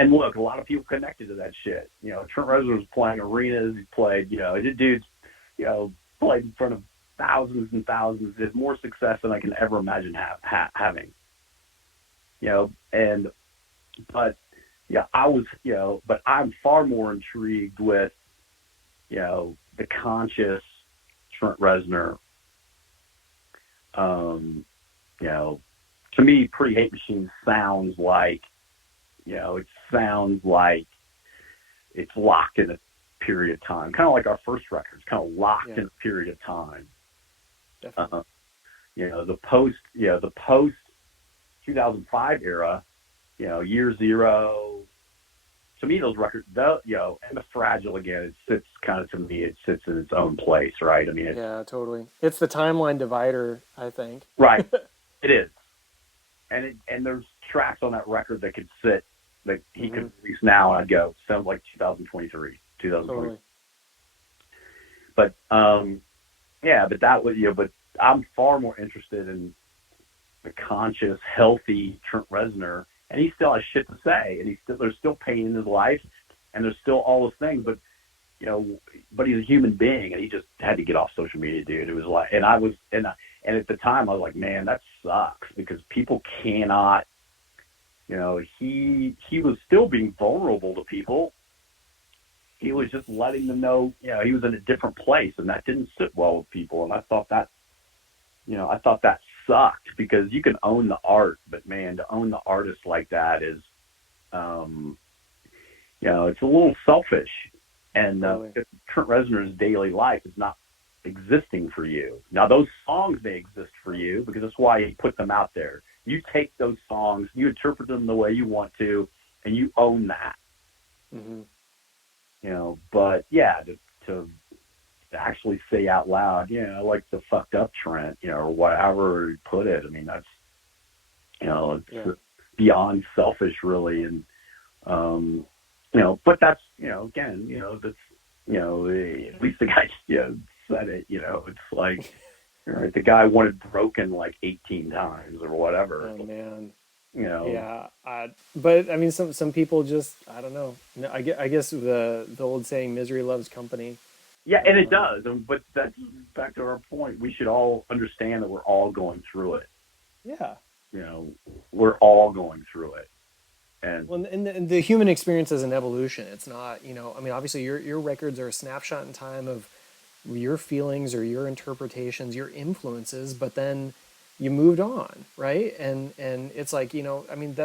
and look, a lot of people connected to that shit. Trent Reznor was playing arenas. He played, the dude's, played in front of thousands and thousands, did more success than I can ever imagine having. But yeah, but I'm far more intrigued with, the conscious Trent Reznor. To me, Pretty Hate Machine sounds like, it sounds like it's locked in a period of time, kind of like our first record. It's kind of locked in a period of time. Definitely. The post 2005 era, Year Zero. To me, those records, and The Fragile, again, it sits in its own place, right? I mean, Yeah, totally. It's the timeline divider, I think. Right. It is. And there's tracks on that record that could sit, that he could release now, and I'd go, sounds like 2023, 2020. Totally. But, but that was, but I'm far more interested in the conscious, healthy Trent Reznor, and he still has shit to say, and there's still pain in his life, and there's still all those things, but he's a human being, and he just had to get off social media, dude. It was like, and at the time I was like, man, that sucks, because people cannot, he was still being vulnerable to people. He was just letting them know, he was in a different place, and that didn't sit well with people. And I thought that sucked, because you can own the art, but man, to own the artist like that is, it's a little selfish. And Trent Reznor's daily life is not existing for you. Now, those songs may exist for you, because that's why he put them out there. You take those songs, you interpret them the way you want to, and you own that. Mm-hmm. But yeah, to actually say out loud, I like the fucked up Trent, or whatever you put it. I mean, that's, it's beyond selfish, really. And, but that's, again, that's, at least the guy, said it, it's like, right, the guy wanted broken like 18 times or whatever. Oh man. Yeah. But I mean, some people just, I don't know. I guess the old saying, misery loves company. Yeah, and it does. But that's back to our point. We should all understand that we're all going through it. Yeah. We're all going through it. And the human experience is an evolution. It's not, I mean, obviously your records are a snapshot in time of your feelings or your interpretations, your influences, but then you moved on, right? And it's like, I mean,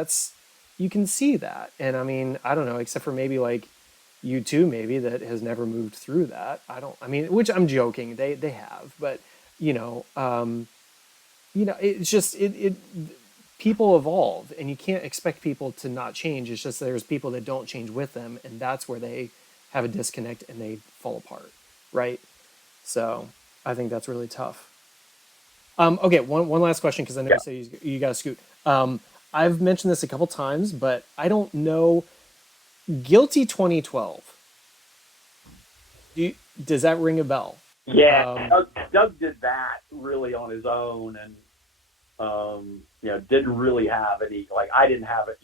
you can see that. And I mean, I don't know, except for maybe like you too, maybe, that has never moved through that. Which I'm joking, they have, but it's just, people evolve, and you can't expect people to not change. It's just there's people that don't change with them, and that's where they have a disconnect and they fall apart, right? So I think that's really tough. Okay, one last question, because I know you say you got to scoot. I've mentioned this a couple times, but I don't know. Guilty 2012. Does that ring a bell? Yeah, Um, Doug did that really on his own, and didn't really have any, like, I didn't have it,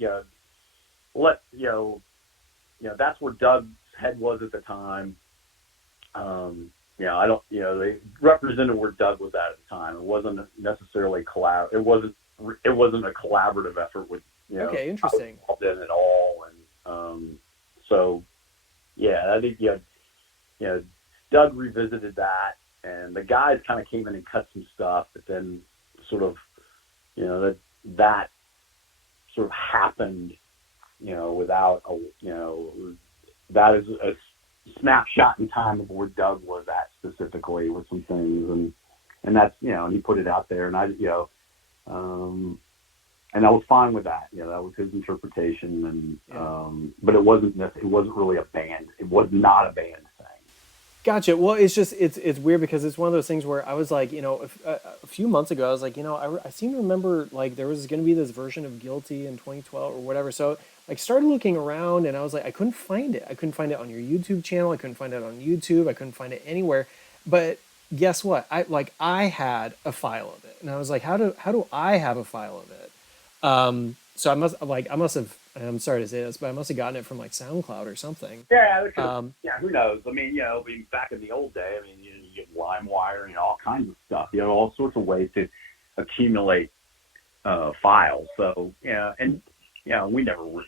let that's where Doug's head was at the time. I don't, they represented where Doug was at the time. It wasn't necessarily it wasn't a collaborative effort with, okay, I was interesting. involved in it all, and so yeah, I think Doug revisited that, and the guys kind of came in and cut some stuff, but then sort of, that sort of happened, without that is a snapshot in time of where Doug was at specifically with some things, and that's, and he put it out there, and and I was fine with that. That was his interpretation, and but it wasn't really a band. It was not a band thing. Gotcha. Well, it's just it's weird because it's one of those things where I was like, a few months ago, I was like, I seem to remember like there was going to be this version of Guilty in 2012 or whatever. So like started looking around and I was like, I couldn't find it. I couldn't find it on your YouTube channel. I couldn't find it on YouTube. I couldn't find it anywhere. But guess what? I had a file of it, and I was like, how do I have a file of it? So I must have. I'm sorry to say this, but I must have gotten it from like SoundCloud or something. Yeah, Um, yeah. Who knows? I mean, back in the old day, I mean, you get LimeWire, all kinds of stuff. All sorts of ways to accumulate files. So and we never were,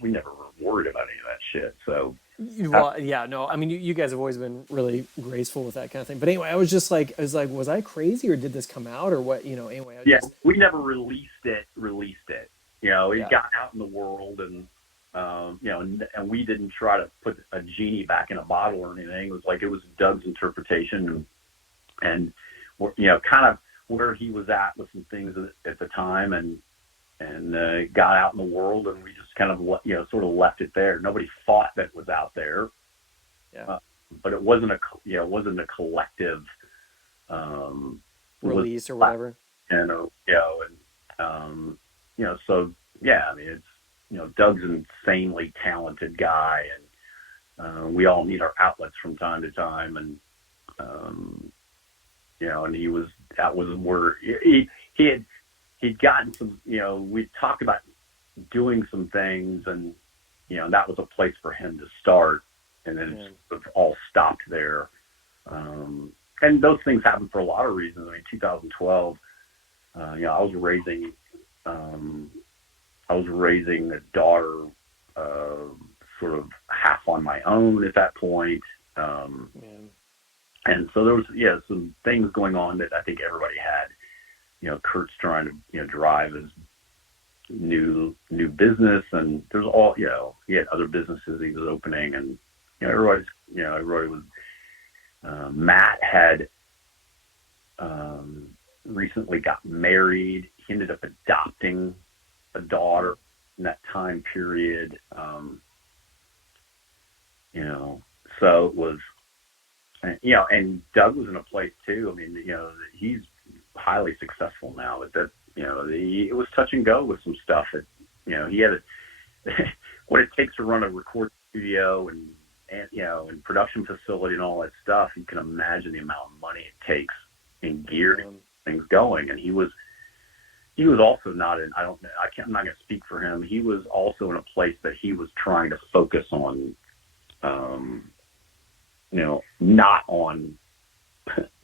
we never were worried about any of that shit. So Well, yeah, no, I mean, you guys have always been really graceful with that kind of thing. But anyway, was I crazy or did this come out or what? Anyway, yeah, we never released it. It yeah, got out in the world, and and we didn't try to put a genie back in a bottle or anything. It was Doug's interpretation, and kind of where he was at with some things at the time, and got out in the world, and we just kind of sort of left it there. Nobody thought that it was out there, yeah, but it wasn't a collective release or whatever. So yeah, I mean, it's Doug's an insanely talented guy, and we all need our outlets from time to time, and and that was where he'd gotten some, we talked about doing some things, and that was a place for him to start, and then it sort of all stopped there. And those things happen for a lot of reasons. I mean, 2012, I was raising a daughter, sort of half on my own at that point. And so there was, some things going on that I think everybody had. Kurt's trying to, drive his new business, and there's all, he had other businesses he was opening, and, everybody was, Matt had, recently got married. He ended up adopting a daughter in that time period. So it was, and Doug was in a place too. I mean, he's highly successful now, but that, it was touch and go with some stuff that, he had what it takes to run a recording studio and and production facility and all that stuff. You can imagine the amount of money it takes in gear to get things going. And he was also not in, I'm not going to speak for him. He was also in a place that he was trying to focus on, not on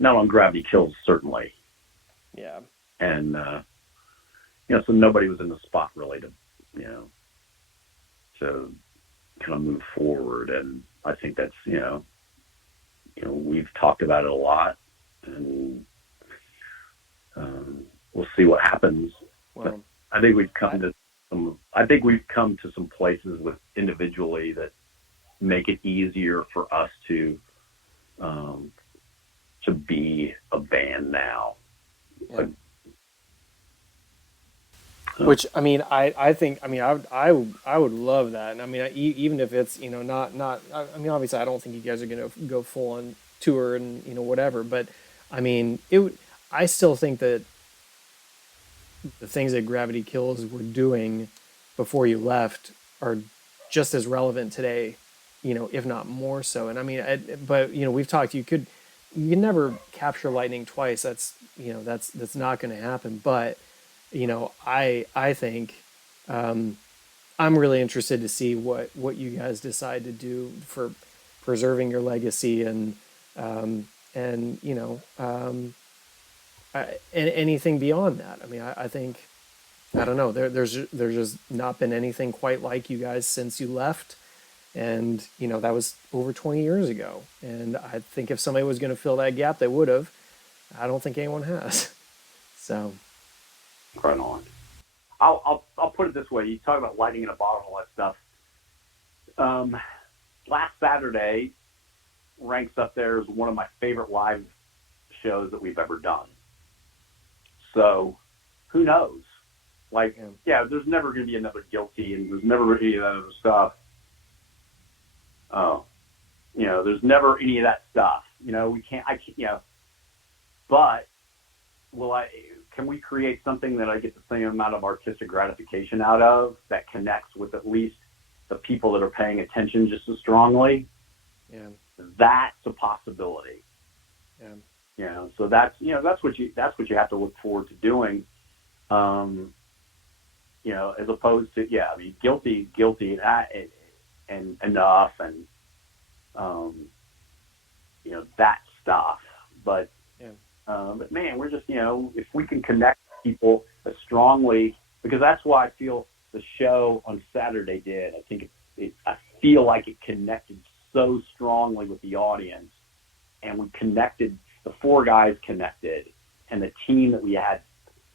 GravityKills, certainly. Yeah. And, so nobody was in the spot really to kind of move forward. And I think that's, we've talked about it a lot, and we'll see what happens. Well, I think we've come to some places with individually that make it easier for us to be a band now. yeah. Which, I mean, I think, I mean, I would love that. And I mean, even if it's, not, I mean, obviously I don't think you guys are going to go full on tour and, whatever, but I mean, I still think that the things that GravityKills were doing before you left are just as relevant today, if not more so. And I mean, but we've talked, you could, you can never capture lightning twice. That's, that's not going to happen. But, I think I'm really interested to see what you guys decide to do for preserving your legacy and and anything beyond that. I mean, I think I don't know. There's just not been anything quite like you guys since you left, and that was over 20 years ago. And I think if somebody was going to fill that gap, they would have. I don't think anyone has. So Right on. I'll put it this way. You talk about lighting in a bottle and all that stuff. Last Saturday ranks up there as one of my favorite live shows that we've ever done. So who knows? Like, yeah, there's never going to be another guilty, and there's never any of that other stuff. Oh, there's never any of that stuff. We can't. I can't. But can we create something that I get the same amount of artistic gratification out of, that connects with at least the people that are paying attention just as strongly? Yeah, that's a possibility. Yeah. So that's what you have to look forward to doing. As opposed to, guilty, and enough, and that stuff. But man, we're just, if we can connect people as strongly, because that's why I feel the show on Saturday did. I think I feel like it connected so strongly with the audience, and we connected. The four guys connected, and the team that we had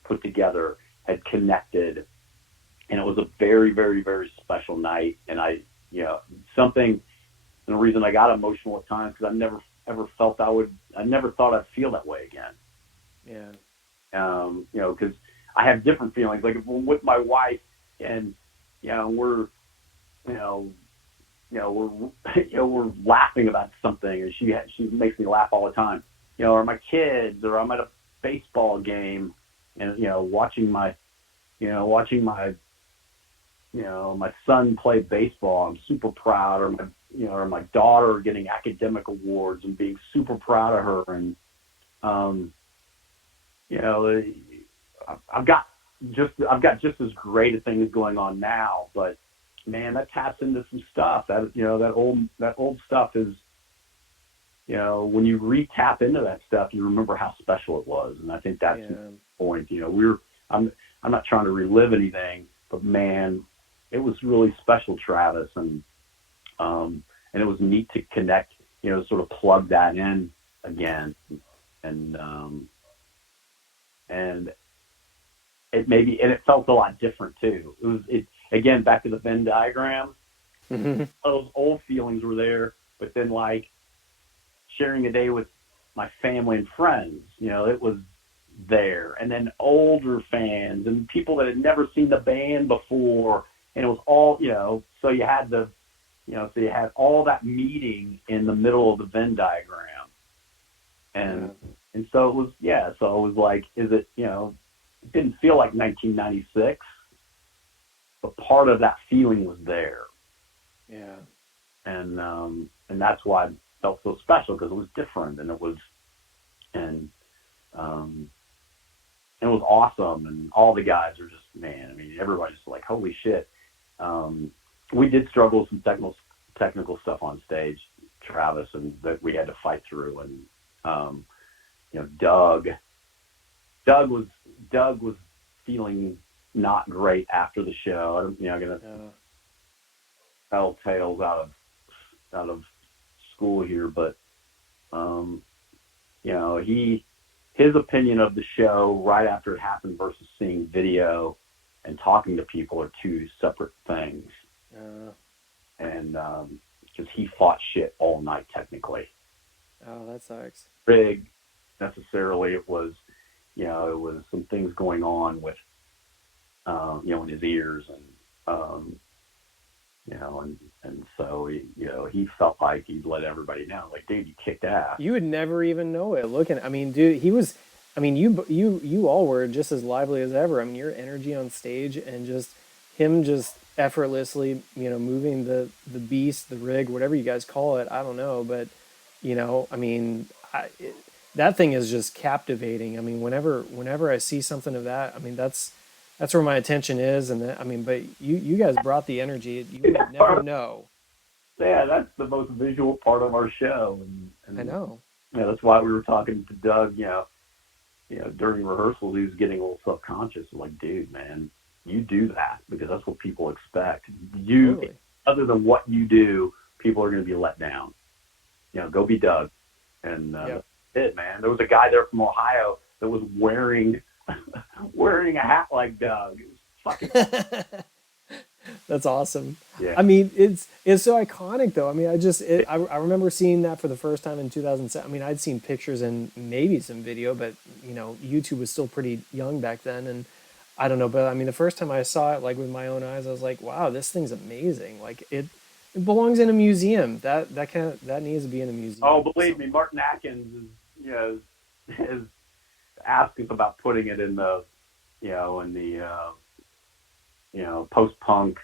put together had connected, and it was a very, very, very special night. And and the reason I got emotional at times, because I never ever felt I never thought I'd feel that way again. Yeah. Because I have different feelings. Like, if I'm with my wife, and we're we're laughing about something, and she makes me laugh all the time. Or my kids, or I'm at a baseball game, and watching my my son play baseball. I'm super proud. Or my daughter getting academic awards and being super proud of her. And I've got just as great a things going on now, but man, that taps into some stuff that old stuff is, when you re-tap into that stuff, you remember how special it was. And I think that's the point. I'm not trying to relive anything, but man, it was really special, Travis. And it was neat to connect, sort of plug that in again. And it felt a lot different too. Again, back to the Venn diagram. Mm-hmm. Those old feelings were there, but then, like, sharing a day with my family and friends, it was there. And then older fans and people that had never seen the band before, and it was all, so you had you had all that meeting in the middle of the Venn diagram. And so it was, so it was like, it didn't feel like 1996, but part of that feeling was there. Yeah. And that's why it felt so special, because it was different, and it was awesome. And all the guys are just, man, I mean, everybody's like, holy shit. We did struggle with some technical stuff on stage, Travis, and that we had to fight through. And, Doug was feeling not great after the show. I'm going to tell tales out of school here, but his opinion of the show right after it happened versus seeing video and talking to people are two separate things. And because he fought shit all night technically. Oh, that sucks. Big necessarily, it was some things going on with in his ears, and and so he felt like he'd let everybody know, like, dude, you kicked ass. You would never even know it. I mean, dude, you all were just as lively as ever. I mean, your energy on stage, and just him just effortlessly, moving the beast, the rig, whatever you guys call it. I don't know, but I mean, that thing is just captivating. I mean, whenever I see something of that, I mean, that's where my attention is. And I mean, but you guys brought the energy. You would never know. Yeah, that's the most visual part of our show, I and know. that's why we were talking to Doug. During rehearsals, he was getting a little self-conscious. Like, dude, man, you do that because that's what people expect. Totally. Other than what you do, people are going to be let down. Go be Doug, and Yep. that's it, man. There was a guy there from Ohio that was wearing wearing a hat like Doug. It was fucking That's awesome. yeah. I mean, it's so iconic though. I mean, I remember seeing that for the first time in 2007. I mean, I'd seen pictures and maybe some video, but YouTube was still pretty young back then, and I don't know. But I mean, the first time I saw it, like with my own eyes, I was like, wow, this thing's amazing. Like it belongs in a museum. That needs to be in a Oh, museum believe me, somewhere. Martin Atkins has asked us about putting it in the post-punk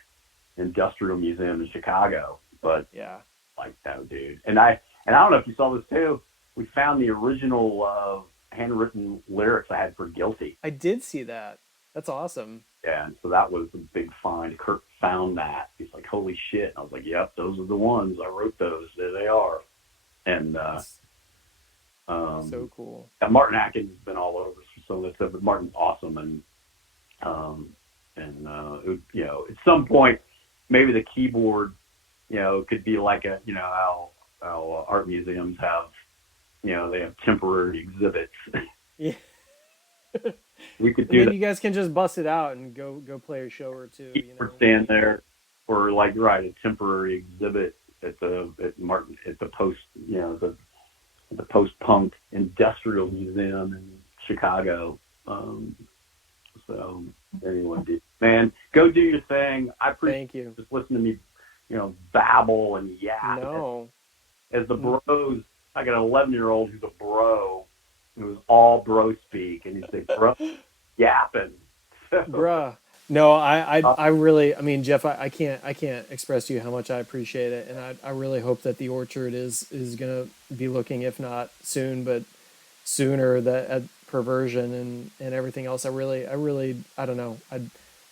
industrial museum in Chicago, but Yeah, like no, dude. And I don't know if you saw this too. We found the original handwritten lyrics I had for "Guilty." I did see that. That's awesome. Yeah, and so that was a big find. Kurt found that. He's like, "Holy shit!" And I was like, "Yep, those are the ones. I wrote those. There they are." And That's so cool. Martin Atkins has been all over some of this stuff, but Martin's awesome, at some point, maybe the keyboard, could be like how art museums have, they have temporary exhibits. Yeah. We could And do then that. you guys can just bust it out and go play a show or two. Keyboard stand there, or like a temporary exhibit at the post, the post punk industrial museum in Chicago. So anyone, dude, man, go do your thing. I appreciate Thank you. just listen to me, babble and yap. No. As the bros, I got an 11-year-old who's a bro, who's all bro speak, and he's like, bro, yapping. So, Bruh. No, I really, I mean, Jeff, I can't express to you how much I appreciate it, and I really hope that the Orchard is gonna be looking, if not soon, but sooner, that at Perversion and everything else. I don't know. I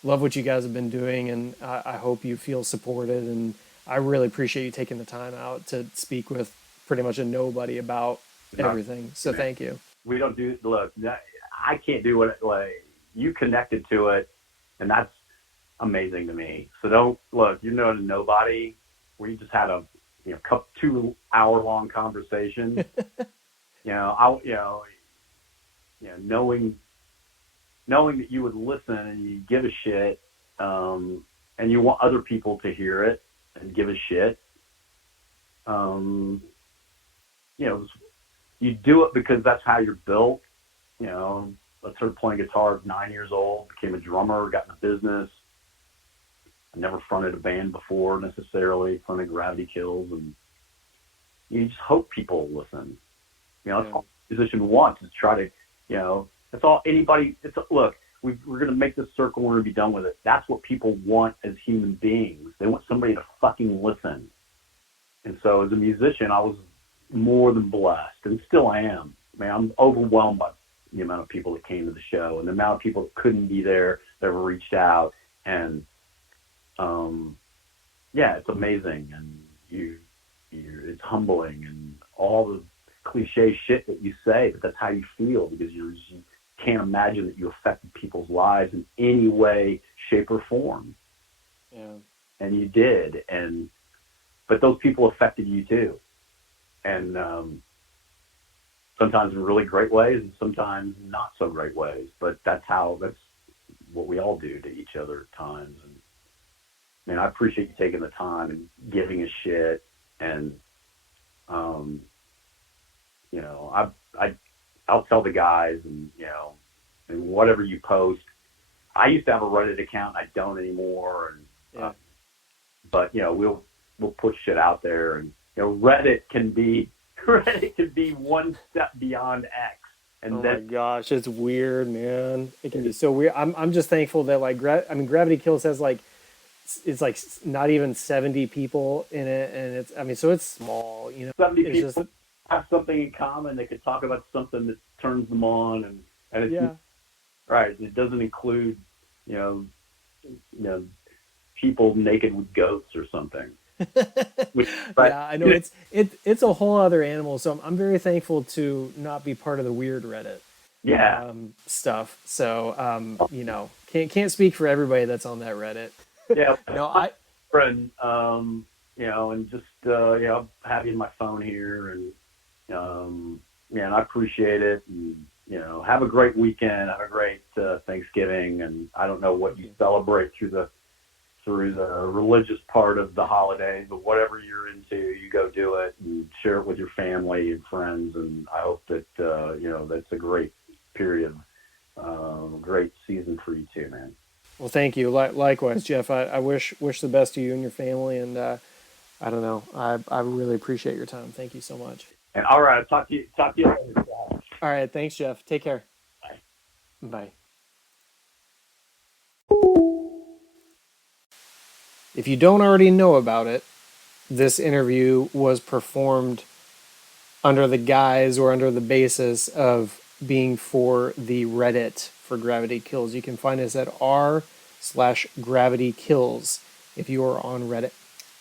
love what you guys have been doing, and I hope you feel supported, and I really appreciate you taking the time out to speak with pretty much a nobody about everything. So thank you. we don't do, look, I can't do what, like, you connected to it, and that's amazing to me. So don't, look, you're not a nobody. We just had a 2-hour-long conversation. Knowing that you would listen and you give a shit, and you want other people to hear it and give a shit. You do it because that's how you're built. I started playing guitar at 9 years old, became a drummer, got in the business. I never fronted a band before necessarily, fronted GravityKills, and you just hope people listen. That's all a musician wants, is try to, that's all anybody, look, we're going to make this circle, we're going to be done with it. That's what people want as human beings. They want somebody to fucking listen. And so as a musician, I was more than blessed, and still am. Man, I'm overwhelmed by the amount of people that came to the show and the amount of people that couldn't be there that were reached out. And it's amazing, and it's humbling, and all the cliche shit that you say, but that's how you feel, because you can't imagine that you affected people's lives in any way, shape, or form. Yeah. And you did, but those people affected you too, and sometimes in really great ways, and sometimes not so great ways. But that's what we all do to each other at times. And man, I appreciate you taking the time and giving a shit. And I'll tell the guys, and whatever you post. I used to have a Reddit account, and I don't anymore. And but we'll put shit out there, and Reddit can be one step beyond X. And oh my gosh, it's weird, man. It can be so weird. I'm just thankful that GravityKills has it's like not even 70 people in it, and so it's small. 70 it's people. just have something in common. They could talk about something that turns them on, and it's Yeah. right. It doesn't include, you know, you know, people naked with goats or something. Which, right? Yeah, I know it's a whole other animal. So I'm very thankful to not be part of the weird Reddit Yeah, stuff. So can't speak for everybody that's on that Reddit. yeah. No, I And and just have you in my phone here, and yeah, and I appreciate it. And have a great weekend. Have a great Thanksgiving. And I don't know what you celebrate through the religious part of the holiday, but whatever you're into, you go do it and share it with your family and friends. And I hope that that's a great period, great season for you too, man. Well, thank you. Likewise, Jeff. I wish the best to you and your family, and I don't know. I really appreciate your time. Thank you so much. And all right, I'll talk to you later. All right, thanks, Jeff. Take care. Bye. Bye. If you don't already know about it, this interview was performed under the guise or under the basis of being for the Reddit for Gravity Kills. You can find us at r/GravityKills if you are on Reddit.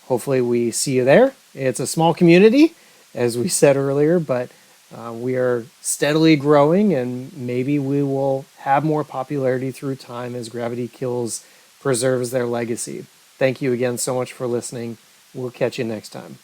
Hopefully, we see you there. It's a small community, as we said earlier, but we are steadily growing, and maybe we will have more popularity through time as Gravity Kills preserves their legacy. Thank you again so much for listening. We'll catch you next time.